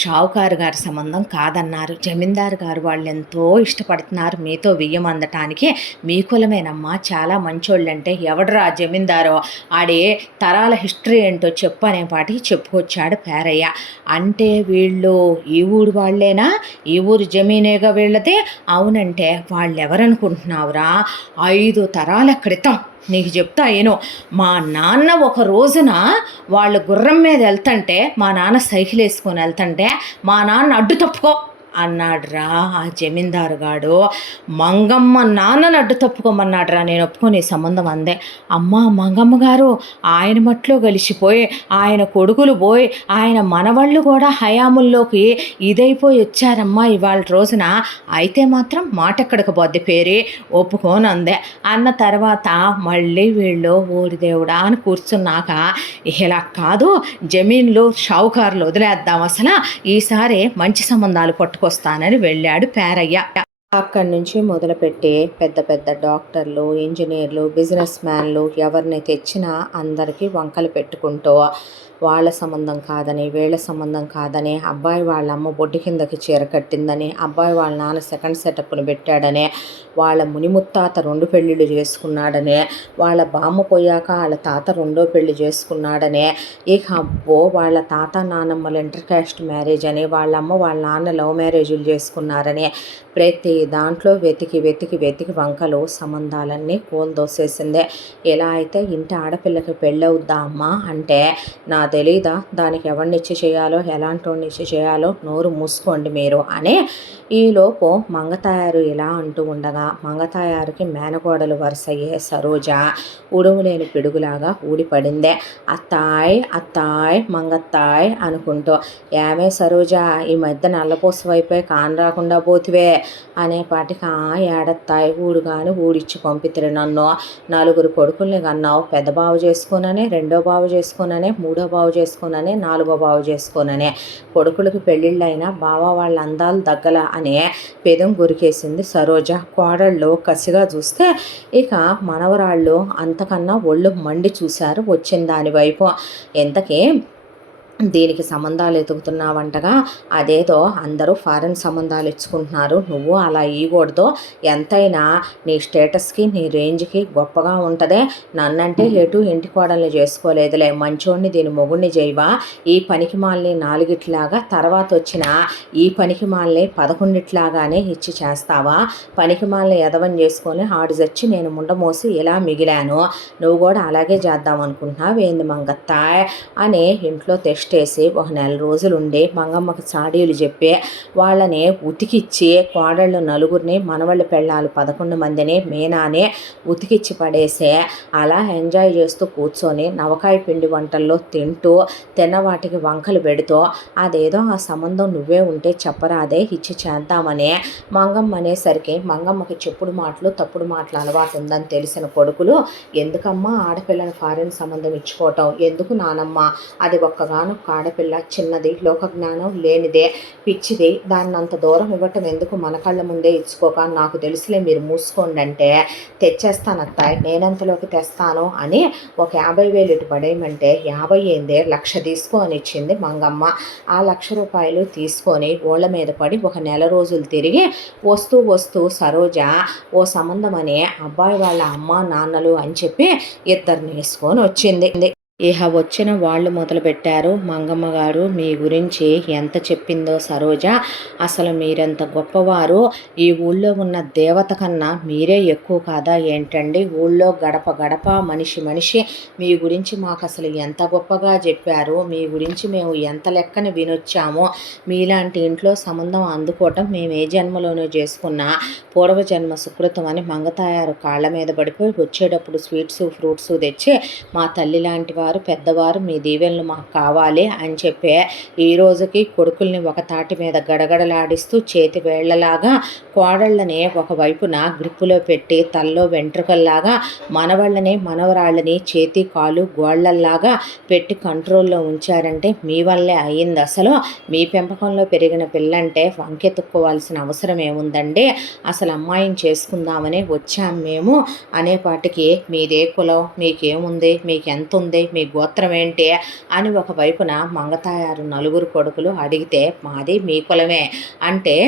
షావుకారు గారి సంబంధం కాదన్నారు, జమీందారు గారు వాళ్ళు ఎంతో ఇష్టపడుతున్నారు మీతో బియ్యం అందటానికి, మీ కులమేనమ్మా చాలా మంచోళ్ళంటే ఎవడరా జమీందారో ఆడే తరాల హిస్టరీ ఏంటో చెప్పు అనేపాటికి చెప్పుకొచ్చాడు పేరయ్య. అంటే వీళ్ళు ఈ ఊరు వాళ్ళేనా, ఈ ఊరు జమీనేగా వీళ్ళది, అవునంటే వాళ్ళు ఎవరనుకుంటున్నావురా, 5 తరాల క్రితం నీకు చెప్తా ఏనో, మా నాన్న ఒక రోజున వాళ్ళు గుర్రం మీద వెళ్తుంటే మా నాన్న సైకిల్ వేసుకొని వెళ్తుంటే మా నాన్న అడ్డు తప్పుకో అన్నాడురా ఆ జమీందారు గాడు, మంగమ్మ నాన్నను అడ్డు తప్పుకోమన్నాడురా, నేను ఒప్పుకొని సంబంధం అందే. అమ్మ మంగమ్మ గారు ఆయన మట్లో కలిసిపోయి ఆయన కొడుకులు పోయి ఆయన మనవాళ్ళు కూడా హయాముల్లోకి ఇదైపోయి వచ్చారమ్మా ఇవాళ రోజున, అయితే మాత్రం మాట ఎక్కడికి పోద్ది పేరే ఒప్పుకోని అందే అన్న తర్వాత మళ్ళీ వీళ్ళు ఓడి దేవుడా అని కూర్చున్నాక, ఇలా కాదు జమీన్లు షావుకారులు వదిలేద్దాం, అసలు ఈసారి మంచి సంబంధాలు పట్టుకొస్తానని వెళ్ళాడు పేరయ్య. అక్కడి నుంచి మొదలుపెట్టి పెద్ద పెద్ద డాక్టర్లు, ఇంజనీర్లు, బిజినెస్ మ్యాన్లు ఎవరిని తెచ్చినా అందరికీ వంకలు పెట్టుకుంటూ వాళ్ళ సంబంధం కాదని వీళ్ళ సంబంధం కాదని, అబ్బాయి వాళ్ళ అమ్మ బొడ్డు కిందకి చీర కట్టిందని, అబ్బాయి వాళ్ళ నాన్న సెకండ్ సెటప్ను పెట్టాడని, వాళ్ళ మునిముత్తాత 2 పెళ్ళిళ్ళు చేసుకున్నాడని, వాళ్ళ బామ్మ పోయాక వాళ్ళ తాత 2వ పెళ్ళి చేసుకున్నాడని, ఇక అబ్బో వాళ్ళ తాత నాన్నమ్మలు ఇంటర్ కాస్ట్ మ్యారేజ్ అని, వాళ్ళ అమ్మ వాళ్ళ నాన్న లవ్ మ్యారేజీలు చేసుకున్నారని, ప్రతి దాంట్లో వెతికి వెతికి వెతికి వంకలు సంబంధాలన్నీ కూలదోసేసిందే. ఎలా అయితే ఇంటి ఆడపిల్లకి పెళ్ళవుద్దా అమ్మా అంటే, నా తెలీదా దానికి ఎవరిని ఇచ్చి చేయాలో ఎలాంటి వాడిని ఇచ్చి చేయాలో, నోరు మూసుకోండి మీరు అని ఈలోపు మంగతాయారు ఇలా అంటూ ఉండగా, మంగతాయారుకి మేనకోడలు వరుసయ్యే సరోజ ఉడుములేని పిడుగులాగా ఊడిపడిందే. అత్తాయ్ అత్తాయ్ మంగత్తాయ్ అనుకుంటూ, ఏమే సరోజ ఈ మధ్య నల్లపూస వైపే కాన్ రాకుండా పోతివే అనేపాటికి, ఏడత్తాయి ఊడుగాని ఊడిచ్చి పంపితిరి నన్ను, 4 కొడుకుల్ని కన్నావు, పెద్ద బావు చేసుకోననే, 2వ బావు చేసుకోననే, 3వ బావు చేసుకోననే, 4వ బావు చేసుకోననే, కొడుకులకి పెళ్ళిళ్ళైనా బావ వాళ్ళ అందాలు దగ్గల అనే పెదం గురికేసింది సరోజ. కోడళ్ళు కసిగా చూస్తే ఇక మనవరాళ్ళు అంతకన్నా ఒళ్ళు మండి చూశారు వచ్చిన దాని వైపు. ఎంతకీ దీనికి సంబంధాలు ఎతుకుతున్నావంటగా, అదేదో అందరూ ఫారెన్ సంబంధాలు ఇచ్చుకుంటున్నారు, నువ్వు అలా ఇవ్వకూడదు, ఎంతైనా నీ స్టేటస్కి నీ రేంజ్కి గొప్పగా ఉంటుంది, నన్నంటే ఎటు ఇంటి కోడల్ని చేసుకోలేదులే, మంచోడిని దీని మొగుడిని చేయవా, ఈ పనికి మాల్ని 4 తర్వాత వచ్చిన ఈ పనికి మాల్ని 11 ఇచ్చి చేస్తావా, పనికి మాల్ని ఎదవని చేసుకొని ఆడు చచ్చి నేను ముండమోసి ఇలా మిగిలాను, నువ్వు కూడా అలాగే చేద్దాం అనుకుంటున్నావు ఏంది మంగత్త అని ఇంట్లో వేసి 1 నెల రోజులుండి మంగమ్మకి చాడీలు చెప్పి వాళ్ళని ఉతికిచ్చి కోడళ్ళు 4 మనవళ్ళ పెళ్ళాలు 11 మందిని మీనానే ఉతికిచ్చి పడేసే, అలా ఎంజాయ్ చేస్తూ కూర్చొని నవకాయ పిండి వంటల్లో తింటూ తిన్నవాటికి వంకలు పెడుతూ, అదేదో ఆ సంబంధం నువ్వే ఉంటే చెప్పరాదే ఇచ్చి చేద్దామని మంగమ్మ అనేసరికి, మంగమ్మకి చెప్పుడు మాటలు తప్పుడు మాటలు అలవాటు ఉందని తెలిసిన కొడుకులు, ఎందుకమ్మా ఆడపిల్లని ఫారెన్ సంబంధం ఇచ్చుకోవటం ఎందుకు నానమ్మ, అది ఒక్కగానొక్క ఆడపిల్ల, చిన్నది, లోక జ్ఞానం లేనిదే, పిచ్చిది, దాన్ని అంత దూరం ఇవ్వటం ఎందుకు, మన కళ్ళ ముందే ఇచ్చుకోక, నాకు తెలుసులే మీరు మూసుకోండి అంటే, తెచ్చేస్తానత్తాయి నేనెంతలోకి తెస్తాను అని ఒక 50,000 ఇటు పడేయమంటే 50 ఏందే 1,00,000 తీసుకో అని ఇచ్చింది మంగమ్మ. ఆ 1,00,000 రూపాయలు తీసుకొని ఓళ్ళ మీద పడి 1 నెల రోజులు తిరిగి వస్తూ వస్తూ సరోజ ఓ సంబంధం అనే అబ్బాయి వాళ్ళ అమ్మ నాన్నలు అని చెప్పి 2 వేసుకొని వచ్చింది. ఇహ వచ్చిన వాళ్ళు మొదలుపెట్టారు. మంగమ్మ గారు మీ గురించి ఎంత చెప్పిందో సరోజ, అసలు మీరెంత గొప్పవారు, ఈ ఊళ్ళో ఉన్న దేవత కన్నా మీరే ఎక్కువ కాదా ఏంటండి, ఊళ్ళో గడప గడప మనిషి మనిషి మీ గురించి మాకు అసలు ఎంత గొప్పగా చెప్పారు, మీ గురించి మేము ఎంత లెక్కన వినొచ్చామో, మీలాంటి ఇంట్లో సంబంధం అందుకోవటం మేము ఏ జన్మలోనూ చేసుకున్న పూర్వజన్మ సుకృతం అని మంగతాయారు కాళ్ళ మీద పడిపోయి వచ్చేటప్పుడు స్వీట్స్ ఫ్రూట్స్ తెచ్చి మా తల్లి లాంటి వారు పెద్దవారు మీ దీవెనలు మాకు కావాలి అని చెప్పే ఈ రోజుకి కొడుకుల్ని ఒక తాటి మీద గడగడలాడిస్తూ చేతి వేళ్లలాగా కోడళ్ళని ఒకవైపున గ్రిప్పులో పెట్టి తల్లో వెంట్రుకల్లాగా మనవాళ్ళని మనవరాళ్ళని చేతి కాలు గోళ్లల్లాగా పెట్టి కంట్రోల్లో ఉంచారంటే మీ వల్లే అయ్యింది. అసలు మీ పెంపకంలో పెరిగిన పిల్లంటే వంకెత్తుక్కోవాల్సిన అవసరం ఏముందండి, అసలు అమ్మాయిని చేసుకుందామని వచ్చాం మేము అనేపాటికి మీదే కులం, మీకేముంది, మీకెంత ఉంది, మీ గోత్రం ఏంటి అని ఒకవైపున మంగతాయారు నలుగురు కొడుకులు అడిగితే మాది మీ కులమే అంటే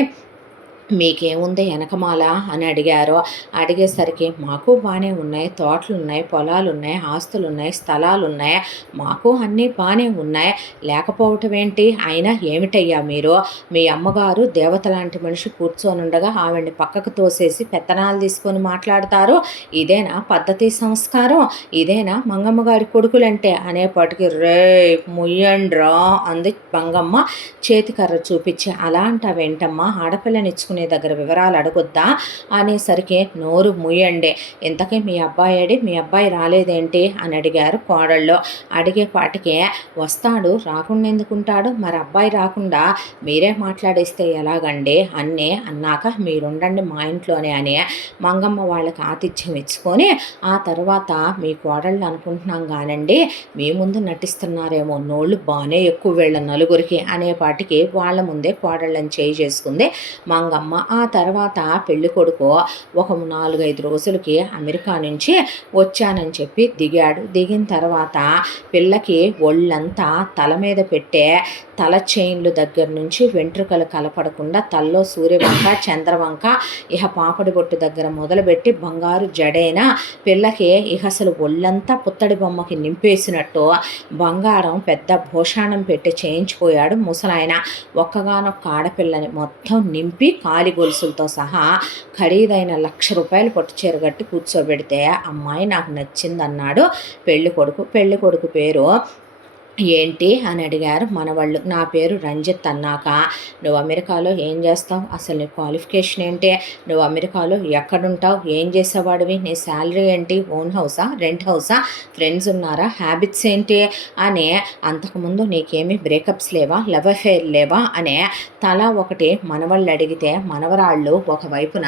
మీకేముంది వెనకమాల అని అడిగారు. అడిగేసరికి మాకు బాగానే ఉన్నాయి, తోటలు ఉన్నాయి, పొలాలు ఉన్నాయి, ఆస్తులు ఉన్నాయి, స్థలాలు ఉన్నాయి, మాకు అన్నీ బాగానే ఉన్నాయి, లేకపోవటం ఏంటి, అయినా ఏమిటయ్యా మీరు, మీ అమ్మగారు దేవత లాంటి మనిషి కూర్చొని ఉండగా ఆవిడ్ని పక్కకు తోసేసి పెత్తనాలు తీసుకొని మాట్లాడతారు, ఇదేనా పద్ధతి సంస్కారం, ఇదేనా మంగమ్మ గారి కొడుకులంటే అనేప్పటికీ రే ముయ్యండ్రా అంది మంగమ్మ చేతికర్ర చూపించి. అలా అంటావేంటమ్మా, ఆడపిల్లనిచ్చుకుని దగ్గర వివరాలు అడగొద్దా అనేసరికి నోరు ముయ్యండి, ఇంతకీ మీ అబ్బాయి ఏడి, మీ అబ్బాయి రాలేదేంటి అని అడిగారు కోడళ్ళు. అడిగేపాటికే వస్తాడు, రాకుండా ఎందుకుంటాడు, మరి అబ్బాయి రాకుండా మీరే మాట్లాడేస్తే ఎలాగండి అన్నీ అన్నాక మీరుండండి మా ఇంట్లోనే అని మంగమ్మ వాళ్ళకి ఆతిథ్యం ఇచ్చుకొని ఆ తర్వాత మీ కోడళ్ళు అనుకుంటున్నాం కానండి మీ ముందు నటిస్తున్నారేమో, నోళ్ళు బాగానే ఎక్కువ వీళ్ళ నలుగురికి అనేపాటికి వాళ్ళ ముందే కోడళ్ళని చేయి చేసుకుంది మంగమ్మ. ఆ తర్వాత పెళ్లి కొడుకు ఒక 4-5 రోజులకి అమెరికా నుంచి వచ్చానని చెప్పి దిగాడు. దిగిన తర్వాత పిల్లకి ఒళ్ళంతా తల మీద పెట్టే తల చైన్లు దగ్గర నుంచి వెంట్రుకలు కలపడకుండా తల్లో సూర్యవంక చంద్రవంక ఇహ పాపడి బొట్టు దగ్గర మొదలుపెట్టి బంగారు జడేన పిల్లకి ఇహ అసలు ఒళ్ళంతా పుత్తడి బొమ్మకి నింపేసినట్టు బంగారం పెద్ద భూషాణం పెట్టి చేయించిపోయాడు ముసలాయన. ఒక్కగానొక్క ఆడపిల్లని మొత్తం నింపి కాలి గొలుసులతో సహా ఖరీదైన ₹1,00,000 పట్టు చీర కట్టి కూర్చోబెడితే అమ్మాయి నాకు నచ్చిందన్నాడు పెళ్లి కొడుకు. పెళ్లి కొడుకు పేరు ఏంటి అని అడిగారు మనవాళ్ళు. నా పేరు రంజిత్ అన్నాక నువ్వు అమెరికాలో ఏం చేస్తావు, అసలు నీ క్వాలిఫికేషన్ ఏంటి, నువ్వు అమెరికాలో ఎక్కడుంటావు, ఏం చేసేవాడివి, నీ శాలరీ ఏంటి, ఓన్ హౌసా రెంట్ హౌసా, ఫ్రెండ్స్ ఉన్నారా, హ్యాబిట్స్ ఏంటి అని, అంతకుముందు నీకేమీ బ్రేకప్స్ లేవా, లవ్ అఫేర్ లేవా అనే తల ఒకటి మనవాళ్ళు అడిగితే మనవరాళ్ళు ఒకవైపున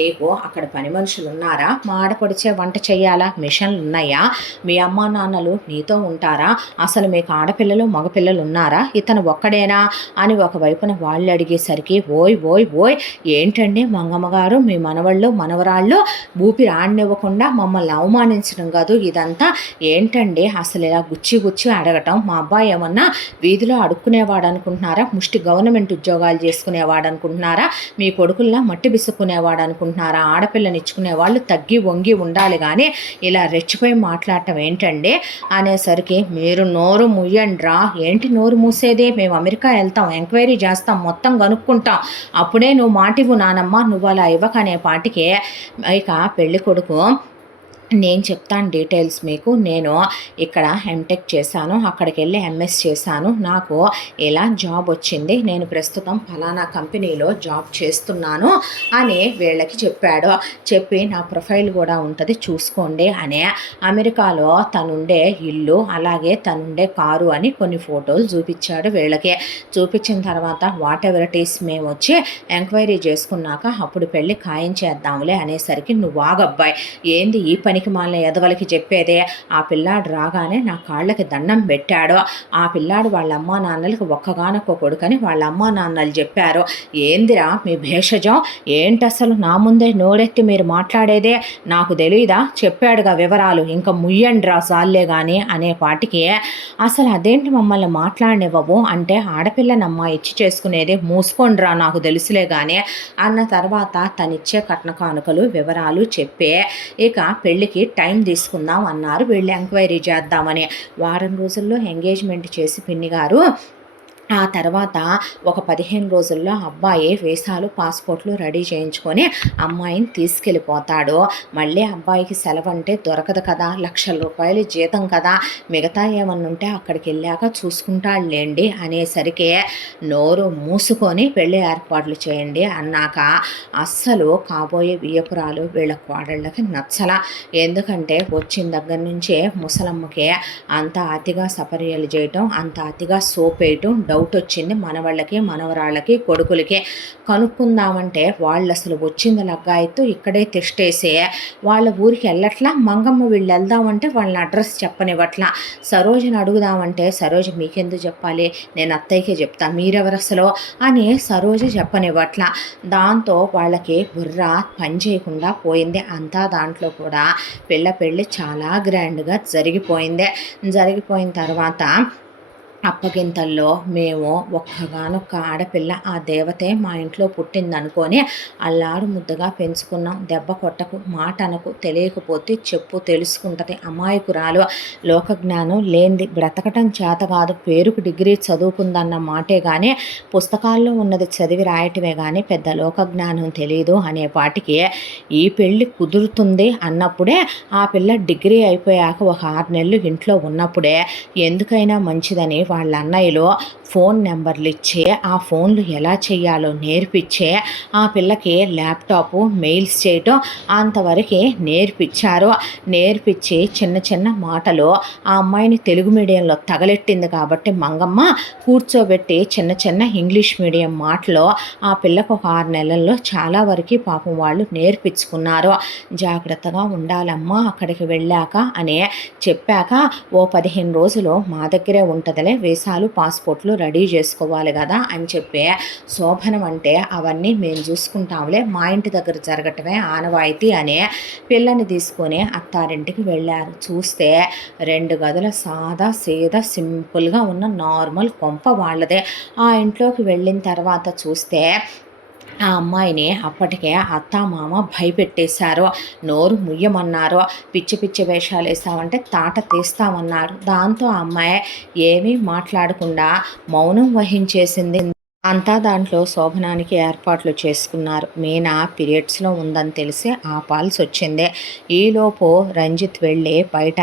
నీకు అక్కడ పని మనుషులు ఉన్నారా, మా ఆడపడిచే వంట చెయ్యాలా, మిషన్లు ఉన్నాయా, మీ అమ్మా నాన్నలు నీతో ఉంటారా, అసలు మీకు ఆడపిల్లలు మగపిల్లలు ఉన్నారా, ఇతను ఒక్కడేనా అని ఒకవైపున వాళ్ళు అడిగేసరికి ఓయ్ ఓయ్ ఓయ్ ఏంటండి మంగమ్మ గారు, మీ మనవళ్ళు మనవరాళ్ళు ఊపిరి ఆడనివ్వకుండా మమ్మల్ని అవమానించడం కాదు ఇదంతా ఏంటండి, అసలు ఇలా గుచ్చి గుచ్చి అడగటం, మా అబ్బాయి ఏమన్నా వీధిలో అడుక్కునేవాడు అనుకుంటున్నారా, ముష్టి గవర్నమెంట్ ఉద్యోగాలు చేసుకునేవాడు అనుకుంటున్నారా, మీ కొడుకుల్లా మట్టి బిసుకునేవాడు అనుకుంటున్నారా, ఆడపిల్లని వాళ్ళు తగ్గి వంగి ఉండాలి కానీ ఇలా రెచ్చిపోయి మాట్లాడటం ఏంటండి అనేసరికి మీరు నోరు ముయ్యండ్రా, ఏంటి నోరు మూసేది, మేము అమెరికా వెళ్తాం, ఎంక్వైరీ చేస్తాం, మొత్తం కనుక్కుంటాం, అప్పుడే నువ్వు మాటివ్వు నానమ్మ, నువ్వు అలా ఇవ్వకనే పాటికే ఇక పెళ్ళి కొడుకు నేను చెప్తాను డీటెయిల్స్ మీకు, నేను ఇక్కడ ఎంటెక్ చేశాను, అక్కడికి వెళ్ళి ఎంఎస్ చేశాను, నాకు ఇలా జాబ్ వచ్చింది, నేను ప్రస్తుతం ఫలానా కంపెనీలో జాబ్ చేస్తున్నాను అని వీళ్ళకి చెప్పాడు. చెప్పి నా ప్రొఫైల్ కూడా ఉంటుంది చూసుకోండి అని అమెరికాలో తనుండే ఇల్లు అలాగే తనుండే కారు అని కొన్ని ఫోటోలు చూపించాడు వీళ్ళకి. చూపించిన తర్వాత వాట్ ఎవర్ ఇట్ ఈస్ మేము వచ్చి ఎంక్వైరీ చేసుకున్నాక అప్పుడు పెళ్ళి ఖాయం చేద్దాంలే అనేసరికి నువ్వు ఆగబ్బాయి ఏంది ఈ పనికి మాలిన ఎదవలకి చెప్పేదే, ఆ పిల్లాడు రాగానే నా కాళ్ళకి దండం పెట్టాడు, ఆ పిల్లాడు వాళ్ళ అమ్మా నాన్నలకి ఒక్కగానొక్క కొడుకని వాళ్ళ అమ్మా నాన్నలు చెప్పారు, ఏందిరా మీ భేషజం, ఏంటసలు నా ముందే నోరెత్తి మీరు మాట్లాడేదే, నాకు తెలియదా, చెప్పాడుగా వివరాలు, ఇంకా ముయ్యండి రా సాల్లే కానీ అనే పాటికి అసలు అదేంటి మమ్మల్ని మాట్లాడనివ్వవు అంటే ఆడపిల్లనమ్మా ఇచ్చి చేసుకునేది, మూసుకోండిరా నాకు తెలుసులే కానీ అన్న తర్వాత తనిచ్చే కట్న కానుకలు వివరాలు చెప్పే ఇక పెళ్లి పెళ్ళికి టైం తీసుకుందాం అన్నారు, వెళ్ళి ఎంక్వైరీ చేద్దామని. వారం రోజుల్లో ఎంగేజ్మెంట్ చేసి పిన్ని గారు ఆ తర్వాత ఒక 15 రోజుల్లో అబ్బాయి వీసాలు పాస్పోర్ట్లు రెడీ చేయించుకొని అమ్మాయిని తీసుకెళ్ళిపోతాడు. మళ్ళీ అబ్బాయికి సెలవంటే దొరకదు కదా, ₹1,00,000 జీతం కదా, మిగతా ఏమన్నా ఉంటే అక్కడికి వెళ్ళాక చూసుకుంటాడులేండి అనేసరికి నోరు మూసుకొని పెళ్ళి ఏర్పాట్లు చేయండి అన్నాక అస్సలు కాబోయే వియ్యపురాలు వీళ్ళ కోడళ్ళకి నచ్చలా. ఎందుకంటే వచ్చిన దగ్గర నుంచే ముసలమ్మకి అంత అతిగా సపర్యలు చేయటం, అంత అతిగా సోప్ వేయటం డౌట్ వచ్చింది మనవాళ్ళకి, మనవరాళ్ళకి, కొడుకులకి. కనుక్కుందామంటే వాళ్ళు అసలు వచ్చింది లగ్గాయత్తు ఇక్కడే తెస్టేసే, వాళ్ళ ఊరికి వెళ్ళట్లా. మంగమ్మ వీళ్ళు వెళ్దామంటే వాళ్ళని అడ్రస్ చెప్పనివ్వట్లా. సరోజని అడుగుదామంటే సరోజ మీకెందుకు చెప్పాలి, నేను అత్తయ్యకే చెప్తా, మీరెవరు అసలు అని సరోజ చెప్పనివ్వట్లా. దాంతో వాళ్ళకి బుర్ర పని చేయకుండా పోయింది. అంతా దాంట్లో కూడా పెళ్ళి చాలా గ్రాండ్గా జరిగిపోయిన తర్వాత అప్పగింతల్లో మేము ఒక్కగానొక్క ఆడపిల్ల, ఆ దేవతే మా ఇంట్లో పుట్టిందనుకొని అల్లారు ముద్దుగా పెంచుకున్నాం. దెబ్బ కొట్టకు, మాట అనకు, తెలియకపోతే చెప్పు, తెలుసుకుంటుంది. అమాయకురాలు, లోకజ్ఞానం లేనిది, బ్రతకటం చేత కాదు, పేరుకు డిగ్రీ చదువుకుందన్న మాటే కానీ పుస్తకాల్లో ఉన్నది చదివి రాయటమే కానీ పెద్ద లోకజ్ఞానం తెలియదు అనేపాటికి ఈ పెళ్ళి కుదురుతుంది అన్నప్పుడే, ఆ పిల్ల డిగ్రీ అయిపోయాక ఒక 6 నెలలు ఇంట్లో ఉన్నప్పుడే ఎందుకైనా మంచిదని వాళ్ళ అన్నయ్యలో ఫోన్ నెంబర్లు ఇచ్చి ఆ ఫోన్లు ఎలా చేయాలో నేర్పించే ఆ పిల్లకి ల్యాప్టాపు మెయిల్స్ చేయటం అంతవరకు నేర్పించి చిన్న మాటలు ఆ అమ్మాయిని తెలుగు మీడియంలో తగలెట్టింది కాబట్టి మంగమ్మ కూర్చోబెట్టి చిన్న ఇంగ్లీష్ మీడియం మాటలు ఆ పిల్లకు ఒక 6 నెలల్లో చాలా వరకు పాపం వాళ్ళు నేర్పించుకున్నారు. జాగ్రత్తగా ఉండాలమ్మా అక్కడికి వెళ్ళాక అని చెప్పాక, ఓ 15 రోజులు మా దగ్గరే ఉంటుందిలే, వీసాలు పాస్పోర్ట్లు రెడీ చేసుకోవాలి కదా అని చెప్పి శోభనం అంటే అవన్నీ మేము చూసుకుంటాంలే, మా ఇంటి దగ్గర జరగటమే ఆనవాయితీ అని పిల్లని తీసుకొని అత్తారింటికి వెళ్ళారు. చూస్తే 2 గదుల సాదా సీదా సింపుల్గా ఉన్న నార్మల్ కొంప వాళ్ళదే. ఆ ఇంట్లోకి వెళ్ళిన తర్వాత చూస్తే ఆ అమ్మాయిని అప్పటికే అత్తామామ భయపెట్టేశారు, నోరు ముయ్యమన్నారు, పిచ్చి వేషాలు వేసామంటే తాట తీస్తామన్నారు. దాంతో ఆ అమ్మాయి ఏమీ మాట్లాడకుండా మౌనం వహించేసింది. అంతా దాంట్లో శోభనానికి ఏర్పాట్లు చేసుకున్నారు. మీనా పీరియడ్స్లో ఉందని తెలిసి ఆపాల్సి వచ్చింది. ఈలోపు రంజిత్ వెళ్ళి బయట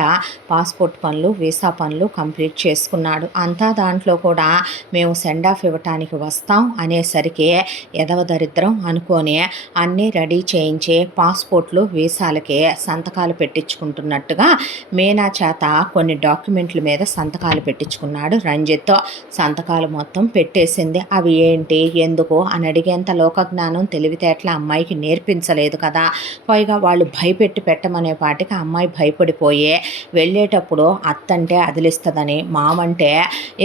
పాస్పోర్ట్ పనులు, వీసా పనులు కంప్లీట్ చేసుకున్నాడు. అంతా దాంట్లో కూడా మేము సెండ్ ఆఫ్ ఇవ్వటానికి వస్తాం అనేసరికి ఎదవ దరిద్రం అనుకొని అన్నీ రెడీ చేయించి పాస్పోర్ట్లు, వీసాలకి సంతకాలు పెట్టించుకుంటున్నట్టుగా మీనా చేత కొన్ని డాక్యుమెంట్ల మీద సంతకాలు పెట్టించుకున్నాడు రంజిత్. సంతకాలు మొత్తం పెట్టేసింది. అవి ఏంటి, ఎందుకు అని అడిగేంత లోకజ్ఞానం తెలివితేటల అమ్మాయికి నేర్పించలేదు కదా. పైగా వాళ్ళు భయపెట్టి పెట్టమనే పాటికి అమ్మాయి భయపడిపోయి వెళ్ళేటప్పుడు అత్తంటే అదిలిస్తుందని, మామంటే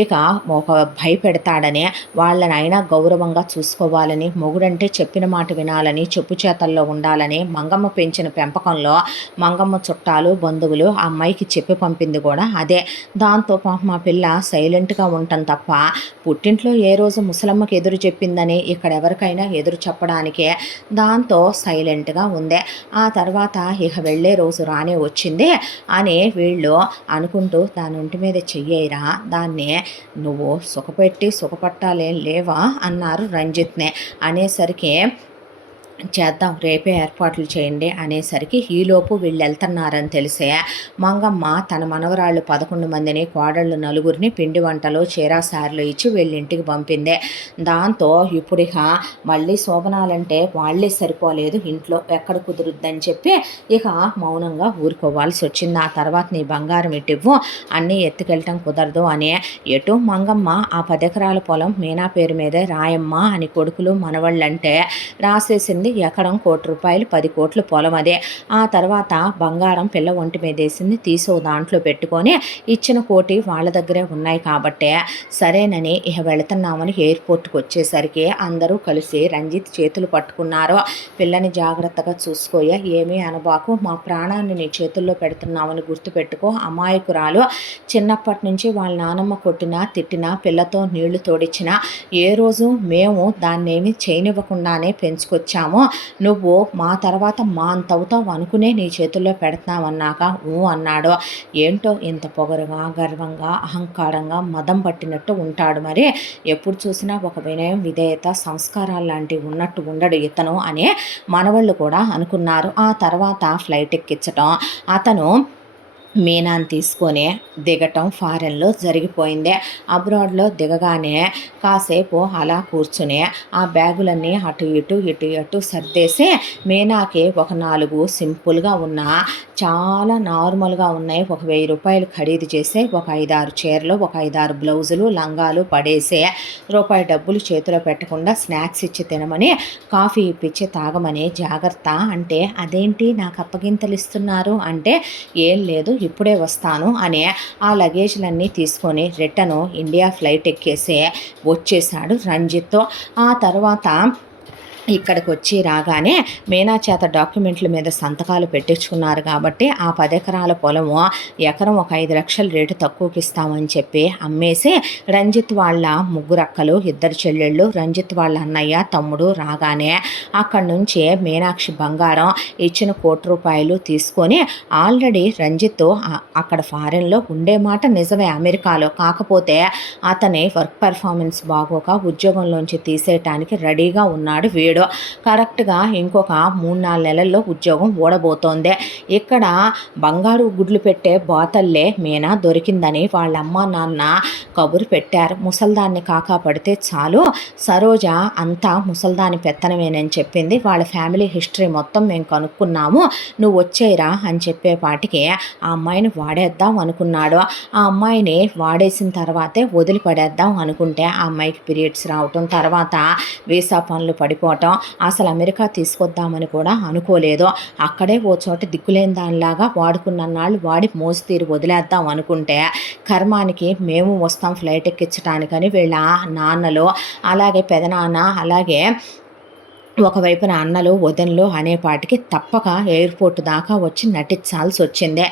ఇక ఒక భయపెడతాడని, వాళ్ళని అయినా గౌరవంగా చూసుకోవాలని, మొగుడంటే చెప్పిన మాట వినాలని, చెప్పు చేతల్లో ఉండాలని మంగమ్మ పెంచిన పెంపకంలో మంగమ్మ చుట్టాలు, బంధువులు ఆ అమ్మాయికి చెప్పి పంపింది కూడా అదే. దాంతో మా పిల్ల సైలెంట్గా ఉంటాం తప్ప పుట్టింట్లో ఏ రోజు ముసలమ్మకి ఎదురు చెప్పిందని ఇక్కడ ఎవరికైనా ఎదురు చెప్పడానికే. దాంతో సైలెంట్గా ఉందే. ఆ తర్వాత ఇక వెళ్ళే రోజు రానే వచ్చింది అని వీళ్ళు అనుకుంటూ దాని ఒంటి మీద చెయ్యరా, దాన్ని నువ్వు సుఖపట్టాలేం లేవా అన్నారు రంజిత్నే. అనేసరికి చేద్దాం, రేపే ఏర్పాట్లు చేయండి అనేసరికి ఈలోపు వీళ్ళు వెళ్తున్నారని తెలిసే మంగమ్మ తన మనవరాళ్ళు 11 మందిని, కోడళ్ళు 4గురిని పిండి వంటలు, చీరాసార్లు ఇచ్చి వీళ్ళింటికి పంపింది. దాంతో ఇప్పుడు ఇక మళ్ళీ శోభనాలంటే వాళ్ళే సరిపోలేదు, ఇంట్లో ఎక్కడ కుదురుద్దని చెప్పి ఇక మౌనంగా ఊరుకోవాల్సి వచ్చింది. ఆ తర్వాత నీ బంగారం ఇవ్వు, అన్నీ ఎత్తుకెళ్ళటం కుదరదు అని ఎటు మంగమ్మ ఆ 10 ఎకరాల పొలం మీనా పేరు మీదే రాయమ్మ అని కొడుకులు మనవాళ్ళంటే రాసేసింది. ఎకరం ₹1,00,00,000, 10 కోట్ల పొలం అదే. ఆ తర్వాత బంగారం పిల్ల ఒంటి మీద వేసింది, తీసో దాంట్లో పెట్టుకొని ఇచ్చిన కోటి వాళ్ళ దగ్గరే ఉన్నాయి కాబట్టే సరేనని ఇక వెళుతున్నామని ఎయిర్పోర్ట్కి వచ్చేసరికి అందరూ కలిసి రంజిత్ చేతులు పట్టుకున్నారు. పిల్లని జాగ్రత్తగా చూసుకోయా, ఏమీ అనబాకు, మా ప్రాణాన్ని నీ చేతుల్లో పెడుతున్నామని గుర్తుపెట్టుకో, అమాయకురాలు, చిన్నప్పటి నుంచి వాళ్ళ నానమ్మ కొట్టినా తిట్టినా పిల్లతో నీళ్లు తోడిచ్చినా ఏ రోజు మేము దాన్నేమి చేయనివ్వకుండానే పెంచుకొచ్చాము, నువ్వు మా తర్వాత మా అంతవుతావు అనుకునే నీ చేతుల్లో పెడతామన్నాక అన్నాడు. ఏంటో ఇంత పొగరుగా, గర్వంగా, అహంకారంగా మదం పట్టినట్టు ఉంటాడు. మరి ఎప్పుడు చూసినా ఒక వినయం, విధేయత, సంస్కారాలు లాంటివి ఉన్నట్టు ఉండడు ఇతను అని మనవాళ్ళు కూడా అనుకున్నారు. ఆ తర్వాత ఫ్లైట్ ఎక్కించటం, అతను మీనాని తీసుకొని దిగటం ఫారెన్లో జరిగిపోయింది. అబ్రాడ్లో దిగగానే కాసేపు అలా కూర్చుని ఆ బ్యాగులన్నీ అటు ఇటు సర్దేసి మీనాకి ఒక 4 సింపుల్గా ఉన్న చాలా నార్మల్గా ఉన్నాయి ఒక 1000 రూపాయలు ఖరీదు చేసే ఒక 5-6 చీరలు, ఒక 5-6 బ్లౌజులు, లంగాలు పడేసి రూపాయి డబ్బులు చేతిలో పెట్టకుండా స్నాక్స్ ఇచ్చి తినమని, కాఫీ ఇప్పించి తాగమని, జాగ్రత్త అంటే అదేంటి నాకు అప్పగింతలు ఇస్తున్నారు అంటే ఏం లేదు ఇప్పుడే వస్తాను అని ఆ లగేజ్లన్నీ తీసుకొని రిటర్ను ఇండియా ఫ్లైట్ ఎక్కేసి వచ్చేసాడు రంజిత్. ఆ తర్వాత ఇక్కడికి వచ్చి రాగానే మీనా చేత డాక్యుమెంట్ల మీద సంతకాలు పెట్టించుకున్నారు కాబట్టి ఆ 10 ఎకరాల పొలము ఎకరం ఒక 5 లక్షల రేటు తక్కువకి ఇస్తామని చెప్పి అమ్మేసి రంజిత్ వాళ్ళ 3 అక్కలు, 2 చెల్లెళ్ళు, రంజిత్ వాళ్ళ అన్నయ్య, తమ్ముడు రాగానే అక్కడి నుంచి మీనాక్షి బంగారం ఇచ్చిన ₹1,00,00,000 తీసుకొని ఆల్రెడీ రంజిత్ అక్కడ ఫారెన్లో ఉండే మాట నిజమే అమెరికాలో, కాకపోతే అతని వర్క్ పెర్ఫార్మెన్స్ బాగోక ఉద్యోగంలోంచి తీసేయటానికి రెడీగా ఉన్నాడు వీడు. కరెక్ట్గా ఇంకొక 3-4 నెలల్లో ఉద్యోగం ఊడబోతోంది. ఇక్కడ బంగారు గుడ్లు పెట్టే బాతల్లే మీనా దొరికిందని వాళ్ళ అమ్మ నాన్న కబురు పెట్టారు. ముసల్దాన్ని కాకా పడితే చాలు, సరోజ అంతా ముసల్దాని పెత్తనమేనని చెప్పింది. వాళ్ళ ఫ్యామిలీ హిస్టరీ మొత్తం మేము కనుక్కున్నాము, నువ్వు వచ్చేయరా అని చెప్పేపాటికి ఆ అమ్మాయిని వాడేద్దాం అనుకున్నాడు. ఆ అమ్మాయిని వాడేసిన తర్వాతే వదిలిపడేద్దాం అనుకుంటే ఆ అమ్మాయికి పీరియడ్స్ రావటం, తర్వాత వీసా పనులు పడిపోవటం, అసలు అమెరికా తీసుకొద్దామని కూడా అనుకోలేదు. అక్కడే ఓ చోట దిక్కులేని దానిలాగా వాడుకున్నాళ్ళు వాడి మోసి తీరు వదిలేద్దాం అనుకుంటే కర్మానికి మేము వస్తాం ఫ్లైట్ ఎక్కించడానికని వీళ్ళ నాన్నలు, అలాగే పెదనాన్న, అలాగే ఒకవైపున అన్నలు, వదనలు అనేపాటికి తప్పక ఎయిర్పోర్ట్ దాకా వచ్చి నటించాల్సి వచ్చింది.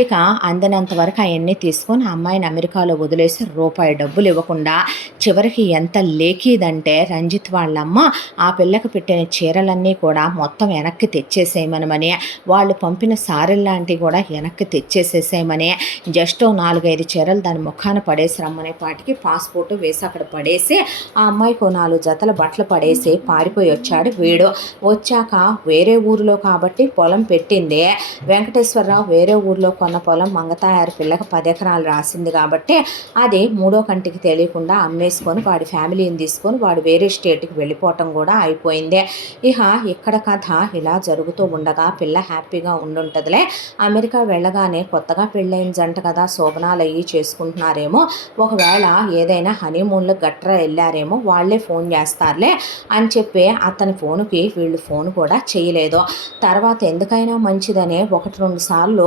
ఇక అందినంత వరకు అవన్నీ తీసుకొని అమ్మాయిని అమెరికాలో వదిలేసి రూపాయి డబ్బులు ఇవ్వకుండా, చివరికి ఎంత లేకీదంటే రంజిత్ వాళ్ళమ్మ ఆ పిల్లకి పెట్టిన చీరలన్నీ కూడా మొత్తం వెనక్కి తెచ్చేసేయమనమని, వాళ్ళు పంపిన సారెల్లాంటివి కూడా వెనక్కి తెచ్చేసేసేయమని, జస్ట్ 4-5 చీరలు దాని ముఖాన పడేసి రమ్మనే పాటికి పాస్పోర్టు వేసి అక్కడ పడేసి ఆ అమ్మాయికి 4 జతల బట్టలు పడేసి పారిపోయి వచ్చాడు వీడు. వచ్చాక వేరే ఊరిలో కాబట్టి పొలం పెట్టింది వెంకటేశ్వరరావు, వేరే ఊరిలో కొన్న పొలం మంగతాయారు పిల్లకి 10 ఎకరాలు రాసింది కాబట్టి అది 3వ కంటికి తెలియకుండా అమ్మేసుకొని వాడి ఫ్యామిలీని తీసుకొని వాడు వేరే స్టేట్కి వెళ్ళిపోవటం కూడా అయిపోయింది. ఇక ఇక్కడ కథ ఇలా జరుగుతూ ఉండగా పిల్ల హ్యాపీగా ఉండుంటుందిలే. అమెరికా వెళ్ళగానే కొత్తగా పెళ్ళైన జంట కదా, శోభనాలు అయ్యి చేసుకుంటున్నారేమో, ఒకవేళ ఏదైనా హనీమూన్లు గట్రా వెళ్ళారేమో, వాళ్ళే ఫోన్ చేస్తారులే అని చెప్పి అతని ఫోన్కి వీళ్ళు ఫోన్ కూడా చేయలేదు. తర్వాత ఎందుకైనా మంచిదనే 1-2 సార్లు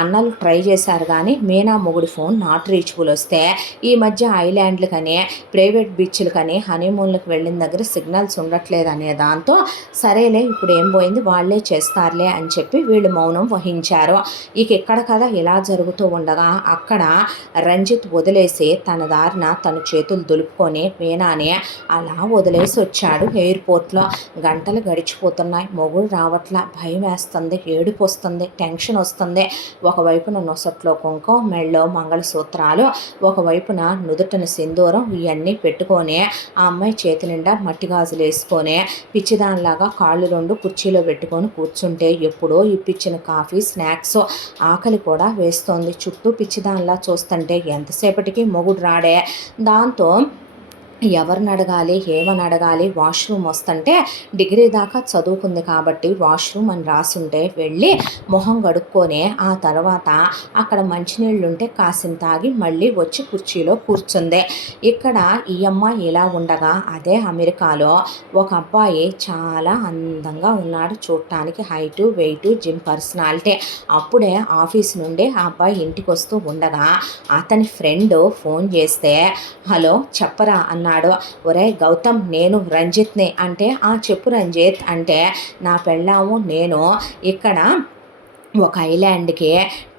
అన్నలు ట్రై చేశారు కానీ మీనా మొగుడి ఫోన్ నాట్ రీచబుల్ వస్తే, ఈ మధ్య ఐలాండ్లకని, ప్రైవేట్ బీచ్లకని, హనీమూన్లకు వెళ్ళిన దగ్గర సిగ్నల్స్ ఉండట్లేదు అనే దాంతో సరేలే ఇప్పుడు ఏం పోయింది వాళ్ళే చేస్తారులే అని చెప్పి వీళ్ళు మౌనం వహించారు. ఇక ఇక్కడ కదా ఇలా జరుగుతూ ఉండగా అక్కడ రంజిత్ వదిలేసి తన దారిన తన చేతులు దులుపుకొని మీనాని అలా వదిలేసి వచ్చాడు ఎయిర్పోర్ట్లో. గంటలు గడిచిపోతున్నాయి, మొగుడు రావట్లా, భయం వేస్తుంది, ఏడుపు వస్తుంది, టెన్షన్ వస్తుంది. ఒకవైపున నొసట్లో కుంకుమ, మెళ్ళో మంగళసూత్రాలు, ఒకవైపున నుదుటన సింధూరం, ఇవన్నీ పెట్టుకొని ఆ అమ్మాయి చేతి నిండా మట్టి గాజులు వేసుకొని పిచ్చిదానిలాగా కాళ్ళు 2 కుర్చీలో పెట్టుకొని కూర్చుంటే ఎప్పుడో ఇప్పించిన కాఫీ, స్నాక్స్, ఆకలి కూడా వేస్తోంది. చుట్టూ పిచ్చిదానిలా చూస్తుంటే ఎంతసేపటికి మొగుడు రాడే. దాంతో ఎవరిని అడగాలి, ఏమని అడగాలి, వాష్రూమ్ వస్తుంటే డిగ్రీ దాకా చదువుకుంది కాబట్టి వాష్రూమ్ అని రాసుంటే వెళ్ళి మొహం కడుక్కొని ఆ తర్వాత అక్కడ మంచినీళ్ళు ఉంటే కాసిన తాగి మళ్ళీ వచ్చి కుర్చీలో కూర్చుంది. ఇక్కడ ఈ అమ్మాయి ఇలా ఉండగా అదే అమెరికాలో ఒక అబ్బాయి చాలా అందంగా ఉన్నాడు, చూడటానికి హైటు, వెయిటు, జిమ్ పర్సనాలిటీ. అప్పుడే ఆఫీస్ నుండి ఆ అబ్బాయి ఇంటికి వస్తూ ఉండగా అతని ఫ్రెండ్ ఫోన్ చేస్తే హలో చెప్పరా అన్న అన్నాడు. ఒరే గౌతమ్, నేను రంజిత్ని అంటే, ఆ చెప్పు రంజిత్ అంటే, నా పెళ్ళాము నేను ఇక్కడ ఒక ఐలాండ్కి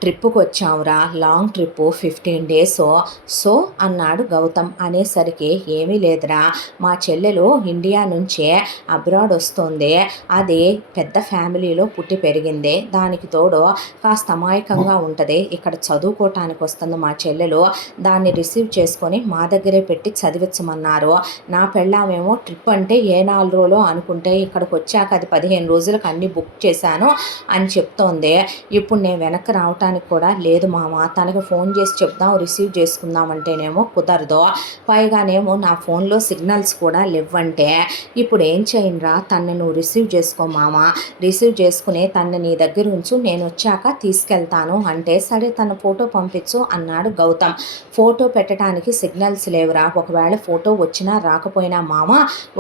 ట్రిప్పుకి వచ్చావురా, లాంగ్ ట్రిప్పు 15 డేస్. సో అన్నాడు గౌతమ్. అనేసరికి ఏమీ లేదురా, మా చెల్లెలు ఇండియా నుంచే అబ్రాడ్ వస్తుంది. అది పెద్ద ఫ్యామిలీలో పుట్టి పెరిగింది. దానికి తోడు కాస్త అమాయకంగా ఉంటుంది. ఇక్కడ చదువుకోవటానికి వస్తుంది మా చెల్లెలు. దాన్ని రిసీవ్ చేసుకొని మా దగ్గరే పెట్టి చదివించమన్నారు. నా పెళ్ళామేమో ట్రిప్ అంటే ఏ 4 రోజులు అనుకుంటే ఇక్కడికి వచ్చాక అది 15 రోజులకు అన్నీ బుక్ చేశాను అని చెప్తోంది. ఇప్పుడు నేను వెనక్కి రావటానికి కూడా లేదు మామ, తనకి ఫోన్ చేసి చెప్దాం రిసీవ్ చేసుకుందామంటేనేమో కుదరదు. పైగానేమో నా ఫోన్లో సిగ్నల్స్ కూడా లేవంటే ఇప్పుడు ఏం చేయనురా, తన్ని నువ్వు రిసీవ్ చేసుకో మామ, రిసీవ్ చేసుకుని తన్ని నీ దగ్గర ఉంచు, నేను వచ్చాక తీసుకెళ్తాను అంటే సరే తన ఫోటో పంపించు అన్నాడు గౌతమ్. ఫోటో పెట్టడానికి సిగ్నల్స్ లేవురా, ఒకవేళ ఫోటో వచ్చినా రాకపోయినా మామ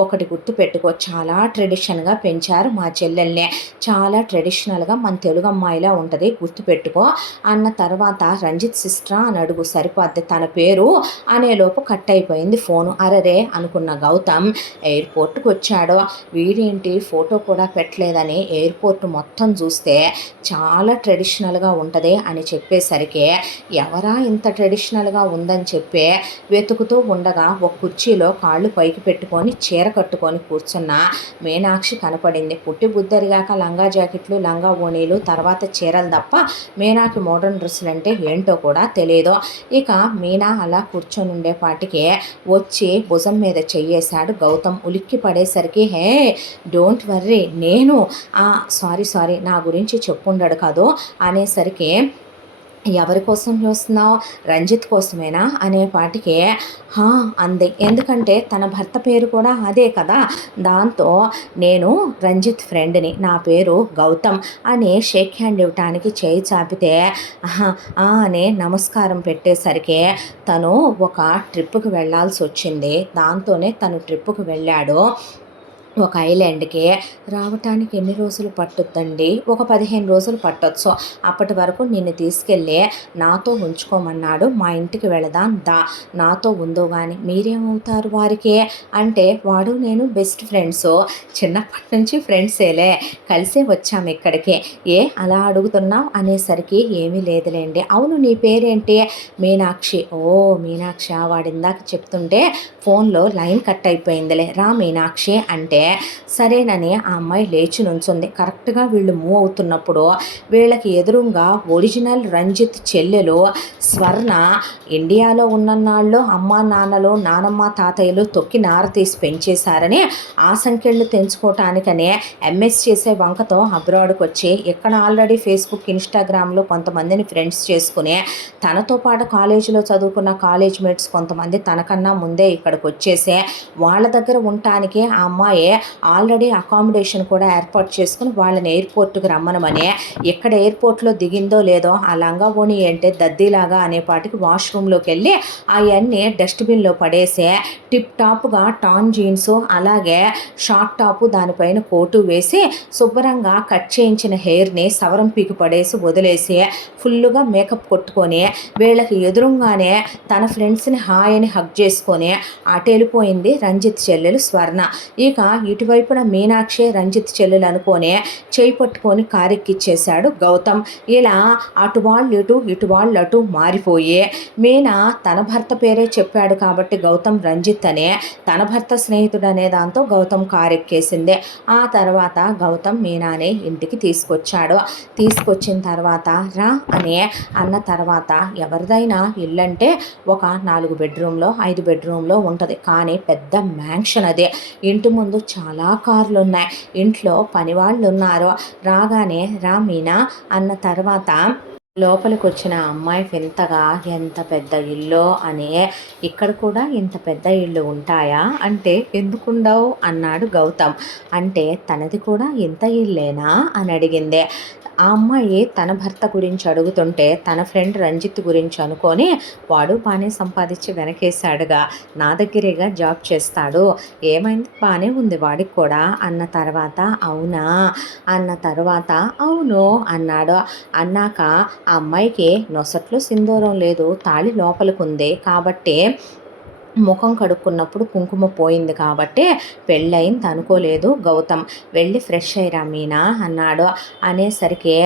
ఒకటి గుర్తు పెట్టుకో, చాలా ట్రెడిషన్గా పెంచారు మా చెల్లెల్ని, చాలా ట్రెడిషనల్గా మన తెలుగు అమ్మాయిలా ఉంటుంది, గుర్తుపెట్టుకో అన్న తర్వాత రంజిత్ సిస్టరా అని అడుగు సరిపోద్ది, తన పేరు అనేలోపు కట్ అయిపోయింది ఫోను. అరరే అనుకున్న గౌతమ్ ఎయిర్పోర్ట్కి వచ్చాడు. వీడేంటి ఫోటో కూడా పెట్టలేదని ఎయిర్పోర్ట్ మొత్తం చూస్తే చాలా ట్రెడిషనల్గా ఉంటుంది అని చెప్పేసరికి ఎవరా ఇంత ట్రెడిషనల్గా ఉందని చెప్పి వెతుకుతూ ఉండగా ఒక కుర్చీలో కాళ్ళు పైకి పెట్టుకొని చీర కట్టుకొని కూర్చున్న మీనాక్షి కనపడింది. పుట్టి బుద్ధరిగాక లంగా జాకెట్లు, లంగా ఓణీలు, తర్వాత చీరలు తప్ప మీనాకి మోడర్న్ డ్రెస్సులు అంటే ఏంటో కూడా తెలియదు. ఇక మీనా అలా కూర్చొని ఉండేపాటికి వచ్చి భుజం మీద చెయ్యేశాడు గౌతమ్. ఉలిక్కి పడేసరికి హే డోంట్ వర్రీ, నేను సారీ నా గురించి చెప్పుండడు కాదు అనేసరికి ఎవరి కోసం చూస్తున్నావు, రంజిత్ కోసమేనా అనేపాటికి అంది. ఎందుకంటే తన భర్త పేరు కూడా అదే కదా. దాంతో నేను రంజిత్ ఫ్రెండ్ని, నా పేరు గౌతమ్ అని షేక్ హ్యాండ్ ఇవ్వటానికి చేయి చాపితే అని నమస్కారం పెట్టేసరికి తను ఒక ట్రిప్పుకి వెళ్ళాల్సి వచ్చింది. దాంతోనే తను ట్రిప్పుకి వెళ్ళాడు ఒక ఐలాండ్కి. రావటానికి ఎన్ని రోజులు పట్టుద్దండి, ఒక 15 రోజులు పట్టొచ్చు. అప్పటి వరకు నిన్ను తీసుకెళ్ళి నాతో ఉంచుకోమన్నాడు. మా ఇంటికి వెళదాం దా, నాతో ఉందో కానీ మీరేమవుతారు వారికి అంటే వాడు నేను బెస్ట్ ఫ్రెండ్స్, చిన్నప్పటి నుంచి ఫ్రెండ్సేలే, కలిసే వచ్చాము ఇక్కడికి, అలా అడుగుతున్నావు అనేసరికి ఏమీ లేదులేండి. అవును నీ పేరేంటి, మీనాక్షి. మీనాక్షి, వాడిందాక చెప్తుంటే ఫోన్లో లైన్ కట్ అయిపోయిందిలే, రా మీనాక్షి అంటే సరేనని ఆ అమ్మాయి లేచి నుంచుంది. కరెక్ట్గా వీళ్ళు మూవ్ అవుతున్నప్పుడు వీళ్ళకి ఎదురుగా ఒరిజినల్ రంజిత్ చెల్లెలు స్వర్ణ ఇండియాలో ఉన్ననాళ్ళు అమ్మ నాన్నలు, నానమ్మ తాతయ్యలు తొక్కి నార తీసి పెంచేశారని ఆ సంఖ్యలు తెంచుకోవటానికనే ఎంఎస్ చేసే వంకతో అబ్రాడ్కి వచ్చి ఇక్కడ ఆల్రెడీ ఫేస్బుక్, ఇన్స్టాగ్రామ్లో కొంతమందిని ఫ్రెండ్స్ చేసుకుని తనతో పాటు కాలేజీలో చదువుకున్న కాలేజ్ మేట్స్ కొంతమంది తనకన్నా ముందే ఇక్కడికి వచ్చేసే వాళ్ళ దగ్గర ఉండటానికి ఆ అమ్మాయి ఆల్రెడీ అకామిడేషన్ కూడా ఏర్పాటు చేసుకుని వాళ్ళని ఎయిర్పోర్ట్కి రమ్మనమని, ఎక్కడ ఎయిర్పోర్ట్లో దిగిందో లేదో ఆ లంగా ఓణి అంటే దద్దీలాగా అనేపాటికి వాష్రూమ్లోకి వెళ్ళి అవన్నీ డస్ట్బిన్లో పడేసే టిప్ టాప్గా టాన్ జీన్స్, అలాగే షార్ట్ టాపు, దానిపైన కోటు వేసి శుభ్రంగా కట్ చేయించిన హెయిర్ని సవరం పీకి పడేసి వదిలేసి ఫుల్లుగా మేకప్ కొట్టుకొని వీళ్ళకి ఎదురుగానే తన ఫ్రెండ్స్ని హాయ్ అని హగ్ చేసుకొని అటెళ్ళిపోయింది రంజిత్ చెల్లెలు స్వర్ణ. ఇక ఇటువైపున మీనాక్షి రంజిత్ చెల్లెలు అనుకొని చేయి పట్టుకొని కారెక్కిచ్చేశాడు గౌతమ్. ఇలా అటు వాళ్ళు ఇటు వాళ్ళు అటు మారిపోయి మీనా తన భర్త పేరే చెప్పాడు కాబట్టి గౌతమ్ రంజిత్ అనే, తన భర్త స్నేహితుడు అనే దాంతో గౌతమ్ కారెక్కేసింది. ఆ తర్వాత గౌతమ్ మీనాని ఇంటికి తీసుకొచ్చాడు. తీసుకొచ్చిన తర్వాత రా అని అన్న తర్వాత ఎవరిదైనా ఇల్లు అంటే ఒక 4 బెడ్రూమ్లో 5 బెడ్రూమ్లో ఉంటుంది, కానీ పెద్ద మ్యాన్షన్ అదే. ఇంటి ముందు చాలా కార్లు ఉన్నాయి, ఇంట్లో పనివాళ్ళు ఉన్నారు. రాగానే రా మీనా అన్న తర్వాత లోపలికి వచ్చిన అమ్మాయి వింతగా ఎంత పెద్ద ఇల్లు అని, ఇక్కడ కూడా ఇంత పెద్ద ఇల్లు ఉంటాయా అంటే ఎందుకుండవు అన్నాడు గౌతమ్. అంటే తనది కూడా ఇంత ఇల్లేనా అని అడిగింది. ఆ అమ్మాయి తన భర్త గురించి అడుగుతుంటే తన ఫ్రెండ్ రంజిత్ గురించి అనుకొని వాడు బాగానే సంపాదించి వెనకేశాడుగా, నా దగ్గరేగా జాబ్ చేస్తాడు, ఏమైంది బాగానే ఉంది వాడికి కూడా అన్న తర్వాత అవునా అన్న తర్వాత అవును అన్నాడు. అన్నాక ఆ అమ్మాయికి నొసట్లో సింధూరం లేదు, తాళి లోపలికి ఉంది కాబట్టి ముఖం కడుక్కున్నప్పుడు కుంకుమ పోయింది కాబట్టి పెళ్ళయింది అనుకోలేదు గౌతమ్. వెళ్ళి ఫ్రెష్ అయ్యిరా మీనా అన్నాడు. అనేసరికి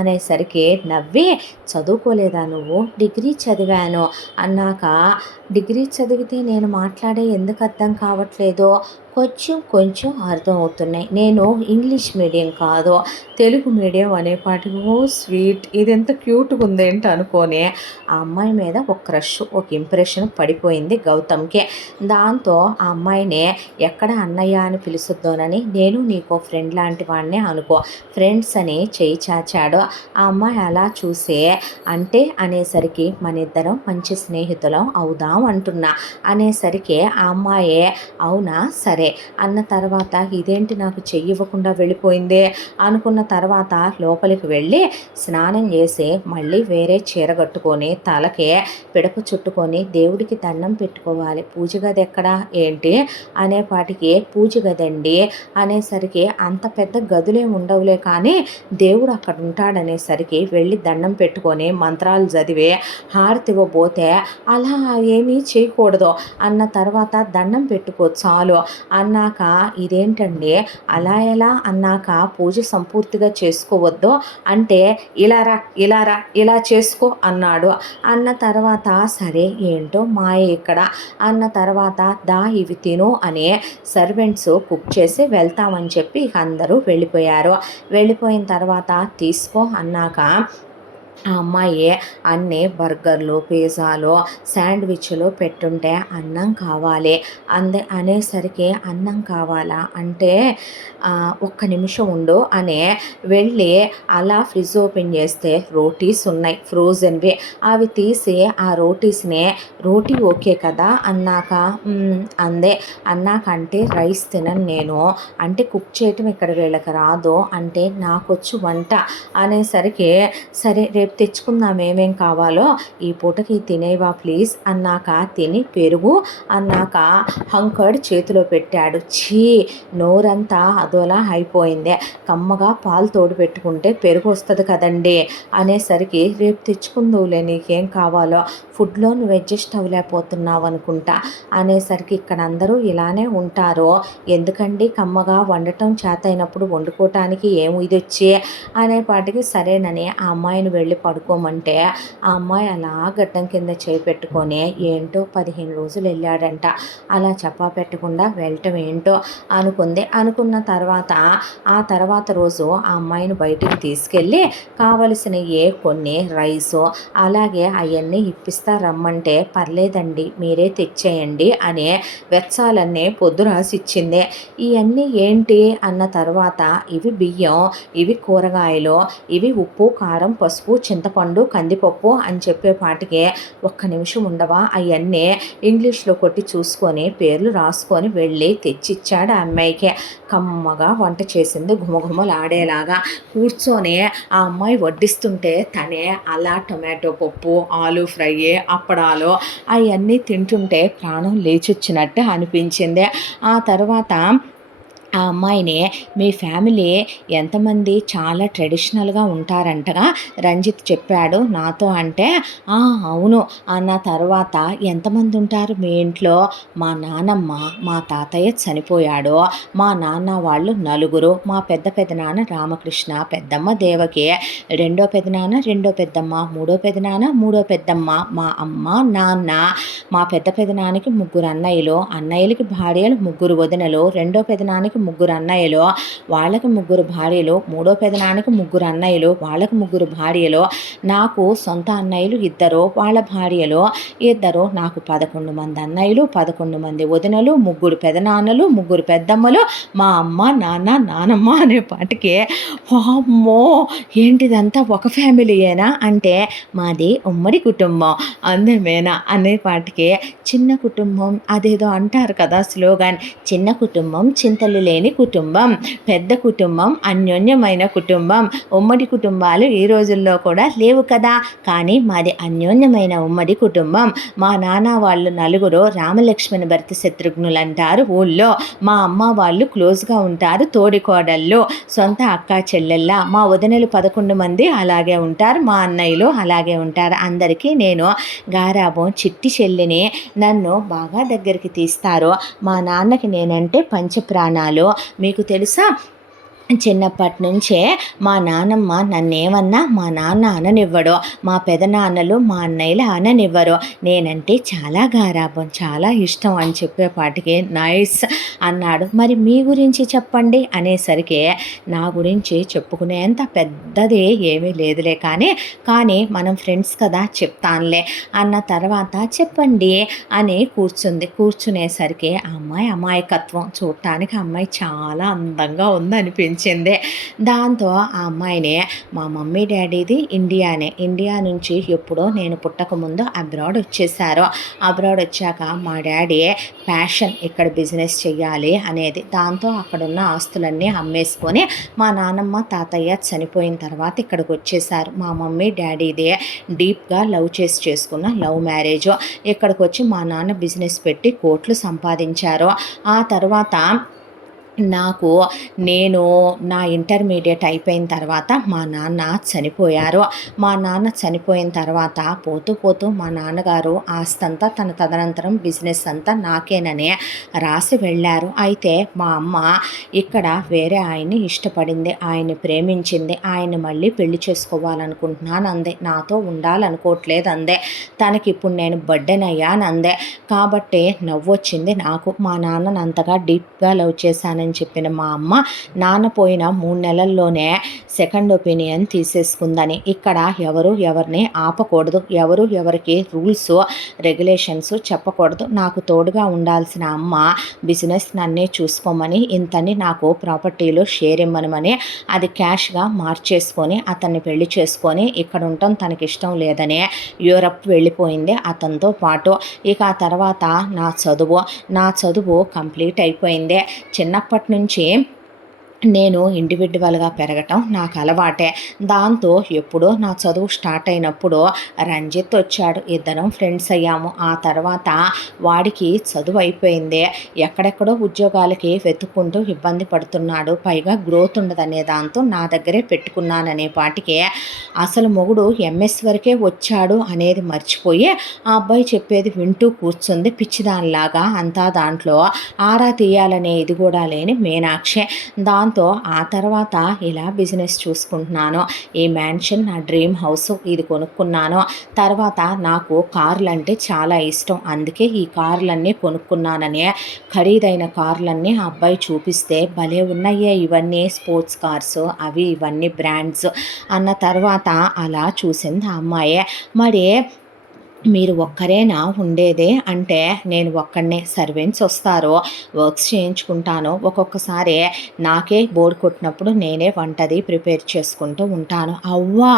అనేసరికి నవ్వి, చదువుకోలేదా నువ్వు? డిగ్రీ చదివాను అన్నాక, డిగ్రీ చదివితే నేను మాట్లాడే ఎందుకు అర్థం కావట్లేదో? కొంచెం కొంచెం అర్థం అవుతున్నాయి. నేను ఇంగ్లీష్ మీడియం కాదు, తెలుగు మీడియం అనేపాటికి ఓ స్వీట్, ఇది ఎంత క్యూట్గా ఉందేంటి అనుకొని ఆ అమ్మాయి మీద ఒక క్రష్, ఒక ఇంప్రెషన్ పడిపోయింది గౌతమ్కి. దాంతో ఆ అమ్మాయిని ఎక్కడ అన్నయ్య అని పిలుస్తుందోనని, నేను నీకో ఫ్రెండ్ లాంటి వాడినే అనుకో, ఫ్రెండ్స్ అని చేయి చాచాడు. ఆ అమ్మాయి అలా చూసే, అంటే అనేసరికి మన ఇద్దరం మంచి స్నేహితులం అవుదాం అంటున్నా అనేసరికి ఆ అమ్మాయే అవునా సరే అన్న తర్వాత, ఇదేంటి నాకు చెయ్యివ్వకుండా వెళ్ళిపోయిందే అనుకున్న తర్వాత లోపలికి వెళ్ళి స్నానం చేసి మళ్ళీ వేరే చీర కట్టుకొని తలకే పిడప చుట్టుకొని దేవుడికి దండం పెట్టుకోవాలి. పూజ గది ఎక్కడా ఏంటి అనేపాటికి, పూజ గదండి అనేసరికి, అంత పెద్ద గదులే ఉండవులే కానీ దేవుడు అక్కడ ఉంటాడనేసరికి వెళ్ళి దండం పెట్టుకొని మంత్రాలు చదివి హారతి ఇవ్వబోతే, అలా ఏమీ చేయకూడదు అన్న తర్వాత దండం పెట్టుకో చాలు అన్నాక, ఇదేంటండి అలా ఎలా అన్నాక, పూజ సంపూర్తిగా చేసుకోవద్దు అంటే, ఇలా చేసుకో అన్నాడు. అన్న తర్వాత సరే ఏంటో మాయ ఇక్కడ అన్న తర్వాత, దా ఇవి తిను అని సర్వెంట్స్ కుక్ చేసి వెళ్తామని చెప్పి అందరూ వెళ్ళిపోయారు. వెళ్ళిపోయిన తర్వాత తీసుకో అన్నాక ఆ అమ్మాయి అన్నీ బర్గర్లు, పిజ్జాలు, శాండ్విచ్లు పెట్టుంటే అన్నం కావాలి అనేసరికి, అన్నం కావాలా అంటే ఒక్క నిమిషం ఉండు అని వెళ్ళి అలా ఫ్రిడ్జ్ ఓపెన్ చేస్తే రోటీస్ ఉన్నాయి ఫ్రోజన్వి. అవి తీసి ఆ రోటీస్ని, రోటీ ఓకే కదా అన్నాక అందే. అన్నాకంటే రైస్ తినను నేను అంటే, కుక్ చేయటం ఇక్కడ వీళ్ళకి రాదు అంటే, నాకొచ్చు వంట అనేసరికి, సరే రేపు తెచ్చుకుందాం ఏమేం కావాలో, ఈ పూటకి తినేవా ప్లీజ్ అన్నాక, తిని పెరుగు అన్నాక హంకర్డ్ చేతిలో పెట్టాడు. ఛీ, నోరంతా అదోలా అయిపోయింది. కమ్మగా పాలు తోడు పెట్టుకుంటే పెరుగు వస్తుంది కదండి అనేసరికి, రేపు తెచ్చుకుందువులే నీకేం కావాలో, ఫుడ్లో నువ్వు అడ్జస్ట్ అవ్వలేకపోతున్నావు అనుకుంటా అనేసరికి, ఇక్కడ అందరూ ఇలానే ఉంటారు, ఎందుకండి కమ్మగా వండటం చేత అయినప్పుడు వండుకోవటానికి ఏమి ఇది వచ్చి అనేపాటికి సరేనని ఆ అమ్మాయిని వెళ్ళి పడుకోమంటే, ఆ అమ్మాయి అలా గడ్డం కింద చేయి పెట్టుకొని, ఏంటో 15 రోజులు వెళ్ళాడంట, అలా చెప్పా పెట్టకుండా వెళ్ళటం ఏంటో అనుకుంది. అనుకున్న తర్వాత ఆ తర్వాత రోజు ఆ అమ్మాయిని బయటికి తీసుకెళ్ళి కావలసిన కొన్ని రైసు అలాగే అవన్నీ ఇప్పిస్తా రమ్మంటే, పర్లేదండి మీరే తెచ్చేయండి అని వెచ్చాలన్నీ పొద్దు రాసిచ్చింది. ఇవన్నీ ఏంటి అన్న తర్వాత, ఇవి బియ్యం, ఇవి కూరగాయలు, ఇవి ఉప్పు, కారం, పసుపు, చింతపండు, కందిపప్పు అని చెప్పేపాటికి, ఒక్క నిమిషం ఉండవా అవన్నీ ఇంగ్లీష్లో కొట్టి చూసుకొని పేర్లు రాసుకొని వెళ్ళి తెచ్చిచ్చాడు ఆ అమ్మాయికి. కమ్మగా వంట చేసింది ఘుమఘుమలాడేలాగా. కూర్చొని ఆ అమ్మాయి వడ్డిస్తుంటే తనే అలా టొమాటో పప్పు, ఆలు ఫ్రై, అప్పడాలు అవన్నీ తింటుంటే ప్రాణం లేచొచ్చినట్టు అనిపించింది. ఆ తర్వాత ఆ అమ్మాయిని, మీ ఫ్యామిలీ ఎంతమంది చాలా ట్రెడిషనల్గా ఉంటారంటగా రంజిత్ చెప్పాడు నాతో అంటే, అవును అన్న తర్వాత, ఎంతమంది ఉంటారు మీ ఇంట్లో? మా నానమ్మ, మా తాతయ్య చనిపోయాడు, మా నాన్న వాళ్ళు 4, మా పెద్దనాన్న రామకృష్ణ, పెద్దమ్మ దేవకి, రెండో పెద్దమ్మ, మూడో పెద్దమ్మ, మా అమ్మ, నాన్న, మా పెద్దనాన్నకి 3 అన్నయ్యలు, అన్నయ్యలకి భార్యలు, 3 వదినలు, రెండో పెదనానికి 3 అన్నయ్యలు, వాళ్ళకి 3 భార్యలు, మూడో పెదనానికి 3 అన్నయ్యలు, వాళ్ళకి 3 భార్యలు, నాకు సొంత అన్నయ్యలు 2, వాళ్ళ భార్యలు 2, నాకు 11 మంది అన్నయ్యలు, 11 మంది వదినలు, 3 పెదనాన్నలు, 3 పెద్దమ్మలు, మా అమ్మ, నాన్న, నానమ్మ అనేపాటికి, అమ్మో ఏంటిదంతా ఒక ఫ్యామిలీయేనా అంటే, మాది ఉమ్మడి కుటుంబం అందమేనా అనేపాటికి, చిన్న కుటుంబం అదేదో అంటారు కదా స్లోగాన్, చిన్న కుటుంబం చింతలు లేని కుటుంబం, పెద్ద కుటుంబం, అన్యోన్యమైన కుటుంబం. ఉమ్మడి కుటుంబాలు ఈ రోజుల్లో కూడా లేవు కదా, కానీ మాది అన్యోన్యమైన ఉమ్మడి కుటుంబం. మా నాన్న వాళ్ళు నలుగురు రామలక్ష్మణ భరత శత్రుఘ్నులు అంటారు ఊళ్ళో. మా అమ్మ వాళ్ళు క్లోజ్గా ఉంటారు, తోడికోడళ్ళు, సొంత అక్క చెల్లెళ్ళ. మా వదినలు 11 మంది అలాగే ఉంటారు, మా అన్నయ్యలు అలాగే ఉంటారు. అందరికీ నేను గారాబం చిట్టి చెల్లిని. నన్ను బాగా దగ్గరికి తీస్తారు. మా నాన్నకి నేనంటే పంచప్రాణాలు. మీకు తెలుసా, చిన్నప్పటి నుంచే మా నాన్నమ్మ నన్నేమన్నా మా నాన్న అననివ్వడు, మా పెదనాన్నలు మా అన్నయ్యలు అననివ్వరు. నేనంటే చాలా గారాబం, చాలా ఇష్టం అని చెప్పేపాటికి నైస్ అన్నాడు. మరి మీ గురించి చెప్పండి అనేసరికి నా గురించి చెప్పుకునేంత పెద్దది ఏమీ లేదులే, కానీ మనం ఫ్రెండ్స్ కదా చెప్తానులే అన్న తర్వాత చెప్పండి అని కూర్చునేసరికి ఆ అమ్మాయి అమాయకత్వం చూడటానికి అమ్మాయి చాలా అందంగా ఉందనిపించింది. దాంతో ఆ అమ్మాయిని మా మమ్మీ డాడీది ఇండియా నుంచి ఎప్పుడో నేను పుట్టకముందు అబ్రాడ్ వచ్చేసారు. అబ్రాడ్ వచ్చాక మా డాడీ ప్యాషన్ ఇక్కడ బిజినెస్ చెయ్యాలి అనేది. దాంతో అక్కడున్న ఆస్తులన్నీ అమ్మేసుకొని మా నాన్నమ్మ తాతయ్య చనిపోయిన తర్వాత ఇక్కడికి వచ్చేసారు. మా మమ్మీ డాడీదే డీప్గా లవ్ చేసుకున్న లవ్ మ్యారేజ్. ఇక్కడికి వచ్చి మా నాన్న బిజినెస్ పెట్టి కోట్లు సంపాదించారు. ఆ తర్వాత నేను నా ఇంటర్మీడియట్ అయిపోయిన తర్వాత మా నాన్న చనిపోయారు. మా నాన్న చనిపోయిన తర్వాత పోతూ మా నాన్నగారు ఆస్తంతా తన తదనంతరం బిజినెస్ అంతా నాకేనని రాసి వెళ్ళారు. అయితే మా అమ్మ ఇక్కడ వేరే ఆయన్ని ఇష్టపడింది, ఆయన్ని ప్రేమించింది, ఆయన్ని మళ్ళీ పెళ్లి చేసుకోవాలనుకుంటున్నాను అందే. నాతో ఉండాలనుకోవట్లేదు అందే. తనకి ఇప్పుడు నేను బర్డెన్ అయ్యాను అందే. కాబట్టి నవ్వొచ్చింది నాకు. మా నాన్నను అంతగా డీప్గా లవ్ చేశానని చెప్పిన మా అమ్మ నాన్న పోయిన 3 నెలల్లోనే సెకండ్ ఒపీనియన్ తీసేసుకుందని. ఇక్కడ ఎవరు ఎవరిని ఆపకూడదు, ఎవరు ఎవరికి రూల్స్ రెగ్యులేషన్స్ చెప్పకూడదు. నాకు తోడుగా ఉండాల్సిన అమ్మ బిజినెస్ నన్నే చూసుకోమని, ఇంతని నాకు ప్రాపర్టీలో షేర్ ఇమ్మనమని, అది క్యాష్గా మార్చేసుకొని అతన్ని పెళ్లి చేసుకొని ఇక్కడ ఉండటం తనకి ఇష్టం లేదని యూరప్ వెళ్ళిపోయింది అతనితో పాటు. ఇక ఆ తర్వాత నా చదువు కంప్లీట్ అయిపోయింది. చిన్నప్పటి నుంచి నేను ఇండివిడ్యువల్గా పెరగటం నాకు అలవాటే. దాంతో ఎప్పుడో నా చదువు స్టార్ట్ అయినప్పుడు రంజిత్ వచ్చాడు, ఇద్దరం ఫ్రెండ్స్ అయ్యాము. ఆ తర్వాత వాడికి చదువు అయిపోయింది, ఎక్కడెక్కడో ఉద్యోగాలకి వెతుక్కుంటూ ఇబ్బంది పడుతున్నాడు, పైగా గ్రోత్ ఉండదనే దాంతో నా దగ్గరే పెట్టుకున్నాననే పాటికి అసలు మొగుడు ఎంఎస్ వరకే వచ్చాడు అనేది మర్చిపోయి ఆ అబ్బాయి చెప్పేది వింటూ కూర్చుంది పిచ్చిదానిలాగా. అంతా దాంట్లో ఆరా తీయాలనే ఇది కూడా లేని మీనాక్షి. దాంతో ఆ తర్వాత ఇలా బిజినెస్ చూసుకుంటున్నాను. ఈ మ్యాన్షన్ నా డ్రీమ్ హౌస్, ఇది కొనుక్కున్నాను. తర్వాత నాకు కార్లు అంటే చాలా ఇష్టం, అందుకే ఈ కార్లన్నీ కొనుక్కున్నానని ఖరీదైన కార్లన్నీ ఆ అబ్బాయి చూపిస్తే భలే ఉన్నాయే ఇవన్నీ స్పోర్ట్స్ కార్స్, అవి ఇవన్నీ బ్రాండ్స్ అన్న తర్వాత అలా చూసింది ఆ అమ్మాయే. మరి మీరు ఒక్కరేనా ఉండేదే అంటే నేను ఒక్కడనే, సర్వెంట్స్ వస్తారు, వర్క్స్ చేయించుకుంటాను. ఒక్కొక్కసారి నాకే బోర్ కొట్టినప్పుడు నేనే వంటది ప్రిపేర్ చేసుకుంటూ ఉంటాను. అవ్వా,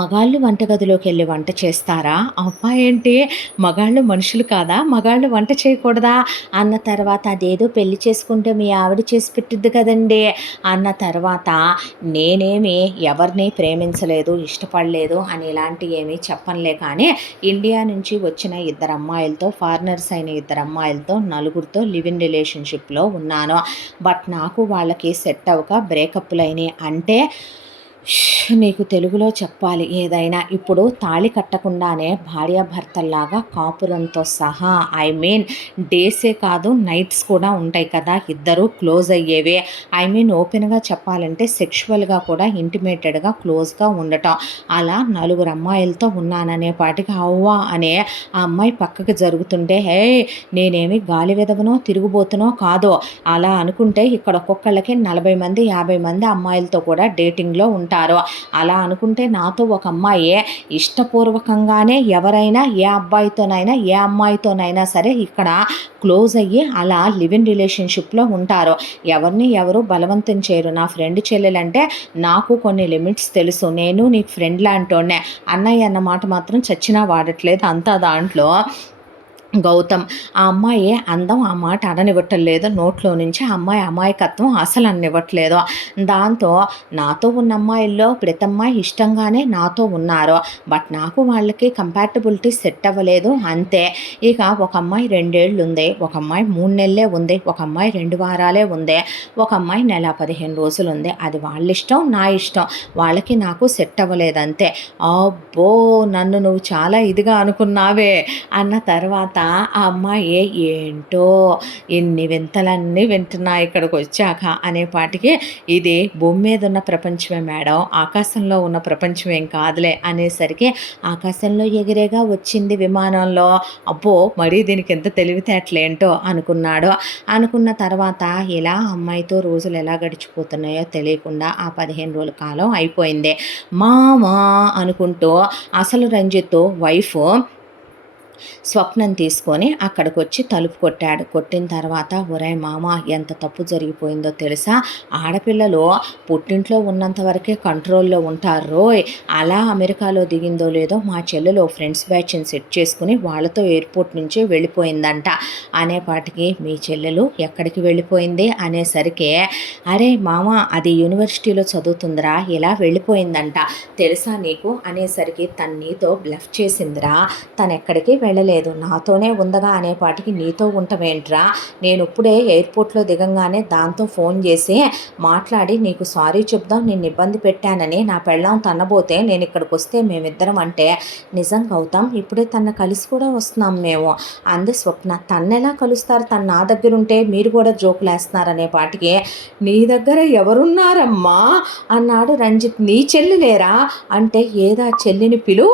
మగాళ్ళు వంటగదిలోకి వెళ్ళి వంట చేస్తారా? అవ్వా ఏంటి, మగాళ్ళు మనుషులు కాదా, మగాళ్ళు వంట చేయకూడదా అన్న తర్వాత అదేదో పెళ్లి చేసుకుంటే మీ ఆవిడ చేసి పెట్టిద్ది కదండి అన్న తర్వాత నేనేమి ఎవరిని ప్రేమించలేదు, ఇష్టపడలేదు అని ఇలాంటివి ఏమీ చెప్పనులే. కానీ ఇండియా నుంచి వచ్చిన 2 అమ్మాయిలతో, ఫారినర్స్ అయిన 2 అమ్మాయిలతో, 4గురితో లివ్ ఇన్ రిలేషన్షిప్లో ఉన్నాను. బట్ నాకు వాళ్ళకి సెట్ అవ్వక బ్రేకప్లు అయినాయి. అంటే నీకు తెలుగులో చెప్పాలి ఏదైనా, ఇప్పుడు తాళి కట్టకుండానే భార్యాభర్తల్లాగా కాపురంతో సహా, డేసే కాదు నైట్స్ కూడా ఉంటాయి కదా, ఇద్దరు క్లోజ్ అయ్యేవే. ఓపెన్గా చెప్పాలంటే సెక్షువల్గా కూడా ఇంటిమేటెడ్గా క్లోజ్గా ఉండటం. అలా 4 అమ్మాయిలతో ఉన్నాననే పాటికి అవ్వా అనే ఆ అమ్మాయి పక్కకి జరుగుతుంటే, హే నేనేమి గాలి వెదవనో తిరుగుబోతునో కాదో, అలా అనుకుంటే ఇక్కడ ఒక్కొక్కళ్ళకి 40 మంది 50 మంది అమ్మాయిలతో కూడా డేటింగ్లో ఉంటారు. అలా అనుకుంటే నాతో ఒక అమ్మాయి ఇష్టపూర్వకంగానే ఎవరైనా ఏ అబ్బాయితోనైనా ఏ అమ్మాయితోనైనా సరే ఇక్కడ క్లోజ్ అయ్యి అలా లివ్ ఇన్ రిలేషన్షిప్లో ఉంటారు. ఎవరిని ఎవరు బలవంతం చేయరు. నా ఫ్రెండ్ చెల్లెలంటే నాకు కొన్ని లిమిట్స్ తెలుసు, నేను నీకు ఫ్రెండ్ లాంటోనే, అన్నయ్య అన్న మాట మాత్రం చచ్చినా వాడట్లేదు. అంతా దాంట్లో గౌతమ్. ఆ అమ్మాయి అందం ఆ మాట అననివ్వటం లేదు నోట్లో నుంచి. ఆ అమ్మాయి అమాయకత్వం అసలు అననివ్వట్లేదు. దాంతో నాతో ఉన్న అమ్మాయిల్లో ప్రతి అమ్మాయి ఇష్టంగానే నాతో ఉన్నారు. బట్ నాకు వాళ్ళకి కంపాటబిలిటీ సెట్ అవ్వలేదు అంతే. ఇక ఒక అమ్మాయి 2 ఏళ్ళు ఉంది. ఒక అమ్మాయి 3 నెలలే ఉంది. ఒక అమ్మాయి 2 వారాలే ఉంది. ఒక అమ్మాయి నెల 15 రోజులు ఉంది. అది వాళ్ళ ఇష్టం, నా ఇష్టం. వాళ్ళకి నాకు సెట్ అవ్వలేదు అంతే. అబ్బో! నన్ను నువ్వు చాలా ఇదిగా అనుకున్నావే అన్న తర్వాత ఆ అమ్మాయి ఏంటో ఎన్ని వింతలన్నీ వింటున్నా ఇక్కడికొచ్చాక అనేపాటికి, ఇది భూమి మీద ఉన్న ప్రపంచమే మేడం, ఆకాశంలో ఉన్న ప్రపంచం ఏం కాదులే అనేసరికి, ఆకాశంలో ఎగిరేగా వచ్చింది విమానంలో. అబ్బో! మరీ దీనికి ఎంత తెలివితేటలేంటో అనుకున్నాడు. అనుకున్న తర్వాత ఇలా అమ్మాయితో రోజులు ఎలా గడిచిపోతున్నాయో తెలియకుండా ఆ 15 రోజుల కాలం అయిపోయింది. మామా అనుకుంటూ అసలు రంజిత్ వైఫ్ స్వప్నం తీసుకొని అక్కడికొచ్చి తలుపు కొట్టాడు. కొట్టిన తర్వాత, ఒరేయ్ మామ ఎంత తప్పు జరిగిపోయిందో తెలుసా? ఆడపిల్లలు పుట్టింట్లో ఉన్నంత వరకే కంట్రోల్లో ఉంటారోయ్. అలా అమెరికాలో దిగిందో లేదో మా చెల్లెలు ఫ్రెండ్స్ బ్యాచ్ని సెట్ చేసుకుని వాళ్ళతో ఎయిర్పోర్ట్ నుంచి వెళ్ళిపోయిందంట. అనేపాటికి మీ చెల్లెలు ఎక్కడికి వెళ్ళిపోయింది అనేసరికి, అరే మామ అది యూనివర్సిటీలో చదువుతుందిరా, ఇలా వెళ్ళిపోయిందంట తెలుసా నీకు అనేసరికి, తను నీతో బ్లఫ్ చేసిందిరా, తను ఎక్కడికి వెళ్ళలేదు, నాతోనే ఉందగా అనేపాటికి నీతో ఉండవేంట్రా, నేను ఇప్పుడే ఎయిర్పోర్ట్లో దిగంగానే దాంతో ఫోన్ చేసి మాట్లాడి నీకు సారీ చెప్దాం, నిన్ను ఇబ్బంది పెట్టానని నా పెళ్ళాం తన్నబోతే నేను ఇక్కడికి వస్తే మేమిద్దరం అంటే, నిజం గౌతమ్ ఇప్పుడే తన కలిసి కూడా వస్తున్నాం మేము అంది స్వప్న. తన్నెలా కలుస్తారు, తను నా దగ్గర ఉంటే మీరు కూడా జోకులు వేస్తున్నారనే పాటికి, నీ దగ్గర ఎవరున్నారమ్మా అన్నాడు రంజిత్. నీ చెల్లిలేరా అంటే, ఏదా చెల్లిని పిలు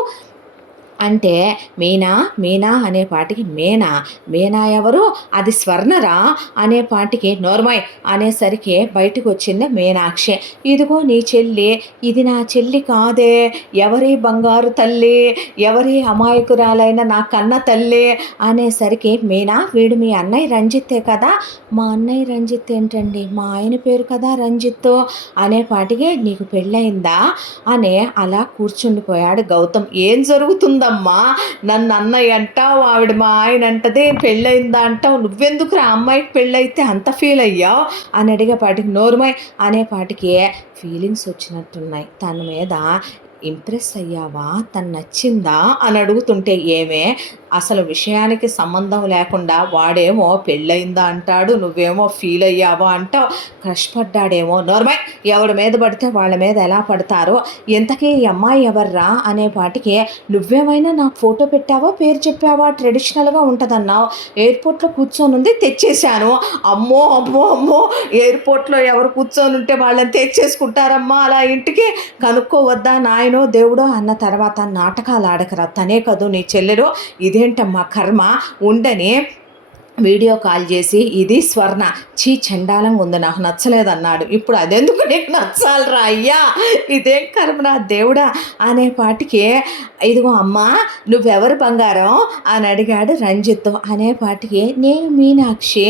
అంటే, మీనా మీనా అనేపాటికి, మీనా ఎవరు, అది స్వర్ణరా అనేపాటికి, నోర్మయ్ అనేసరికి బయటకు వచ్చింది మీనాక్షి. ఇదిగో నీ చెల్లి, ఇది నా చెల్లి కాదే, ఎవరి బంగారు తల్లి, ఎవరి అమాయకురాలైన నా కన్న తల్లి అనేసరికి, మీనా వీడు మీ అన్నయ్య రంజిత్తే కదా. మా అన్నయ్య రంజిత్ ఏంటండి, మా ఆయన పేరు కదా రంజిత్ అనేపాటికి, నీకు పెళ్ళయిందా అనే అలా కూర్చుండిపోయాడు గౌతమ్. ఏం జరుగుతుందమ్మా, నన్ను అన్నయ్య అంటావు, ఆవిడ మా ఆయన అంటది, పెళ్ళయిందా అంటావు, నువ్వెందుకు ఆ అమ్మాయికి పెళ్ళైతే అంత ఫీల్ అయ్యావు అని అడిగేపాటికి, నోరుమై అనేపాటికి ఫీలింగ్స్ వచ్చినట్టున్నాయి తన మీద. ఇంప్రెస్ అయ్యావా, తను నచ్చిందా అని అడుగుతుంటే, ఏమే అసలు విషయానికి సంబంధం లేకుండా వాడేమో పెళ్ళయిందా అంటాడు, నువ్వేమో ఫీల్ అయ్యావా అంటావు, క్రష్ పడ్డాడేమో. నోర్మై, ఎవడి మీద పడితే వాళ్ళ మీద ఎలా పడతారో. ఇంతకీ ఈ అమ్మాయి ఎవర్రా అనేపాటికి, నువ్వేమైనా నాకు ఫోటో పెట్టావా, పేరు చెప్పావా, ట్రెడిషనల్గా ఉంటుందన్నావు, ఎయిర్పోర్ట్లో కూర్చొని ఉంది తెచ్చేశాను. అమ్మో అమ్మో అమ్మో, ఎయిర్పోర్ట్లో ఎవరు కూర్చొని ఉంటే వాళ్ళని తెచ్చేసుకుంటారమ్మా, అలా ఇంటికి కనుక్కోవద్దా నాయనో దేవుడో అన్న తర్వాత, నాటకాలు ఆడకరా, తనే కదూ నీ చెల్లెలు, ఇదేంటమ్మా కర్మ ఉండని వీడియో కాల్ చేసి, ఇది స్వర్ణ, చీ చండాలంగా ఉంది, నాకు నచ్చలేదన్నాడు. ఇప్పుడు అదెందుకు నీకు నచ్చాలరా అయ్యా, ఇదేం కర్మ నా దేవుడా అనేపాటికి, ఇదిగో అమ్మా నువ్వెవరు బంగారం అని అడిగాడు రంజిత్. అనేపాటికి, నేను మీనాక్షి.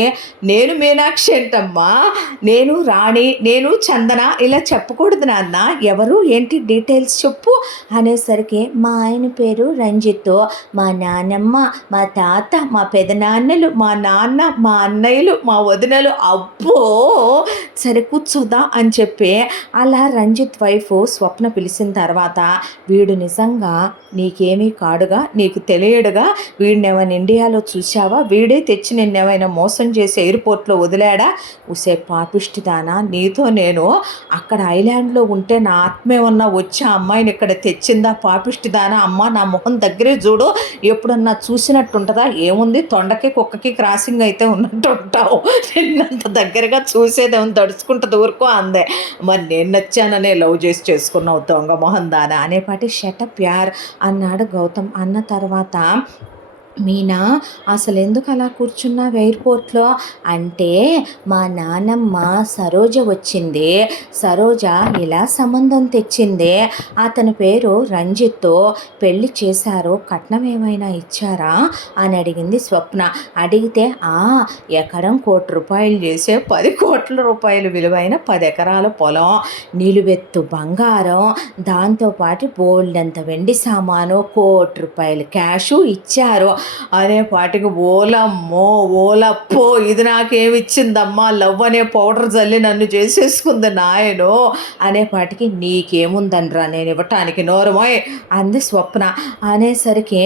నేను మీనాక్షి ఏంటమ్మా, నేను రాణి, నేను చందన, ఇలా చెప్పకూడదు నాన్న, ఎవరు ఏంటి డీటెయిల్స్ చెప్పు అనేసరికి, మా ఆయన పేరు రంజిత్, మా నాన్నమ్మ, మా తాత, మా పెదనాన్నలు, మా నాన్న, మా అన్నయ్యలు, మా వదినలు. అబ్బో సరే కూర్చోదా అని చెప్పి అలా రంజిత్ వైఫ్ స్వప్న పిలిచిన తర్వాత, వీడు నిజంగా నీకేమీ కాడుగా, నీకు తెలియడుగా, వీడినేమైనా ఇండియాలో చూసావా, వీడే తెచ్చి నిన్నేమైనా మోసం చేసి ఎయిర్పోర్ట్లో వదిలాడా, ఉసే పాపిష్టిదానా, నీతో నేను అక్కడ ఐలాండ్లో ఉంటే నా ఆత్మేమన్నా వచ్చి ఆ అమ్మాయిని ఇక్కడ తెచ్చిందా పాపిష్టిదానా, అమ్మ నా మొహం దగ్గరే చూడు, ఎప్పుడన్నా చూసినట్టుంటుందా, ఏముంది తొండకి కుక్కకి క్రాసింగ్ అయితే ఉన్నట్టు ఉంటావు, నిన్నంత దగ్గరగా చూసేదేమో దడుచుకుంటుంది ఊరుకో అందే, మరి నేను నచ్చాననే లవ్ చేసి చేసుకున్నావు దొంగ మొహం దానా అనేపాటి, షటప్ యార్ అన్నాడు గౌతమ్. అన్న తర్వాత, మీనా అసలు ఎందుకు అలా కూర్చున్నావు ఎయిర్పోర్ట్లో అంటే, మా నానమ్మ సరోజ వచ్చింది, సరోజ ఇలా సంబంధం తెచ్చింది, అతని పేరు రంజిత్, పెళ్ళి చేశారు, కట్నం ఏమైనా ఇచ్చారా అని అడిగింది స్వప్న. అడిగితే, ఎకరం ₹1,00,00,000 చేసే 10 కోట్ల రూపాయలు విలువైన 10 ఎకరాల పొలం, నిలువెత్తు బంగారం, దాంతోపాటు బోల్డంత వెండి సామాను, ₹1,00,00,000 క్యాషు ఇచ్చారు. అనేపాటికి ఓలమ్మో ఓలప్పో ఇది నాకేమిచ్చిందమ్మా లవ్ అనే పౌడర్ జల్లి నన్ను చేసేసుకుంది నాయనో అనేపాటికి నీకేముందనరా నేను ఇవ్వటానికి నోరుమోయ్ అంది స్వప్న. అనేసరికి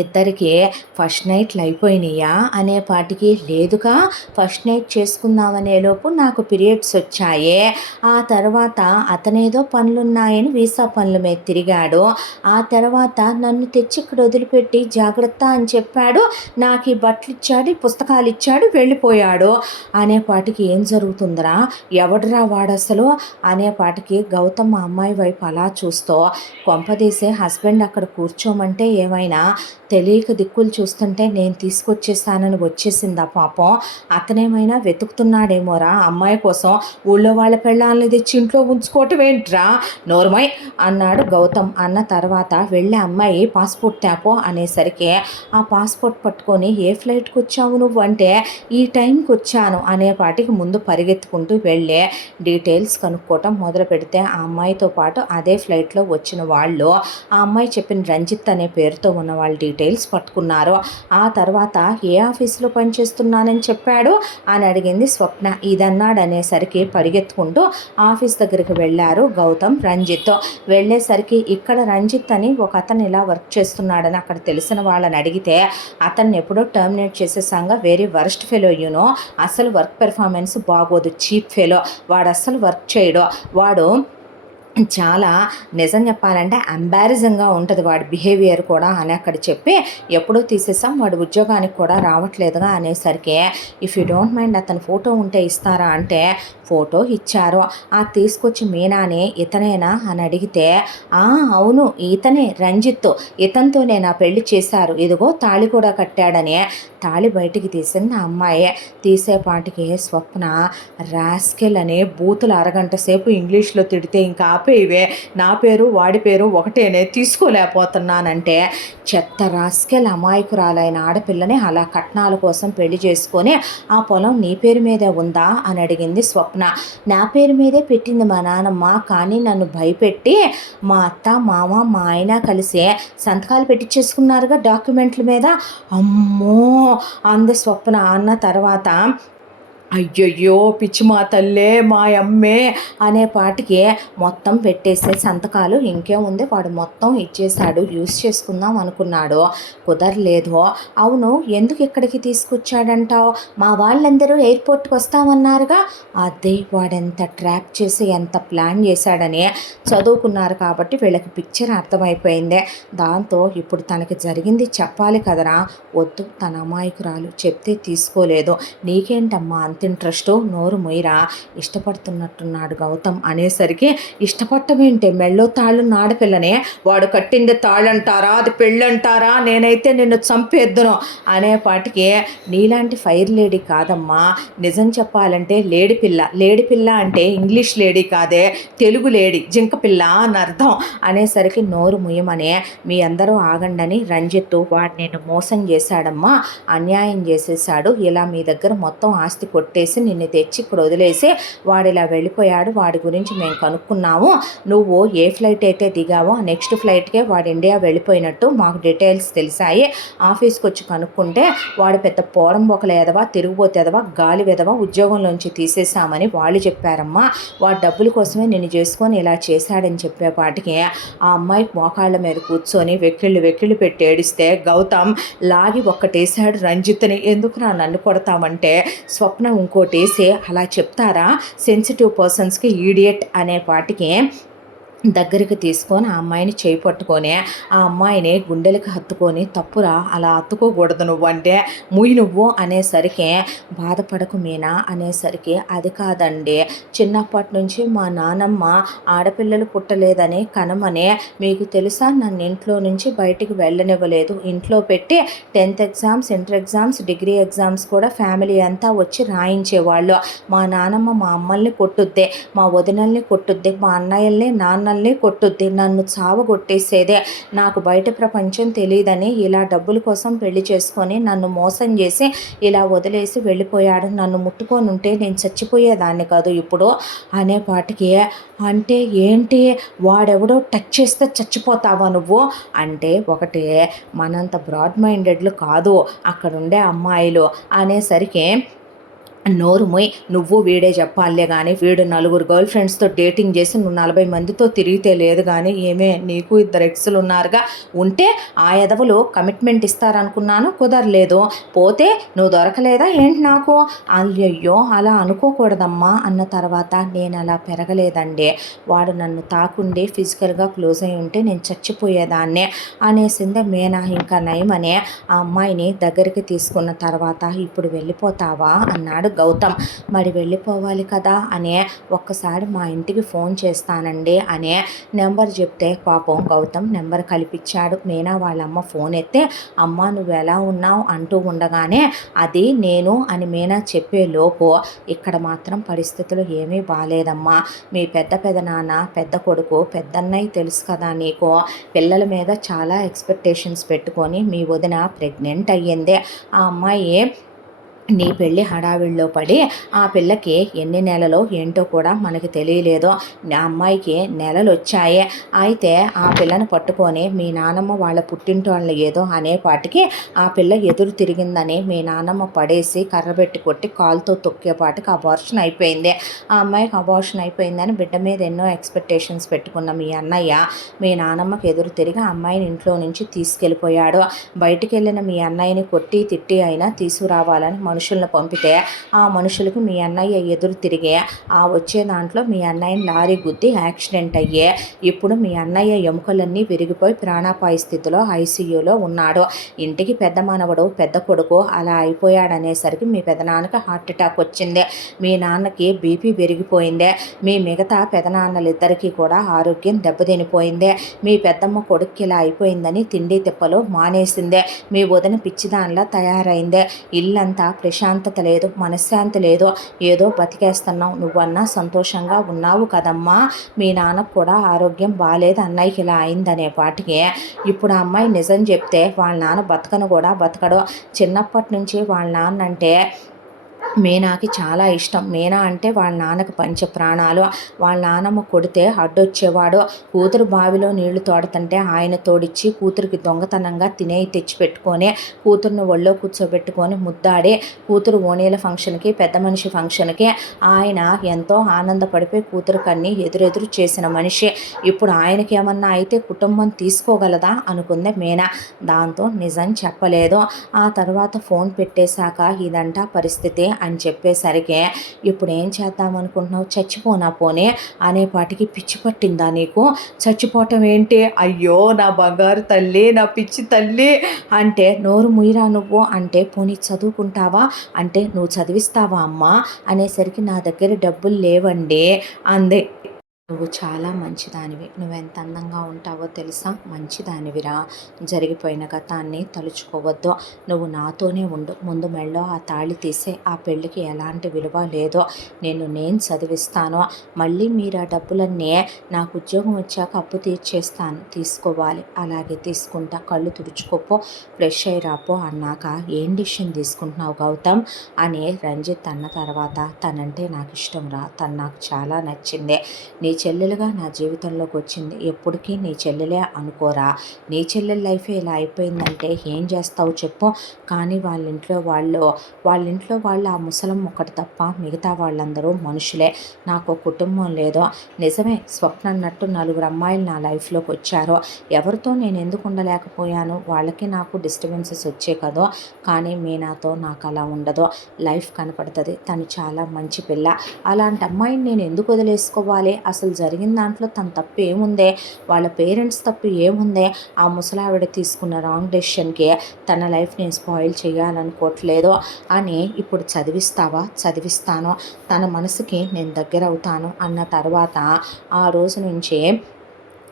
ఇద్దరికి ఫస్ట్ నైట్లు అయిపోయినాయా అనేపాటికి లేదుగా ఫస్ట్ నైట్ చేసుకుందామనేలోపు నాకు పీరియడ్స్ వచ్చాయే. ఆ తర్వాత అతనేదో పనులున్నాయని వీసా పనుల మీద తిరిగాడు. ఆ తర్వాత నన్ను తెచ్చి ఇక్కడ వదిలిపెట్టి జాగ్రత్త అని చెప్పాడు. నాకు ఈ బట్టలు ఇచ్చాడు, ఈ పుస్తకాలు ఇచ్చాడు, వెళ్ళిపోయాడు. అనేపాటికి ఏం జరుగుతుందిరా, ఎవడురా వాడసలు అనేపాటికి గౌతమ్ మా అమ్మాయి వైపు అలా చూస్తూ కొంపదీసే హస్బెండ్ అక్కడ కూర్చోమంటే ఏమైనా తెలియక దిక్కులు చూస్తుంటే నేను తీసుకొచ్చేసానని వచ్చేసిందా పాపం. అతనేమైనా వెతుకుతున్నాడేమోరా అమ్మాయి కోసం, ఊళ్ళో వాళ్ళ పెళ్ళాలని తెచ్చి ఇంట్లో ఉంచుకోవటం ఏంట్రా నోర్మై అన్నాడు గౌతమ్. అన్న తర్వాత వెళ్ళే అమ్మాయి పాస్పోర్ట్ త్యాపో అనేసరికి ఆ పాస్పోర్ట్ పట్టుకొని ఏ ఫ్లైట్కి వచ్చావు నువ్వు అంటే ఈ టైంకి వచ్చాను అనేపాటికి ముందు పరిగెత్తుకుంటూ వెళ్ళే డీటెయిల్స్ కనుక్కోవటం మొదలు పెడితే ఆ అమ్మాయితో పాటు అదే ఫ్లైట్లో వచ్చిన వాళ్ళు ఆ అమ్మాయి చెప్పిన రంజిత్ అనే పేరుతో ఉన్న వాళ్ళ డీటెయిల్స్ పట్టుకున్నారు. ఆ తర్వాత ఏ ఆఫీస్లో పనిచేస్తున్నానని చెప్పాడు అని అడిగింది స్వప్న. ఇదన్నాడు అనేసరికి పరిగెత్తుకుంటూ ఆఫీస్ దగ్గరికి వెళ్ళారు గౌతమ్ రంజిత్. వెళ్ళేసరికి ఇక్కడ రంజిత్ అని ఒక అతను ఇలా వర్క్ చేస్తున్నాడని అక్కడ తెలిసిన వాళ్ళని అడిగితే అతన్ని ఎప్పుడో టర్మినేట్ చేసేసాగా, వెరీ వర్స్ట్ ఫెలో యూనో, అసలు వర్క్ పెర్ఫార్మెన్స్ బాగోదు, చీప్ ఫెలో, వాడు అస్సలు వర్క్ చేయడు, వాడు చాలా నిజం చెప్పాలంటే ఎంబారసింగ్గా ఉంటుంది వాడి బిహేవియర్ కూడా అని అక్కడ చెప్పి ఎప్పుడో తీసేసాం, వాడు ఉద్యోగానికి కూడా రావట్లేదుగా అనేసరికి ఇఫ్ యూ డోంట్ మైండ్ అతని ఫోటో ఉంటే ఇస్తారా అంటే ఫోటో ఇచ్చారు. ఆ తీసుకొచ్చి మీనాని ఇతనేనా అని అడిగితే అవును ఇతనే రంజిత్, ఇతనితోనే నా పెళ్లి చేశారు, ఇదిగో తాళి కూడా కట్టాడని తాళి బయటికి తీసింది ఆ అమ్మాయి. తీసేపాటికి స్వప్న రాస్కెల్ అనే బూతులు అరగంట సేపు ఇంగ్లీష్లో తిడితే ఇంకా ఆపేవే, నా పేరు వాడి పేరు ఒకటేనే తీసుకోలేకపోతున్నానంటే చెత్త రాస్కెల్ అమాయకురాలైన ఆడపిల్లని అలా కట్నాల కోసం పెళ్లి చేసుకొని ఆ పొలం నీ పేరు మీదే ఉందా అని అడిగింది స్వప్న. నా పేరు మీదే పెట్టింది మా నాన్నమ్మ, కానీ నన్ను భయపెట్టి మా అత్త మామ మా ఆయన కలిసి సంతకాలు పెట్టించేసుకున్నారుగా డాక్యుమెంట్ల మీద. అమ్మో అంది స్వప్న. అన్న తర్వాత అయ్యయ్యో పిచ్చి మా తల్లే మా అమ్మే అనే పాటికి మొత్తం పెట్టేసే సంతకాలు ఇంకేముంది, వాడు మొత్తం ఇచ్చేశాడు, యూస్ చేసుకుందాం అనుకున్నాడు, కుదరలేదు. అవును ఎందుకు ఇక్కడికి తీసుకొచ్చాడంటావు, మా వాళ్ళందరూ ఎయిర్పోర్ట్కి వస్తామన్నారుగా, అదే వాడెంత ట్రాక్ చేసి ఎంత ప్లాన్ చేశాడని చదువుకున్నారు కాబట్టి వీళ్ళకి పిక్చర్ అర్థమైపోయింది. దాంతో ఇప్పుడు తనకి జరిగింది చెప్పాలి కదరా, వద్దు తన అమాయకురాలు చెప్తే తీసుకోలేదు, నీకేంటమ్మా అంత ఇంట్రెస్ట్, నోరు మొయ్యరా, ఇష్టపడుతున్నట్టున్నాడు గౌతమ్ అనేసరికి ఇష్టపడటమేంటే, మెళ్ళో తాళ్ళు ఆడపిల్లనే, వాడు కట్టింది తాళ్ళంటారా అది పెళ్ళంటారా, నేనైతే నిన్ను చంపేద్దును అనేపాటికి నీలాంటి ఫైర్ లేడీ కాదమ్మా, నిజం చెప్పాలంటే లేడీ పిల్ల, లేడీ పిల్ల అంటే ఇంగ్లీష్ లేడీ కాదే, తెలుగు లేడీ, జింక పిల్ల అని అర్థం అనేసరికి నోరు ముయ్యమనే మీ అందరూ ఆగండని రంజిత్ వాడు నిన్ను మోసం చేశాడమ్మా, అన్యాయం చేసేసాడు, ఇలా మీ దగ్గర మొత్తం ఆస్తి కొట్టేసి నిన్ను తెచ్చి ఇక్కడ వదిలేసి వాడు ఇలా వెళ్ళిపోయాడు, వాడి గురించి మేము కనుక్కున్నాము, నువ్వు ఏ ఫ్లైట్ అయితే దిగావో నెక్స్ట్ ఫ్లైట్కే వాడు ఇండియా వెళ్ళిపోయినట్టు మాకు డీటెయిల్స్ తెలిసాయి, ఆఫీస్కి వచ్చి కనుక్కుంటే వాడు పెద్ద పోరం బొకల ఎదవా, తిరుగుబోతే ఎదవా, గాలి వెదవా, ఉద్యోగంలోంచి తీసేసామని వాళ్ళు చెప్పారమ్మా, వాడు డబ్బుల కోసమే నిన్ను చేసుకొని ఇలా చేశాడని చెప్పేపాటికి ఆ అమ్మాయి మోకాళ్ళ మీద కూర్చొని వెక్కిళ్ళు పెట్టి ఏడిస్తే గౌతమ్ లాగి ఒక్కటేసాడు రంజిత్ని. ఎందుకురా నన్ను కొడతామంటే స్వప్న ఇంకోటేసి అలా చెప్తారా సెన్సిటివ్ పర్సన్స్కి ఈడియట్ అనే పాటికి దగ్గరికి తీసుకొని ఆ అమ్మాయిని చేయి పట్టుకొని ఆ అమ్మాయిని గుండెలకు హత్తుకొని తప్పురా అలా హత్తుకోకూడదు నువ్వు అంటే ముయ్యి నువ్వు అనేసరికి బాధపడకు మీనా అనేసరికి అది కాదండి, చిన్నప్పటి నుంచి మా నానమ్మ ఆడపిల్లలు పుట్టలేదని కనమనే మీకు తెలుసా, నన్ను ఇంట్లో నుంచి బయటికి వెళ్ళనివ్వలేదు, ఇంట్లో పెట్టి 10th exams, inter exams, degree exams కూడా ఫ్యామిలీ అంతా వచ్చి రాయించేవాళ్ళు, మా నానమ్మ మా అమ్మల్ని కొట్టుద్దే, మా వదినల్ని కొట్టుద్దే, మా అన్నయ్యల్ని నాన్న మనల్ని కొట్టుద్ది, నన్ను చావగొట్టేసేదే. నాకు బయట ప్రపంచం తెలియదని ఇలా డబ్బుల కోసం పెళ్లి చేసుకొని నన్ను మోసం చేసి ఇలా వదిలేసి వెళ్ళిపోయాడు. నన్ను ముట్టుకొని ఉంటే నేను చచ్చిపోయేదాన్ని కాదు ఇప్పుడు అనేపాటికి, అంటే ఏంటి వాడెవడో టచ్ చేస్తే చచ్చిపోతావా నువ్వు అంటే, ఒకటే మనంత బ్రాడ్ మైండెడ్లు కాదు అక్కడుండే అమ్మాయిలు అనేసరికి, నోరు మొయ్, నువ్వు వీడే చెప్పాలే కానీ వీడు 4 గర్ల్ ఫ్రెండ్స్తో డేటింగ్ చేసి నువ్వు 40 మందితో తిరిగితే లేదు కానీ ఏమే నీకు 2 ఎక్స్లు ఉన్నారుగా, ఉంటే ఆ ఎదవలు కమిట్మెంట్ ఇస్తారనుకున్నాను కుదరలేదు, పోతే నువ్వు దొరకలేదా ఏంటి నాకు. అయ్యయ్యో అలా అనుకోకూడదమ్మా అన్న తర్వాత, నేను అలా పెరగలేదండి, వాడు నన్ను తాకుండి ఫిజికల్గా క్లోజ్ అయి ఉంటే నేను చచ్చిపోయేదాన్నే అనేసిందే మీనా. ఇంకా నయమనే ఆ అమ్మాయిని దగ్గరికి తీసుకున్న తర్వాత, ఇప్పుడు వెళ్ళిపోతావా అన్నాడు గౌతమ్. మరి వెళ్ళిపోవాలి కదా అనే, ఒక్కసారి మా ఇంటికి ఫోన్ చేస్తానండి అనే నెంబర్ చెప్తే, పాపం గౌతమ్ నెంబర్ కల్పించాడు. మీనా వాళ్ళమ్మ ఫోన్ ఎత్తే, అమ్మ నువ్వు ఎలా ఉన్నావు అంటూ ఉండగానే, అది నేను అని మీనా చెప్పే లోపు, ఇక్కడ మాత్రం పరిస్థితులు ఏమీ బాగాలేదమ్మా, మీ పెద్ద నాన్న పెద్ద కొడుకు పెద్దన్నయ్య తెలుసు కదా నీకు, పిల్లల మీద చాలా ఎక్స్పెక్టేషన్స్ పెట్టుకొని మీ వదిన ప్రెగ్నెంట్ అయ్యిందే. ఆ అమ్మాయి నీ పెళ్ళి హడావిడిలో పడి ఆ పిల్లకి ఎన్ని నెలలో ఏంటో కూడా మనకి తెలియలేదు. నా అమ్మాయికి నెలలు వచ్చాయి. అయితే ఆ పిల్లను పట్టుకొని మీ నానమ్మ వాళ్ళ పుట్టింటోళ్ళు ఏదో అనేపాటికి ఆ పిల్ల ఎదురు తిరిగిందని మీ నానమ్మ పడేసి కర్రబెట్టి కొట్టి కాలుతో తొక్కేపాటికి అబార్షన్ అయిపోయింది. ఆ అమ్మాయికి అబార్షన్ అయిపోయిందని బిడ్డ మీద ఎన్నో ఎక్స్పెక్టేషన్స్ పెట్టుకున్న మీ అన్నయ్య మీ నానమ్మకి ఎదురు తిరిగి ఆ అమ్మాయిని ఇంట్లో నుంచి తీసుకెళ్ళిపోయాడు. బయటికి వెళ్ళిన మీ అన్నయ్యని కొట్టి తిట్టి అయినా తీసుకురావాలని మనుషులను పంపితే, ఆ మనుషులకు మీ అన్నయ్య ఎదురు తిరిగే ఆ వచ్చే దాంట్లో మీ అన్నయ్యని లారీ గుద్ది యాక్సిడెంట్ అయ్యే, ఇప్పుడు మీ అన్నయ్య ఎముకలన్నీ విరిగిపోయి ప్రాణాపాయ స్థితిలో ఐసీయూలో ఉన్నాడు. ఇంటికి పెద్ద మనవడు పెద్ద కొడుకు అలా అయిపోయాడనేసరికి మీ పెదనాన్నకి హార్ట్ అటాక్ వచ్చింది, మీ నాన్నకి బీపీ పెరిగిపోయిందే, మీ మిగతా పెదనాన్నలిద్దరికీ కూడా ఆరోగ్యం దెబ్బతినిపోయిందే, మీ పెద్దమ్మ కొడుక్కి ఇలా అయిపోయిందని తిండి తిప్పలు మానేసిందే, మీ వదిన పిచ్చిదానిలా తయారైందే, ఇల్లంతా ప్రశాంతత లేదు, మనశ్శాంతి లేదు, ఏదో బతికేస్తున్నావు, నువ్వన్నా సంతోషంగా ఉన్నావు కదమ్మా, మీ నాన్నకు కూడా ఆరోగ్యం బాగాలేదు అన్నయ్యకి ఇలా అయిందనే పాటికి, ఇప్పుడు ఆ అమ్మాయి నిజం చెప్తే వాళ్ళ నాన్న బతకను కూడా బతకడు. చిన్నప్పటి నుంచి వాళ్ళ నాన్న అంటే మీనాకి చాలా ఇష్టం. మీనా అంటే వాళ్ళ నాన్నకి పంచ ప్రాణాలు. వాళ్ళ నాన్నమ్మ కొడితే అడ్డొచ్చేవాడు. కూతురు బావిలో నీళ్లు తోడుతుంటే ఆయన తోడిచ్చి కూతురికి దొంగతనంగా తినేయి తెచ్చిపెట్టుకొని కూతురుని ఒళ్ళో కూర్చోబెట్టుకొని ముద్దాడి, కూతురు ఓణీల ఫంక్షన్కి పెద్ద మనిషి ఫంక్షన్కి ఆయన ఎంతో ఆనందపడిపోయి కూతురు కన్ని ఎదురెదురు చేసిన మనిషి. ఇప్పుడు ఆయనకి ఏమన్నా అయితే కుటుంబం తీసుకోగలదా అనుకుంది మీనా. దాంతో నిజం చెప్పలేదు. ఆ తర్వాత ఫోన్ పెట్టేశాక ఇదంటా పరిస్థితి అని చెప్పేసరికి, ఇప్పుడు ఏం చేద్దాం అనుకుంటున్నావు, చచ్చిపోనా పోనీ అనేపాటికి, పిచ్చి పట్టిందా నీకు, చచ్చిపోవటం ఏంటి, అయ్యో నా బంగారు తల్లి నా పిచ్చి తల్లి అంటే, నోరు ముయిరా నువ్వు అంటే, పోనీ చదువుకుంటావా అంటే, నువ్వు చదివిస్తావా అమ్మా అనేసరికి, నా దగ్గర డబ్బులు లేవండి అంది. నువ్వు చాలా మంచిదానివి, నువ్వెంత అందంగా ఉంటావో తెలుసా, మంచిదానివిరా, జరిగిపోయిన గతాన్ని తలుచుకోవద్దు, నువ్వు నాతోనే ఉండు, ముందు మెళ్ళో ఆ తాళి తీసే, ఆ పెళ్ళికి ఎలాంటి విలువ లేదో నేను చదివిస్తాను, మళ్ళీ మీరు ఆ డబ్బులన్నీ నాకు ఉద్యోగం వచ్చాక అప్పు తీర్చేస్తాను, తీసుకోవాలి, అలాగే తీసుకుంటా, కళ్ళు తుడుచుకోపో, ఫ్రెష్ అయ్యి రాపో అన్నాక, ఏం డిసిషన్ తీసుకుంటున్నావు గౌతమ్ అని రంజిత్ అన్న తర్వాత, తనంటే నాకు ఇష్టం రా, తను నాకు చాలా నచ్చిందే, నీ చెల్లెలుగా నా జీవితంలోకి వచ్చింది, ఎప్పటికీ నీ చెల్లెలే అనుకోరా, నీ చెల్లెల లైఫే ఇలా అయిపోయిందంటే ఏం చేస్తావు చెప్పు, కానీ వాళ్ళ ఇంట్లో వాళ్ళు ఆ ముసలం ఒకటి తప్ప మిగతా వాళ్ళందరూ మనుషులే, నాకు కుటుంబం లేదో నిజమే, స్వప్న అన్నట్టు 4 అమ్మాయిలు నా లైఫ్లోకి వచ్చారో, ఎవరితో నేను ఎందుకు ఉండలేకపోయాను, వాళ్ళకి నాకు డిస్టర్బెన్సెస్ వచ్చే కదో, కానీ మీనాతో నాకు అలా ఉండదు, లైఫ్ కనపడుతుంది, తను చాలా మంచి పిల్ల, అలాంటి అమ్మాయిని నేను ఎందుకు వదిలేసుకోవాలి, అసలు జరిగిన దాంట్లో తన తప్పు ఏముందే, వాళ్ళ పేరెంట్స్ తప్పు ఏముందే, ఆ ముసలావిడ తీసుకున్న రాంగ్ డెసిషన్కి తన లైఫ్ నేను స్పాయిల్ చేయాలనుకోవట్లేదు అని, ఇప్పుడు చదివిస్తావా, చదివిస్తాను, తన మనసుకి నేను దగ్గర అవుతాను అన్న తర్వాత, ఆ రోజు నుంచే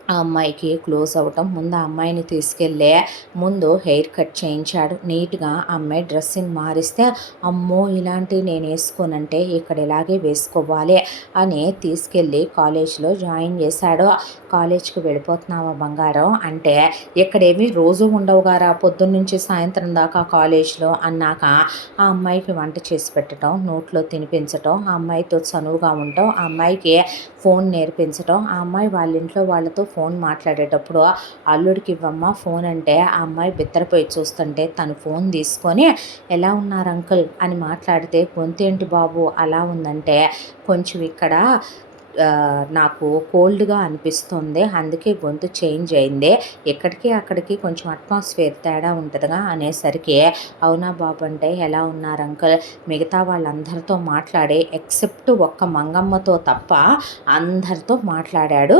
ఆ అమ్మాయికి క్లోజ్ అవ్వటం. ముందు ఆ అమ్మాయిని తీసుకెళ్ళి ముందు హెయిర్ కట్ చేయించాడు. నీట్‌గా ఆ అమ్మాయి డ్రెస్సింగ్ మారిస్తే, అమ్మో! ఇలాంటివి నేను వేసుకోనంటే ఇక్కడ ఇలాగే వేసుకోవాలి అని తీసుకెళ్ళి కాలేజ్‌లో జాయిన్ చేశాడు. కాలేజ్‌కి వెళ్ళిపోతున్నావా బంగారం అంటే, ఇక్కడేమి రోజు ఉండవు గారా పొద్దున్నుంచి సాయంత్రం దాకా కాలేజ్‌లో అన్నాక, ఆ అమ్మాయికి వంట చేసి పెట్టడం, నోట్లో తినిపించటం, ఆ అమ్మాయితో చనువుగా ఉండటం, ఆ అమ్మాయికి ఫోన్ నేర్పించటం, ఆ అమ్మాయి వాళ్ళ ఇంట్లో వాళ్ళతో ఫోన్ మాట్లాడేటప్పుడు అల్లుడికి ఇవ్వమ్మా ఫోన్ అంటే, ఆ అమ్మాయి బిత్తరపోయి చూస్తుంటే తను ఫోన్ తీసుకొని ఎలా ఉన్నారు అంకుల్ అని మాట్లాడితే, గొంతేంటి బాబు అలా ఉందంటే, కొంచెం ఇక్కడ నాకు కోల్డ్గా అనిపిస్తుంది, అందుకే గొంతు చేంజ్ అయింది, ఎక్కడికి అక్కడికి కొంచెం అట్మాస్ఫియర్ తేడా ఉంటుందిగా అనేసరికి, అవునా బాబు అంటే, ఎలా ఉన్నారు అంకుల్, మిగతా వాళ్ళందరితో మాట్లాడి ఎక్సెప్ట్ ఒక్క మంగమ్మతో తప్ప అందరితో మాట్లాడాడు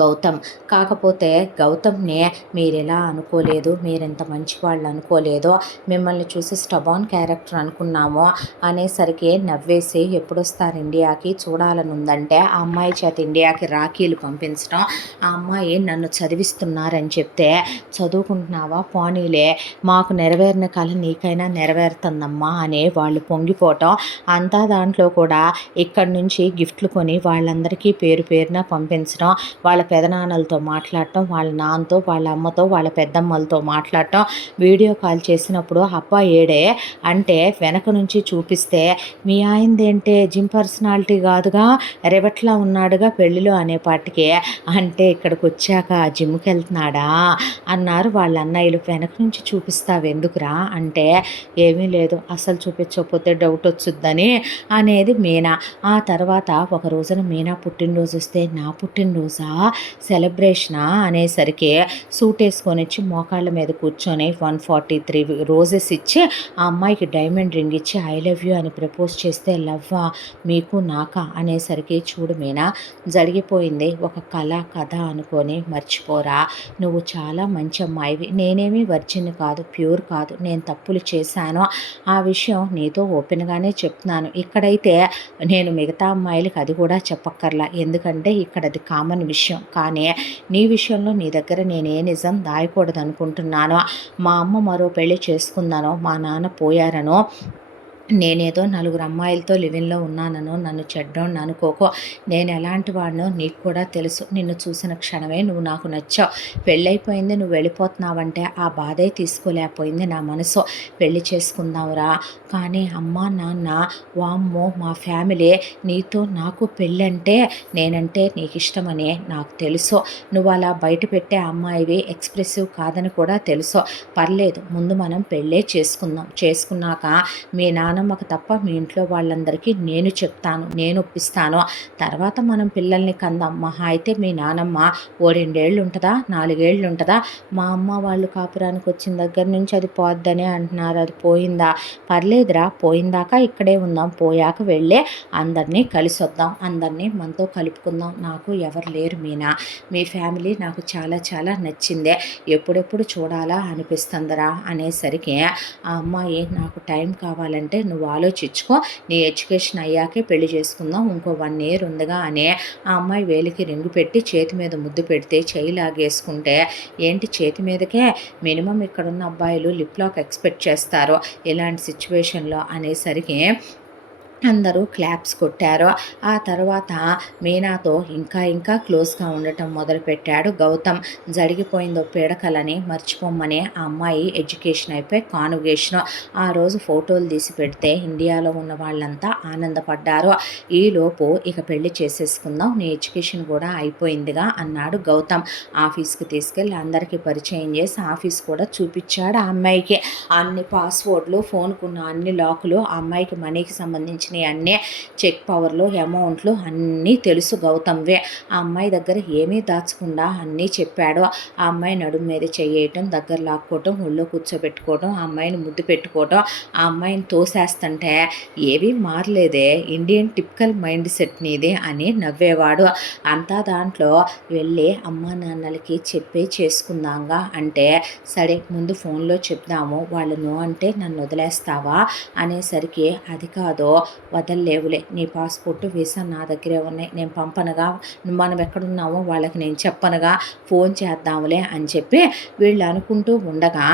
గౌతమ్. కాకపోతే గౌతమ్‌ని మీరెలా అనుకోలేదు, మీరింత మంచివాళ్ళు అనుకోలేదు, మిమ్మల్ని చూసి స్టబాన్ క్యారెక్టర్ అనుకున్నాము అనేసరికి నవ్వేసి, ఎప్పుడొస్తారు ఇండియాకి చూడాలనుందంటే, ఆ అమ్మాయి చేత ఇండియాకి రాఖీలు పంపించడం, ఆ అమ్మాయి నన్ను చదివిస్తున్నారని చెప్తే, చదువుకుంటున్నావా పోనీలే, మాకు నెరవేరిన కల నీకైనా నెరవేరుతుందమ్మా అని వాళ్ళు పొంగిపోవటం. అంతా దాంట్లో కూడా ఇక్కడి నుంచి గిఫ్ట్లు కొని వాళ్ళందరికీ పేరు పేరున పంపించడం, వాళ్ళ పెదనాన్నలతో మాట్లాడటం, వాళ్ళ నాన్నతో, వాళ్ళ అమ్మతో, వాళ్ళ పెద్దమ్మలతో మాట్లాడటం, వీడియో కాల్ చేసినప్పుడు అబ్బా ఏడే అంటే వెనక నుంచి చూపిస్తే, మీ ఆయనదేంటే జిమ్ పర్సనాలిటీ కాదుగా, రెవట్లా ఉన్నాడుగా పెళ్ళిలో అనేపాటికి, అంటే ఇక్కడికి వచ్చాక జిమ్కి వెళ్తున్నాడా అన్నారు వాళ్ళ అన్నయ్యలు. వెనక నుంచి చూపిస్తావెందుకురా అంటే, ఏమీ లేదు అసలు చూపించకపోతే డౌట్ వచ్చుద్దని అనేది మీనా. ఆ తర్వాత ఒక రోజున మీనా పుట్టినరోజు వస్తే, నా పుట్టినరోజా సెలబ్రేషనా అనేసరికి సూట్ వేసుకొని వచ్చి మోకాళ్ళ మీద కూర్చొని 143 రోజెస్ ఇచ్చి, ఆ అమ్మాయికి డైమండ్ రింగ్ ఇచ్చి ఐ లవ్ యూ అని ప్రపోజ్ చేస్తే, లవ్వా మీకు నాకా అనేసరికి, చూడు మీనా జరిగిపోయింది ఒక కథ అనుకొని మర్చిపోరా, నువ్వు చాలా మంచి అమ్మాయివి, నేనేమి వర్జిన్ కాదు, ప్యూర్ కాదు, నేను తప్పులు చేశాను, ఆ విషయం నీతో ఓపెన్గానే చెప్తున్నాను, ఇక్కడైతే నేను మిగతా అమ్మాయిలకి అది కూడా చెప్పక్కర్లా, ఎందుకంటే ఇక్కడ అది కామన్ విషయం, కానీ నీ విషయంలో నీ దగ్గర నేను ఏ నిజం దాయకూడదు అనుకుంటున్నాను, మా అమ్మ మరో పెళ్లి చేసుకుందానో, మా నాన్న పోయారనో, నేనేదో నలుగురు అమ్మాయిలతో లివిన్లో ఉన్నానను నన్ను చెడ్డోడిని అనుకోకో, నేను ఎలాంటి వాడినో నీకు కూడా తెలుసు, నిన్ను చూసిన క్షణమే నువ్వు నాకు నచ్చావు, పెళ్ళైపోయింది నువ్వు వెళ్ళిపోతున్నావంటే ఆ బాధే తీసుకోలేకపోయింది నా మనసు, పెళ్లి చేసుకుందాంరా, కానీ అమ్మ నాన్న వామ్మో మా ఫ్యామిలీ నీతో నాకు పెళ్ళంటే నేనంటే నీకు ఇష్టమని నాకు తెలుసు, నువ్వు అలా బయట పెట్టే అమ్మాయివి ఎక్స్ప్రెసివ్ కాదని కూడా తెలుసు, పర్లేదు ముందు మనం పెళ్ళే చేసుకున్నాక మీ నానమ్మకు తప్ప మీ ఇంట్లో వాళ్ళందరికీ నేను చెప్తాను, నేను ఒప్పిస్తాను, తర్వాత మనం పిల్లల్ని కందాం, మహా అయితే మీ నానమ్మ ఓ 2 ఏళ్ళు ఉంటుందా, 4 ఏళ్ళు ఉంటుందా, మా అమ్మ వాళ్ళు కాపురానికి వచ్చిన దగ్గర నుంచి అది పోద్దని అంటున్నారు, అది పోయిందా, పర్లేదురా పోయిందాకా ఇక్కడే ఉందాం, పోయాక వెళ్ళే అందరినీ కలిసి వద్దాం, అందరినీ మనతో కలుపుకుందాం, నాకు ఎవరు లేరు మీనా, మీ ఫ్యామిలీ నాకు చాలా చాలా నచ్చిందే, ఎప్పుడెప్పుడు చూడాలా అనిపిస్తుందిరా అనేసరికి, ఆ అమ్మాయి నాకు టైం కావాలంటే నువ్వు ఆలోచించుకో, నీ ఎడ్యుకేషన్ అయ్యాకే పెళ్లి చేసుకుందాం, ఇంకో 1 ఇయర్ ఉందిగా అని ఆ అమ్మాయి వేలికి రింగు పెట్టి చేతి మీద ముద్దు పెడితే చెయ్యి లాగేసుకుంటే, ఏంటి చేతి మీదకే, మినిమం ఇక్కడున్న అబ్బాయిలు లిప్ లాక్ ఎక్స్పెక్ట్ చేస్తారు ఇలాంటి సిచ్యువేషన్లో అనేసరికి అందరూ క్లాప్స్ కొట్టారు. ఆ తర్వాత మీనాతో ఇంకా ఇంకా క్లోజ్గా ఉండటం మొదలుపెట్టాడు గౌతమ్. జరిగిపోయిందో పీడకలని మర్చిపోమ్మని ఆ అమ్మాయి ఎడ్యుకేషన్ అయిపోయి కాన్వకేషన్ ఆ రోజు ఫోటోలు తీసి పెడితే ఇండియాలో ఉన్న వాళ్ళంతా ఆనందపడ్డారు. ఈలోపు ఇక పెళ్లి చేసేసుకుందాం, నీ ఎడ్యుకేషన్ కూడా అయిపోయిందిగా అన్నాడు గౌతమ్. ఆఫీస్కి తీసుకెళ్ళి అందరికీ పరిచయం చేసి ఆఫీస్ కూడా చూపించాడు ఆ అమ్మాయికి. అన్ని పాస్వర్డ్లు, ఫోన్కున్న అన్ని లాకులు, ఆ అమ్మాయికి మనీకి సంబంధించిన అన్నీ చెక్ పవర్లు, అమౌంట్లు అన్నీ తెలుసు గౌతమ్వే. ఆ అమ్మాయి దగ్గర ఏమీ దాచకుండా అన్నీ చెప్పాడు. ఆ అమ్మాయి నడుము మీద చెయ్యటం, దగ్గర లాక్కోవటం, ఒళ్ళో కూర్చోబెట్టుకోవటం, ఆ అమ్మాయిని ముద్దు పెట్టుకోవటం, ఆ అమ్మాయిని తోసేస్తుంటే, ఏవీ మారలేదే, ఇండియన్ టిపికల్ మైండ్ సెట్ నీది అని నవ్వేవాడు. అంతా దాంట్లో వెళ్ళి అమ్మా నాన్నలకి చెప్పే చేసుకుందాంగా అంటే, సరే ముందు ఫోన్లో చెప్దాము, వాళ్ళు నో అంటే నన్ను వదిలేస్తావా అనేసరికి, అది కాదు వదలలేవులే, నీ పాస్పోర్టు వీసా నా దగ్గరే ఉన్నాయి, నేను పంపనుగా, మనం ఎక్కడున్నామో వాళ్ళకి నేను చెప్పనుగా, ఫోన్ చేద్దాంలే అని చెప్పి వీళ్ళు అనుకుంటూ ఉండగా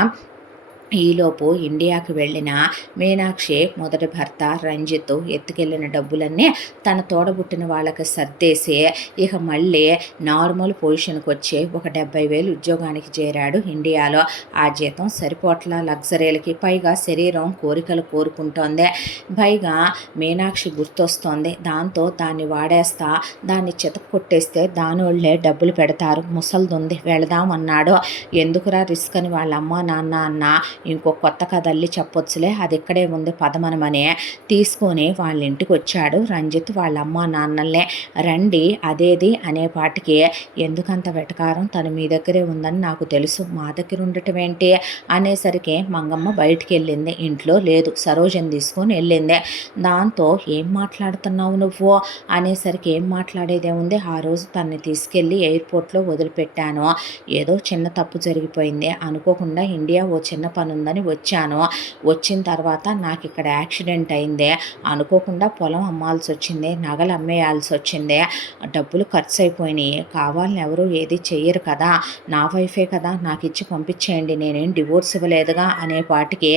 ఈలోపు ఇండియాకి వెళ్ళిన మీనాక్షి మొదటి భర్త రంజిత్ ఎత్తుకెళ్ళిన డబ్బులన్నీ తన తోడబుట్టిన వాళ్ళకి సర్దేసి ఇక మళ్ళీ నార్మల్ పొజిషన్కి వచ్చి ఒక 70,000 ఉద్యోగానికి చేరాడు ఇండియాలో. ఆ జీతం సరిపోట్ల లగ్జరీలకి, పైగా శరీరం కోరికలు కోరుకుంటోంది, పైగా మీనాక్షి గుర్తొస్తోంది. దాంతో దాన్ని వాడేస్తా, దాన్ని చితక్కొట్టేస్తే దానోళ్లే డబ్బులు పెడతారు, ముసల్దుంది వెళదామన్నాడు. ఎందుకురా రిస్క్ అని వాళ్ళ అమ్మ నాన్న అన్న ఇంకో కొత్త కథ అల్లి చెప్పొచ్చులే, అది ఇక్కడే ఉంది పదమనమనే తీసుకొని వాళ్ళ ఇంటికి వచ్చాడు రంజిత్. వాళ్ళ అమ్మ నాన్నల్నే రండి అదేది అనేపాటికి, ఎందుకంత వెటకారం, తను మీ దగ్గరే ఉందని నాకు తెలుసు, మా దగ్గర ఉండటం ఏంటి అనేసరికి మంగమ్మ బయటికి వెళ్ళింది, ఇంట్లో లేదు, సరోజని తీసుకొని వెళ్ళింది. దాంతో ఏం మాట్లాడుతున్నావు నువ్వు అనేసరికి, ఏం మాట్లాడేదే ఉంది, ఆ రోజు తనని తీసుకెళ్ళి ఎయిర్పోర్ట్లో వదిలిపెట్టాను, ఏదో చిన్న తప్పు జరిగిపోయింది, అనుకోకుండా ఇండియా ఓ చిన్న పని ఉందని వచ్చాను, వచ్చిన తర్వాత నాకు ఇక్కడ యాక్సిడెంట్ అయింది, అనుకోకుండా పొలం అమ్మాల్సి వచ్చింది, నగలు అమ్మేయాల్సి వచ్చింది, డబ్బులు ఖర్చు అయిపోయినాయి, కావాలని ఎవరు ఏది చెయ్యరు కదా, నా వైఫే కదా, నాకు ఇచ్చి పంపించేయండి, నేనేం డివోర్స్ ఇవ్వలేదుగా అనేపాటికి,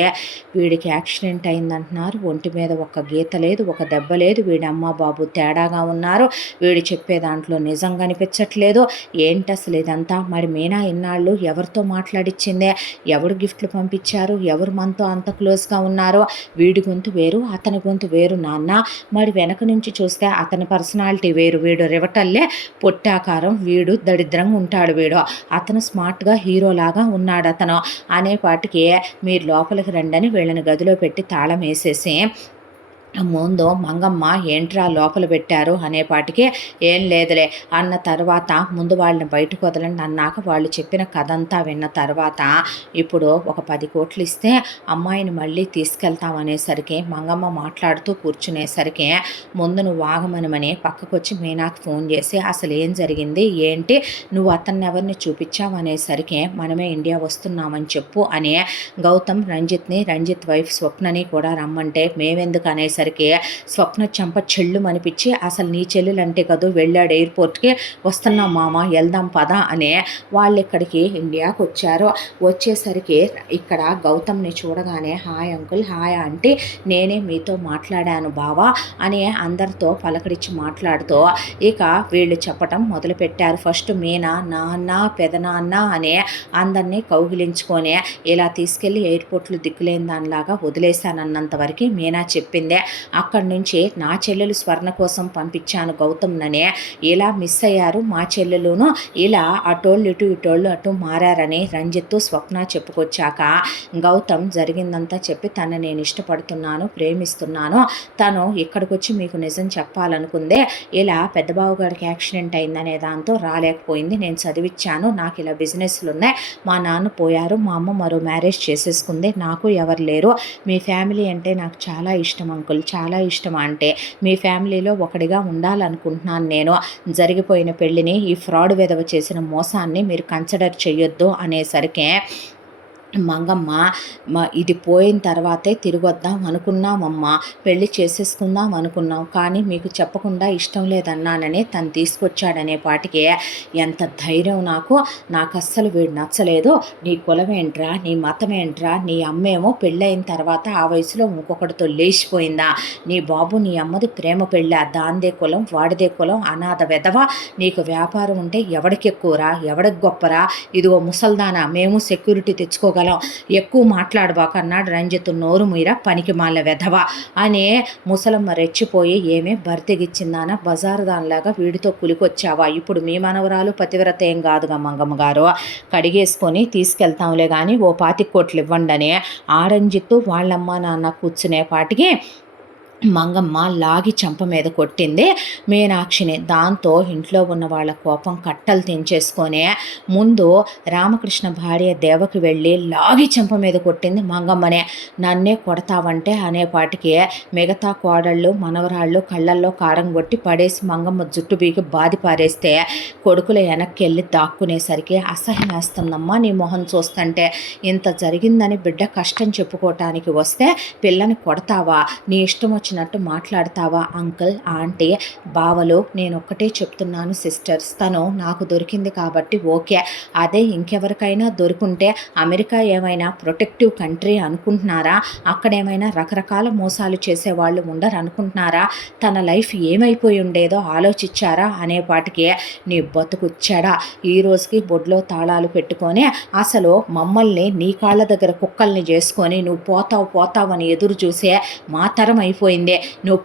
వీడికి యాక్సిడెంట్ అయిందంటున్నారు, ఒంటి మీద ఒక గీత లేదు, ఒక దెబ్బ లేదు, వీడి అమ్మ బాబు తేడాగా ఉన్నారు, వీడు చెప్పే దాంట్లో నిజంగా అనిపించట్లేదు, ఏంటి అసలు ఇదంతా, మరి మీనా ఇన్నాళ్ళు ఎవరితో మాట్లాడిచ్చిందే, ఎవరు గిఫ్ట్లు పంపించారు, ఎవరు మనతో అంత క్లోజ్గా ఉన్నారో, వీడి గొంతు వేరు అతని గొంతు వేరు నాన్న, మరి వెనక నుంచి చూస్తే అతని పర్సనాలిటీ వేరు, వీడు రివటల్లే పొట్టాకారం, వీడు దరిద్రంగా ఉంటాడు, వీడు అతను స్మార్ట్గా హీరోలాగా ఉన్నాడు అతను అనేపాటికి, మీరు లోపలికి రండని వీళ్ళని గదిలో పెట్టి తాళం వేసేసి ముందు మంగమ్మ ఏంట్రా లోపల పెట్టారు అనేపాటికి, ఏం లేదులే అన్న తర్వాత, ముందు వాళ్ళని బయటకు వదలండి అన్నాక వాళ్ళు చెప్పిన కథ అంతా విన్న తర్వాత, ఇప్పుడు ఒక 10 కోట్లు ఇస్తే అమ్మాయిని మళ్ళీ తీసుకెళ్తాం అనేసరికి మంగమ్మ మాట్లాడుతూ కూర్చునేసరికి, ముందు నువ్వు ఆగమనమని పక్కకు వచ్చి మీనాకు ఫోన్ చేసి, అసలు ఏం జరిగింది ఏంటి, నువ్వు అతన్ని ఎవరిని చూపించావు అనేసరికి, మనమే ఇండియా వస్తున్నామని చెప్పు అని గౌతమ్ రంజిత్ని, రంజిత్ వైఫ్ స్వప్నని కూడా రమ్మంటే, మేమెందుకు అనేసరికి స్వప్న చెంప చెల్లు అనిపించి, అసలు నీ చెల్లెలంటే కదూ, వెళ్ళాడు ఎయిర్పోర్ట్కి, వస్తున్నాం మామ వెళ్దాం పద అని వాళ్ళు ఇక్కడికి ఇండియాకి వచ్చారు. వచ్చేసరికి ఇక్కడ గౌతమ్ని చూడగానే, హాయ్ అంకుల్, హాయ్ ఆంటీ, నేనే మీతో మాట్లాడాను బావా అని అందరితో పలకరించి మాట్లాడుతూ ఇక వీళ్ళు చెప్పటం మొదలుపెట్టారు. ఫస్ట్ మీనా నాన్న పెదనాన్న అని అందరినీ కౌగిలించుకొని ఇలా తీసుకెళ్ళి ఎయిర్పోర్ట్లో దిక్కులేని దానిలాగా వదిలేశానన్నంత వరకు మీనా చెప్పిందే. అక్కడి నుంచి నా చెల్లెలు స్వర్ణ కోసం పంపించాను గౌతమ్ననే, ఇలా మిస్ అయ్యారు మా చెల్లెలును, ఇలా అటోళ్ళు ఇటు ఇటోళ్ళు అటు మారారని రంజిత్ స్వప్న చెప్పుకొచ్చాక, గౌతమ్ జరిగిందంతా చెప్పి, తను నేను ఇష్టపడుతున్నాను, ప్రేమిస్తున్నాను, తను ఇక్కడికి వచ్చి మీకు నిజం చెప్పాలనుకుందే, ఇలా పెద్దబాబు గారికి యాక్సిడెంట్ అయిందనే దాంతో రాలేకపోయింది, నేను చదివిచ్చాను, నాకు ఇలా బిజినెస్లు ఉన్నాయి, మా నాన్న పోయారు, మా అమ్మ మరో మ్యారేజ్ చేసేసుకుంది, నాకు ఎవరు లేరు, మీ ఫ్యామిలీ అంటే నాకు చాలా ఇష్టం అంకుల్, చాలా ఇష్టం, అంటే మీ ఫ్యామిలీలో ఒకటిగా ఉండాలనుకుంటున్నాను నేను, జరిగిపోయిన పెళ్ళిని, ఈ ఫ్రాడ్ వెధవ చేసిన మోసాన్ని మీరు కన్సిడర్ చేయొద్దు అనేసరికి, మంగమ్మ ఇది పోయిన తర్వాతే తిరిగొద్దాం అనుకున్నామమ్మా, పెళ్ళి చేసేసుకుందాం అనుకున్నాం, కానీ మీకు చెప్పకుండా ఇష్టం లేదన్నానని తను తీసుకొచ్చాడనే పాటికి, ఎంత ధైర్యం నాకు అస్సలు వీడు నచ్చలేదు, నీ కులమేంట్రా, నీ మతమేంట్రా, నీ అమ్మేమో పెళ్ళయిన తర్వాత ఆ వయసులో ఇంకొకటితో లేచిపోయిందా, నీ బాబు నీ అమ్మది ప్రేమ పెళ్ళా, దాందే కులం వాడిదే కులం, అనాథ వెధవ, నీకు వ్యాపారం ఉంటే ఎవడికి ఎక్కువరా, ఎవడికి గొప్పరా, ఇదిగో ముసల్దానా, మేము సెక్యూరిటీ తెచ్చుకోగలం, ఎక్కువ మాట్లాడబాక అన్నాడు రంజిత్. నోరు మీర పనికి మాల వెధవ అని ముసలమ్మ రెచ్చిపోయి, ఏమే బర్తెగిచ్చిందానా, బజారు దానిలాగా వీడితో కులికొచ్చావా, ఇప్పుడు మీ మనవరాలు పతివ్రత ఏం కాదుగా మంగమ్మ గారు, కడిగేసుకొని తీసుకెళ్తాంలే కానీ ఓ 25 కోట్లు ఇవ్వండి అని ఆ రంజిత్ వాళ్ళమ్మ నాన్న కూర్చునే పాటికి మంగమ్మ లాగి చెంప మీద కొట్టింది మీనాక్షిని. దాంతో ఇంట్లో ఉన్న వాళ్ళ కోపం కట్టలు తెంచేసుకొని, ముందు రామకృష్ణ భార్య దేవకి వెళ్ళి లాగి చెంప మీద కొట్టింది మంగమ్మనే. నన్నే కొడతావంటే అనేపాటికి మిగతా కోడళ్ళు మనవరాళ్ళు కళ్ళల్లో కారం కొట్టి పడేసి మంగమ్మ జుట్టు బీగి బాది పారేస్తే, కొడుకుల వెనక్కి వెళ్ళి దాక్కునేసరికి, అసహ్యం వేస్తుందమ్మా నీ మొహం చూస్తుంటే, ఇంత జరిగిందని బిడ్డ కష్టం చెప్పుకోవటానికి వస్తే పిల్లని కొడతావా, నీ ఇష్టం వచ్చిన వచ్చినట్టు మాట్లాడతావా అంకుల్, ఆంటీ, బావలు? నేను ఒక్కటే చెప్తున్నాను సిస్టర్స్, తను నాకు దొరికింది కాబట్టి ఓకే. అదే ఇంకెవరికైనా దొరుకుంటే అమెరికా ఏమైనా ప్రొటెక్టివ్ కంట్రీ అనుకుంటున్నారా? అక్కడేమైనా రకరకాల మోసాలు చేసేవాళ్ళు ఉండరు అనుకుంటున్నారా? తన లైఫ్ ఏమైపోయి ఉండేదో ఆలోచించారా అనేపాటికి నీ బతుకుచ్చాడా ఈ రోజుకి బొడ్లో తాళాలు పెట్టుకొని అసలు మమ్మల్ని నీ కాళ్ళ దగ్గర కుక్కల్ని చేసుకొని నువ్వు పోతావని ఎదురు చూసే మా తరం అయిపోయింది. నువ్వు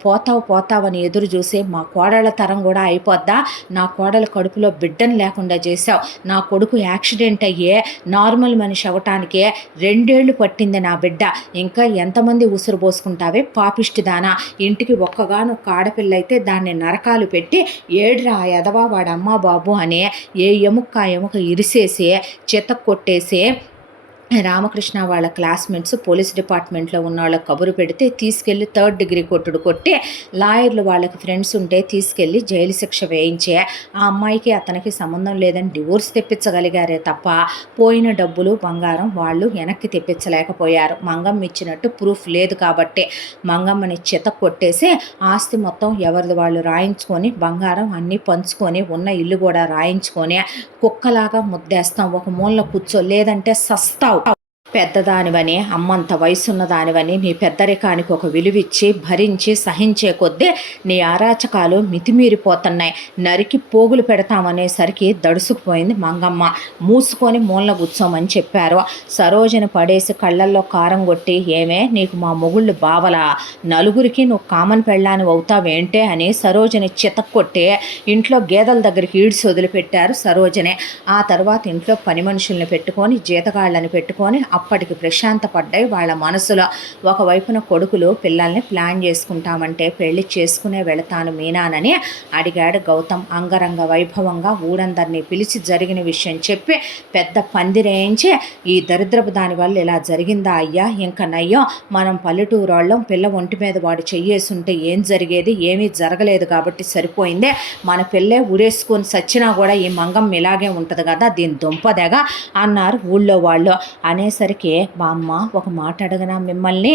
పోతావని ఎదురు చూసి మా కోడళ్ళ తరం కూడా అయిపోద్దా? నా కోడల కడుపులో బిడ్డను లేకుండా చేశావు. నా కొడుకు యాక్సిడెంట్ అయ్యే నార్మల్ మనిషి అవ్వటానికే 2 ఏళ్ళు పట్టింది నా బిడ్డ. ఇంకా ఎంతమంది ఉసురు పోసుకుంటావే పాపిష్టిదానా? ఇంటికి ఒక్కగానొక్క ఆడపిల్ల అయితే దాన్ని నరకాలు పెట్టి ఏడ్రా ఎదవా వాడమ్మా బాబు అని ఏ ఎముక ఇరిసేసి చెత్త కొట్టేసి రామకృష్ణ వాళ్ళ క్లాస్మేట్స్ పోలీస్ డిపార్ట్మెంట్లో ఉన్న వాళ్ళకి కబురు పెడితే తీసుకెళ్ళి 3rd డిగ్రీ కొట్టి లాయర్లు వాళ్ళకి ఫ్రెండ్స్ ఉంటే తీసుకెళ్ళి జైలు శిక్ష వేయించే ఆ అమ్మాయికి అతనికి సంబంధం లేదని డివోర్స్ తెప్పించగలిగారే తప్ప పోయిన డబ్బులు బంగారం వాళ్ళు వెనక్కి తెప్పించలేకపోయారు. మంగమ్మ ఇచ్చినట్టు ప్రూఫ్ లేదు కాబట్టి మంగమ్మని చెత్త కొట్టేసి ఆస్తి మొత్తం ఎవరిది వాళ్ళు రాయించుకొని బంగారం అన్నీ పంచుకొని ఉన్న ఇల్లు కూడా రాయించుకొని కుక్కలాగా ముద్దేస్తాం, ఒక మూలన కూర్చో, లేదంటే సస్తావు. పెద్దదానివని, అమ్మంత వయసున్న దానివని నీ పెద్దరికానికి ఒక విలువిచ్చి భరించి సహించే కొద్దీ నీ అరాచకాలు మితిమీరిపోతున్నాయి. నరికి పోగులు పెడతామనేసరికి దడుసుకుపోయింది మంగమ్మ. మూసుకొని మూలన కూర్చోమని చెప్పారు. సరోజని పడేసి కళ్ళల్లో కారం కొట్టి, ఏమే నీకు మా మొగుళ్ళు బావలా, నలుగురికి నువ్వు కామన్ పెళ్ళాని అవుతావేంటే అని సరోజని చితక్కొట్టి ఇంట్లో గేదెల దగ్గరికి ఈడ్చి వదిలిపెట్టారు సరోజనే. ఆ తర్వాత ఇంట్లో పని మనుషుల్ని పెట్టుకొని జీతగాళ్ళని పెట్టుకొని అప్పటికి ప్రశాంత పడ్డాయి వాళ్ళ మనసులో. ఒకవైపున కొడుకులు పిల్లల్ని ప్లాన్ చేసుకుంటామంటే పెళ్లి చేసుకునే వెళతాను మీనానని అడిగాడు గౌతమ్. అంగరంగ వైభవంగా ఊరందరినీ పిలిచి జరిగిన విషయం చెప్పి పెద్ద పందిరేయించి, ఈ దరిద్రపు దానివల్ల ఇలా జరిగిందా అయ్యా, ఇంకా నయ్యం మనం పల్లెటూరోళ్ళం, పిల్ల ఒంటి మీద వాడు చెయ్యేసుంటే ఏం జరిగేది, ఏమీ జరగలేదు కాబట్టి సరిపోయిందే, మన పిల్లే ఉరేసుకొని సచ్చినా కూడా ఈ మంగం ఇలాగే ఉంటుంది కదా, దీని దుంపదెగా అన్నారు ఊళ్ళో వాళ్ళు. అనేసరికి బామ్మ ఒక మాట అడగనా మిమ్మల్ని,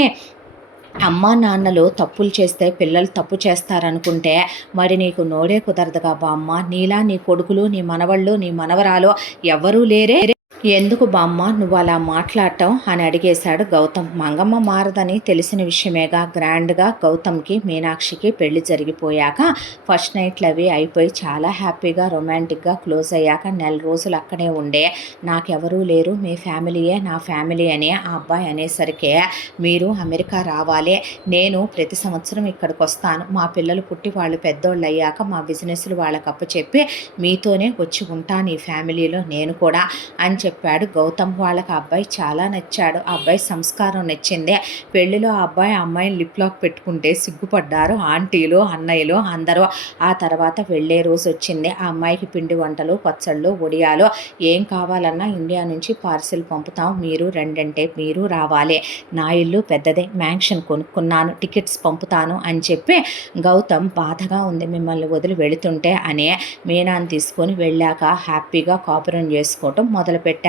అమ్మా నాన్నలు తప్పులు చేస్తే పిల్లలు తప్పు చేస్తారనుకుంటే మరి నీకు నోడే కుదరదుగా బామ్మ? నీలా నీ కొడుకులు, నీ మనవళ్ళు, నీ మనవరాలు ఎవరూ లేరే? ఎందుకు బామ్మ నువ్వు అలా మాట్లాడటం అని అడిగేశాడు గౌతమ్. మంగమ్మ మారదని తెలిసిన విషయమేగా. గ్రాండ్గా గౌతమ్కి మీనాక్షికి పెళ్లి జరిగిపోయాక ఫస్ట్ నైట్లు అవి అయిపోయి చాలా హ్యాపీగా రొమాంటిక్గా క్లోజ్ అయ్యాక 1 రోజులు అక్కడే ఉండే, నాకెవరూ లేరు, మీ ఫ్యామిలీయే నా ఫ్యామిలీ అని ఆ అబ్బాయి అనేసరికి, మీరు అమెరికా రావాలి, నేను ప్రతి సంవత్సరం ఇక్కడికి వస్తాను, మా పిల్లలు పుట్టి వాళ్ళు పెద్దోళ్ళు అయ్యాక మా బిజినెస్లు వాళ్ళకి అప్పచెప్పి మీతోనే వచ్చి ఉంటాను ఈ ఫ్యామిలీలో నేను కూడా అని చెప్పాడు గౌతమ్. వాళ్ళకి అబ్బాయి చాలా నచ్చాడు. ఆ అబ్బాయి సంస్కారం నచ్చింది. పెళ్లిలో ఆ అబ్బాయి అమ్మాయిని లిప్ లాక్ పెట్టుకుంటే సిగ్గుపడ్డారు ఆంటీలు, అన్నయ్యలు అందరూ. ఆ తర్వాత వెళ్ళే రోజు వచ్చింది. ఆ అమ్మాయికి పిండి వంటలు, పచ్చళ్ళు, ఒడియాలు ఏం కావాలన్నా ఇండియా నుంచి పార్సిల్ పంపుతాం, మీరు రెండంటే మీరు రావాలి, నా ఇల్లు పెద్దదే, మ్యాన్షన్ కొనుక్కున్నాను, టికెట్స్ పంపుతాను అని చెప్పి గౌతమ్ బాధగా ఉంది మిమ్మల్ని వదిలి వెళుతుంటే అని మీనాన్ని తీసుకొని వెళ్ళాక హ్యాపీగా కాపురం చేసుకోవటం మొదలుపెట్టారు.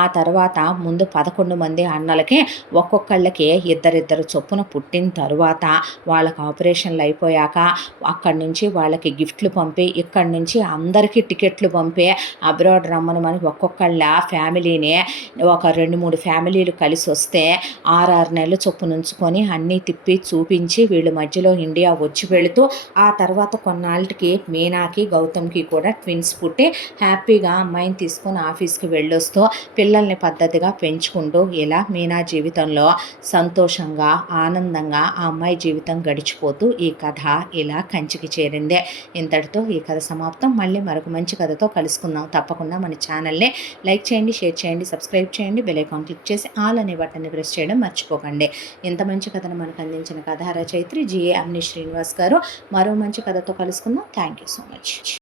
ఆ తర్వాత ముందు 11 మంది అన్నలకి ఒక్కొక్కళ్ళకి ఇద్దరిద్దరు చొప్పున పుట్టిన తరువాత వాళ్ళకి ఆపరేషన్లు అయిపోయాక అక్కడి నుంచి వాళ్ళకి గిఫ్ట్లు పంపి ఇక్కడి నుంచి అందరికీ టికెట్లు పంపి అబ్రాడ్ రమ్మనమని ఒక్కొక్కళ్ళ ఫ్యామిలీని ఒక 2-3 ఫ్యామిలీలు కలిసి వస్తే 6 నెలలు చొప్పున ఉంచుకొని అన్నీ తిప్పి చూపించి వీళ్ళు మధ్యలో ఇండియా వచ్చి వెళుతూ ఆ తర్వాత కొన్నాళ్ళకి మీనాకి గౌతమ్కి కూడా ట్విన్స్ పుట్టి హ్యాపీగా అమ్మాయిని తీసుకొని ఆఫీస్కి వెళ్ళొస్తూ పిల్లల్ని పద్ధతిగా పెంచుకుంటూ ఇలా మీనా జీవితంలో సంతోషంగా ఆనందంగా ఆ అమ్మాయి జీవితం గడిచిపోతూ ఈ కథ ఇలా కంచికి చేరిందే. ఇంతటితో ఈ కథ సమాప్తం. మళ్ళీ మరొక మంచి కథతో కలుసుకుందాం. తప్పకుండా మన ఛానల్ని లైక్ చేయండి, షేర్ చేయండి, సబ్స్క్రైబ్ చేయండి, బెల్ ఐకాన్ క్లిక్ చేసి ఆల్ అనే బటన్ని ప్రెస్ చేయడం మర్చిపోకండి. ఇంత మంచి కథను మనకు అందించిన కథా రచయిత్రి జిఏ అమ్ని శ్రీనివాస్ గారు. మరో మంచి కథతో కలుసుకుందాం. Thank you so much.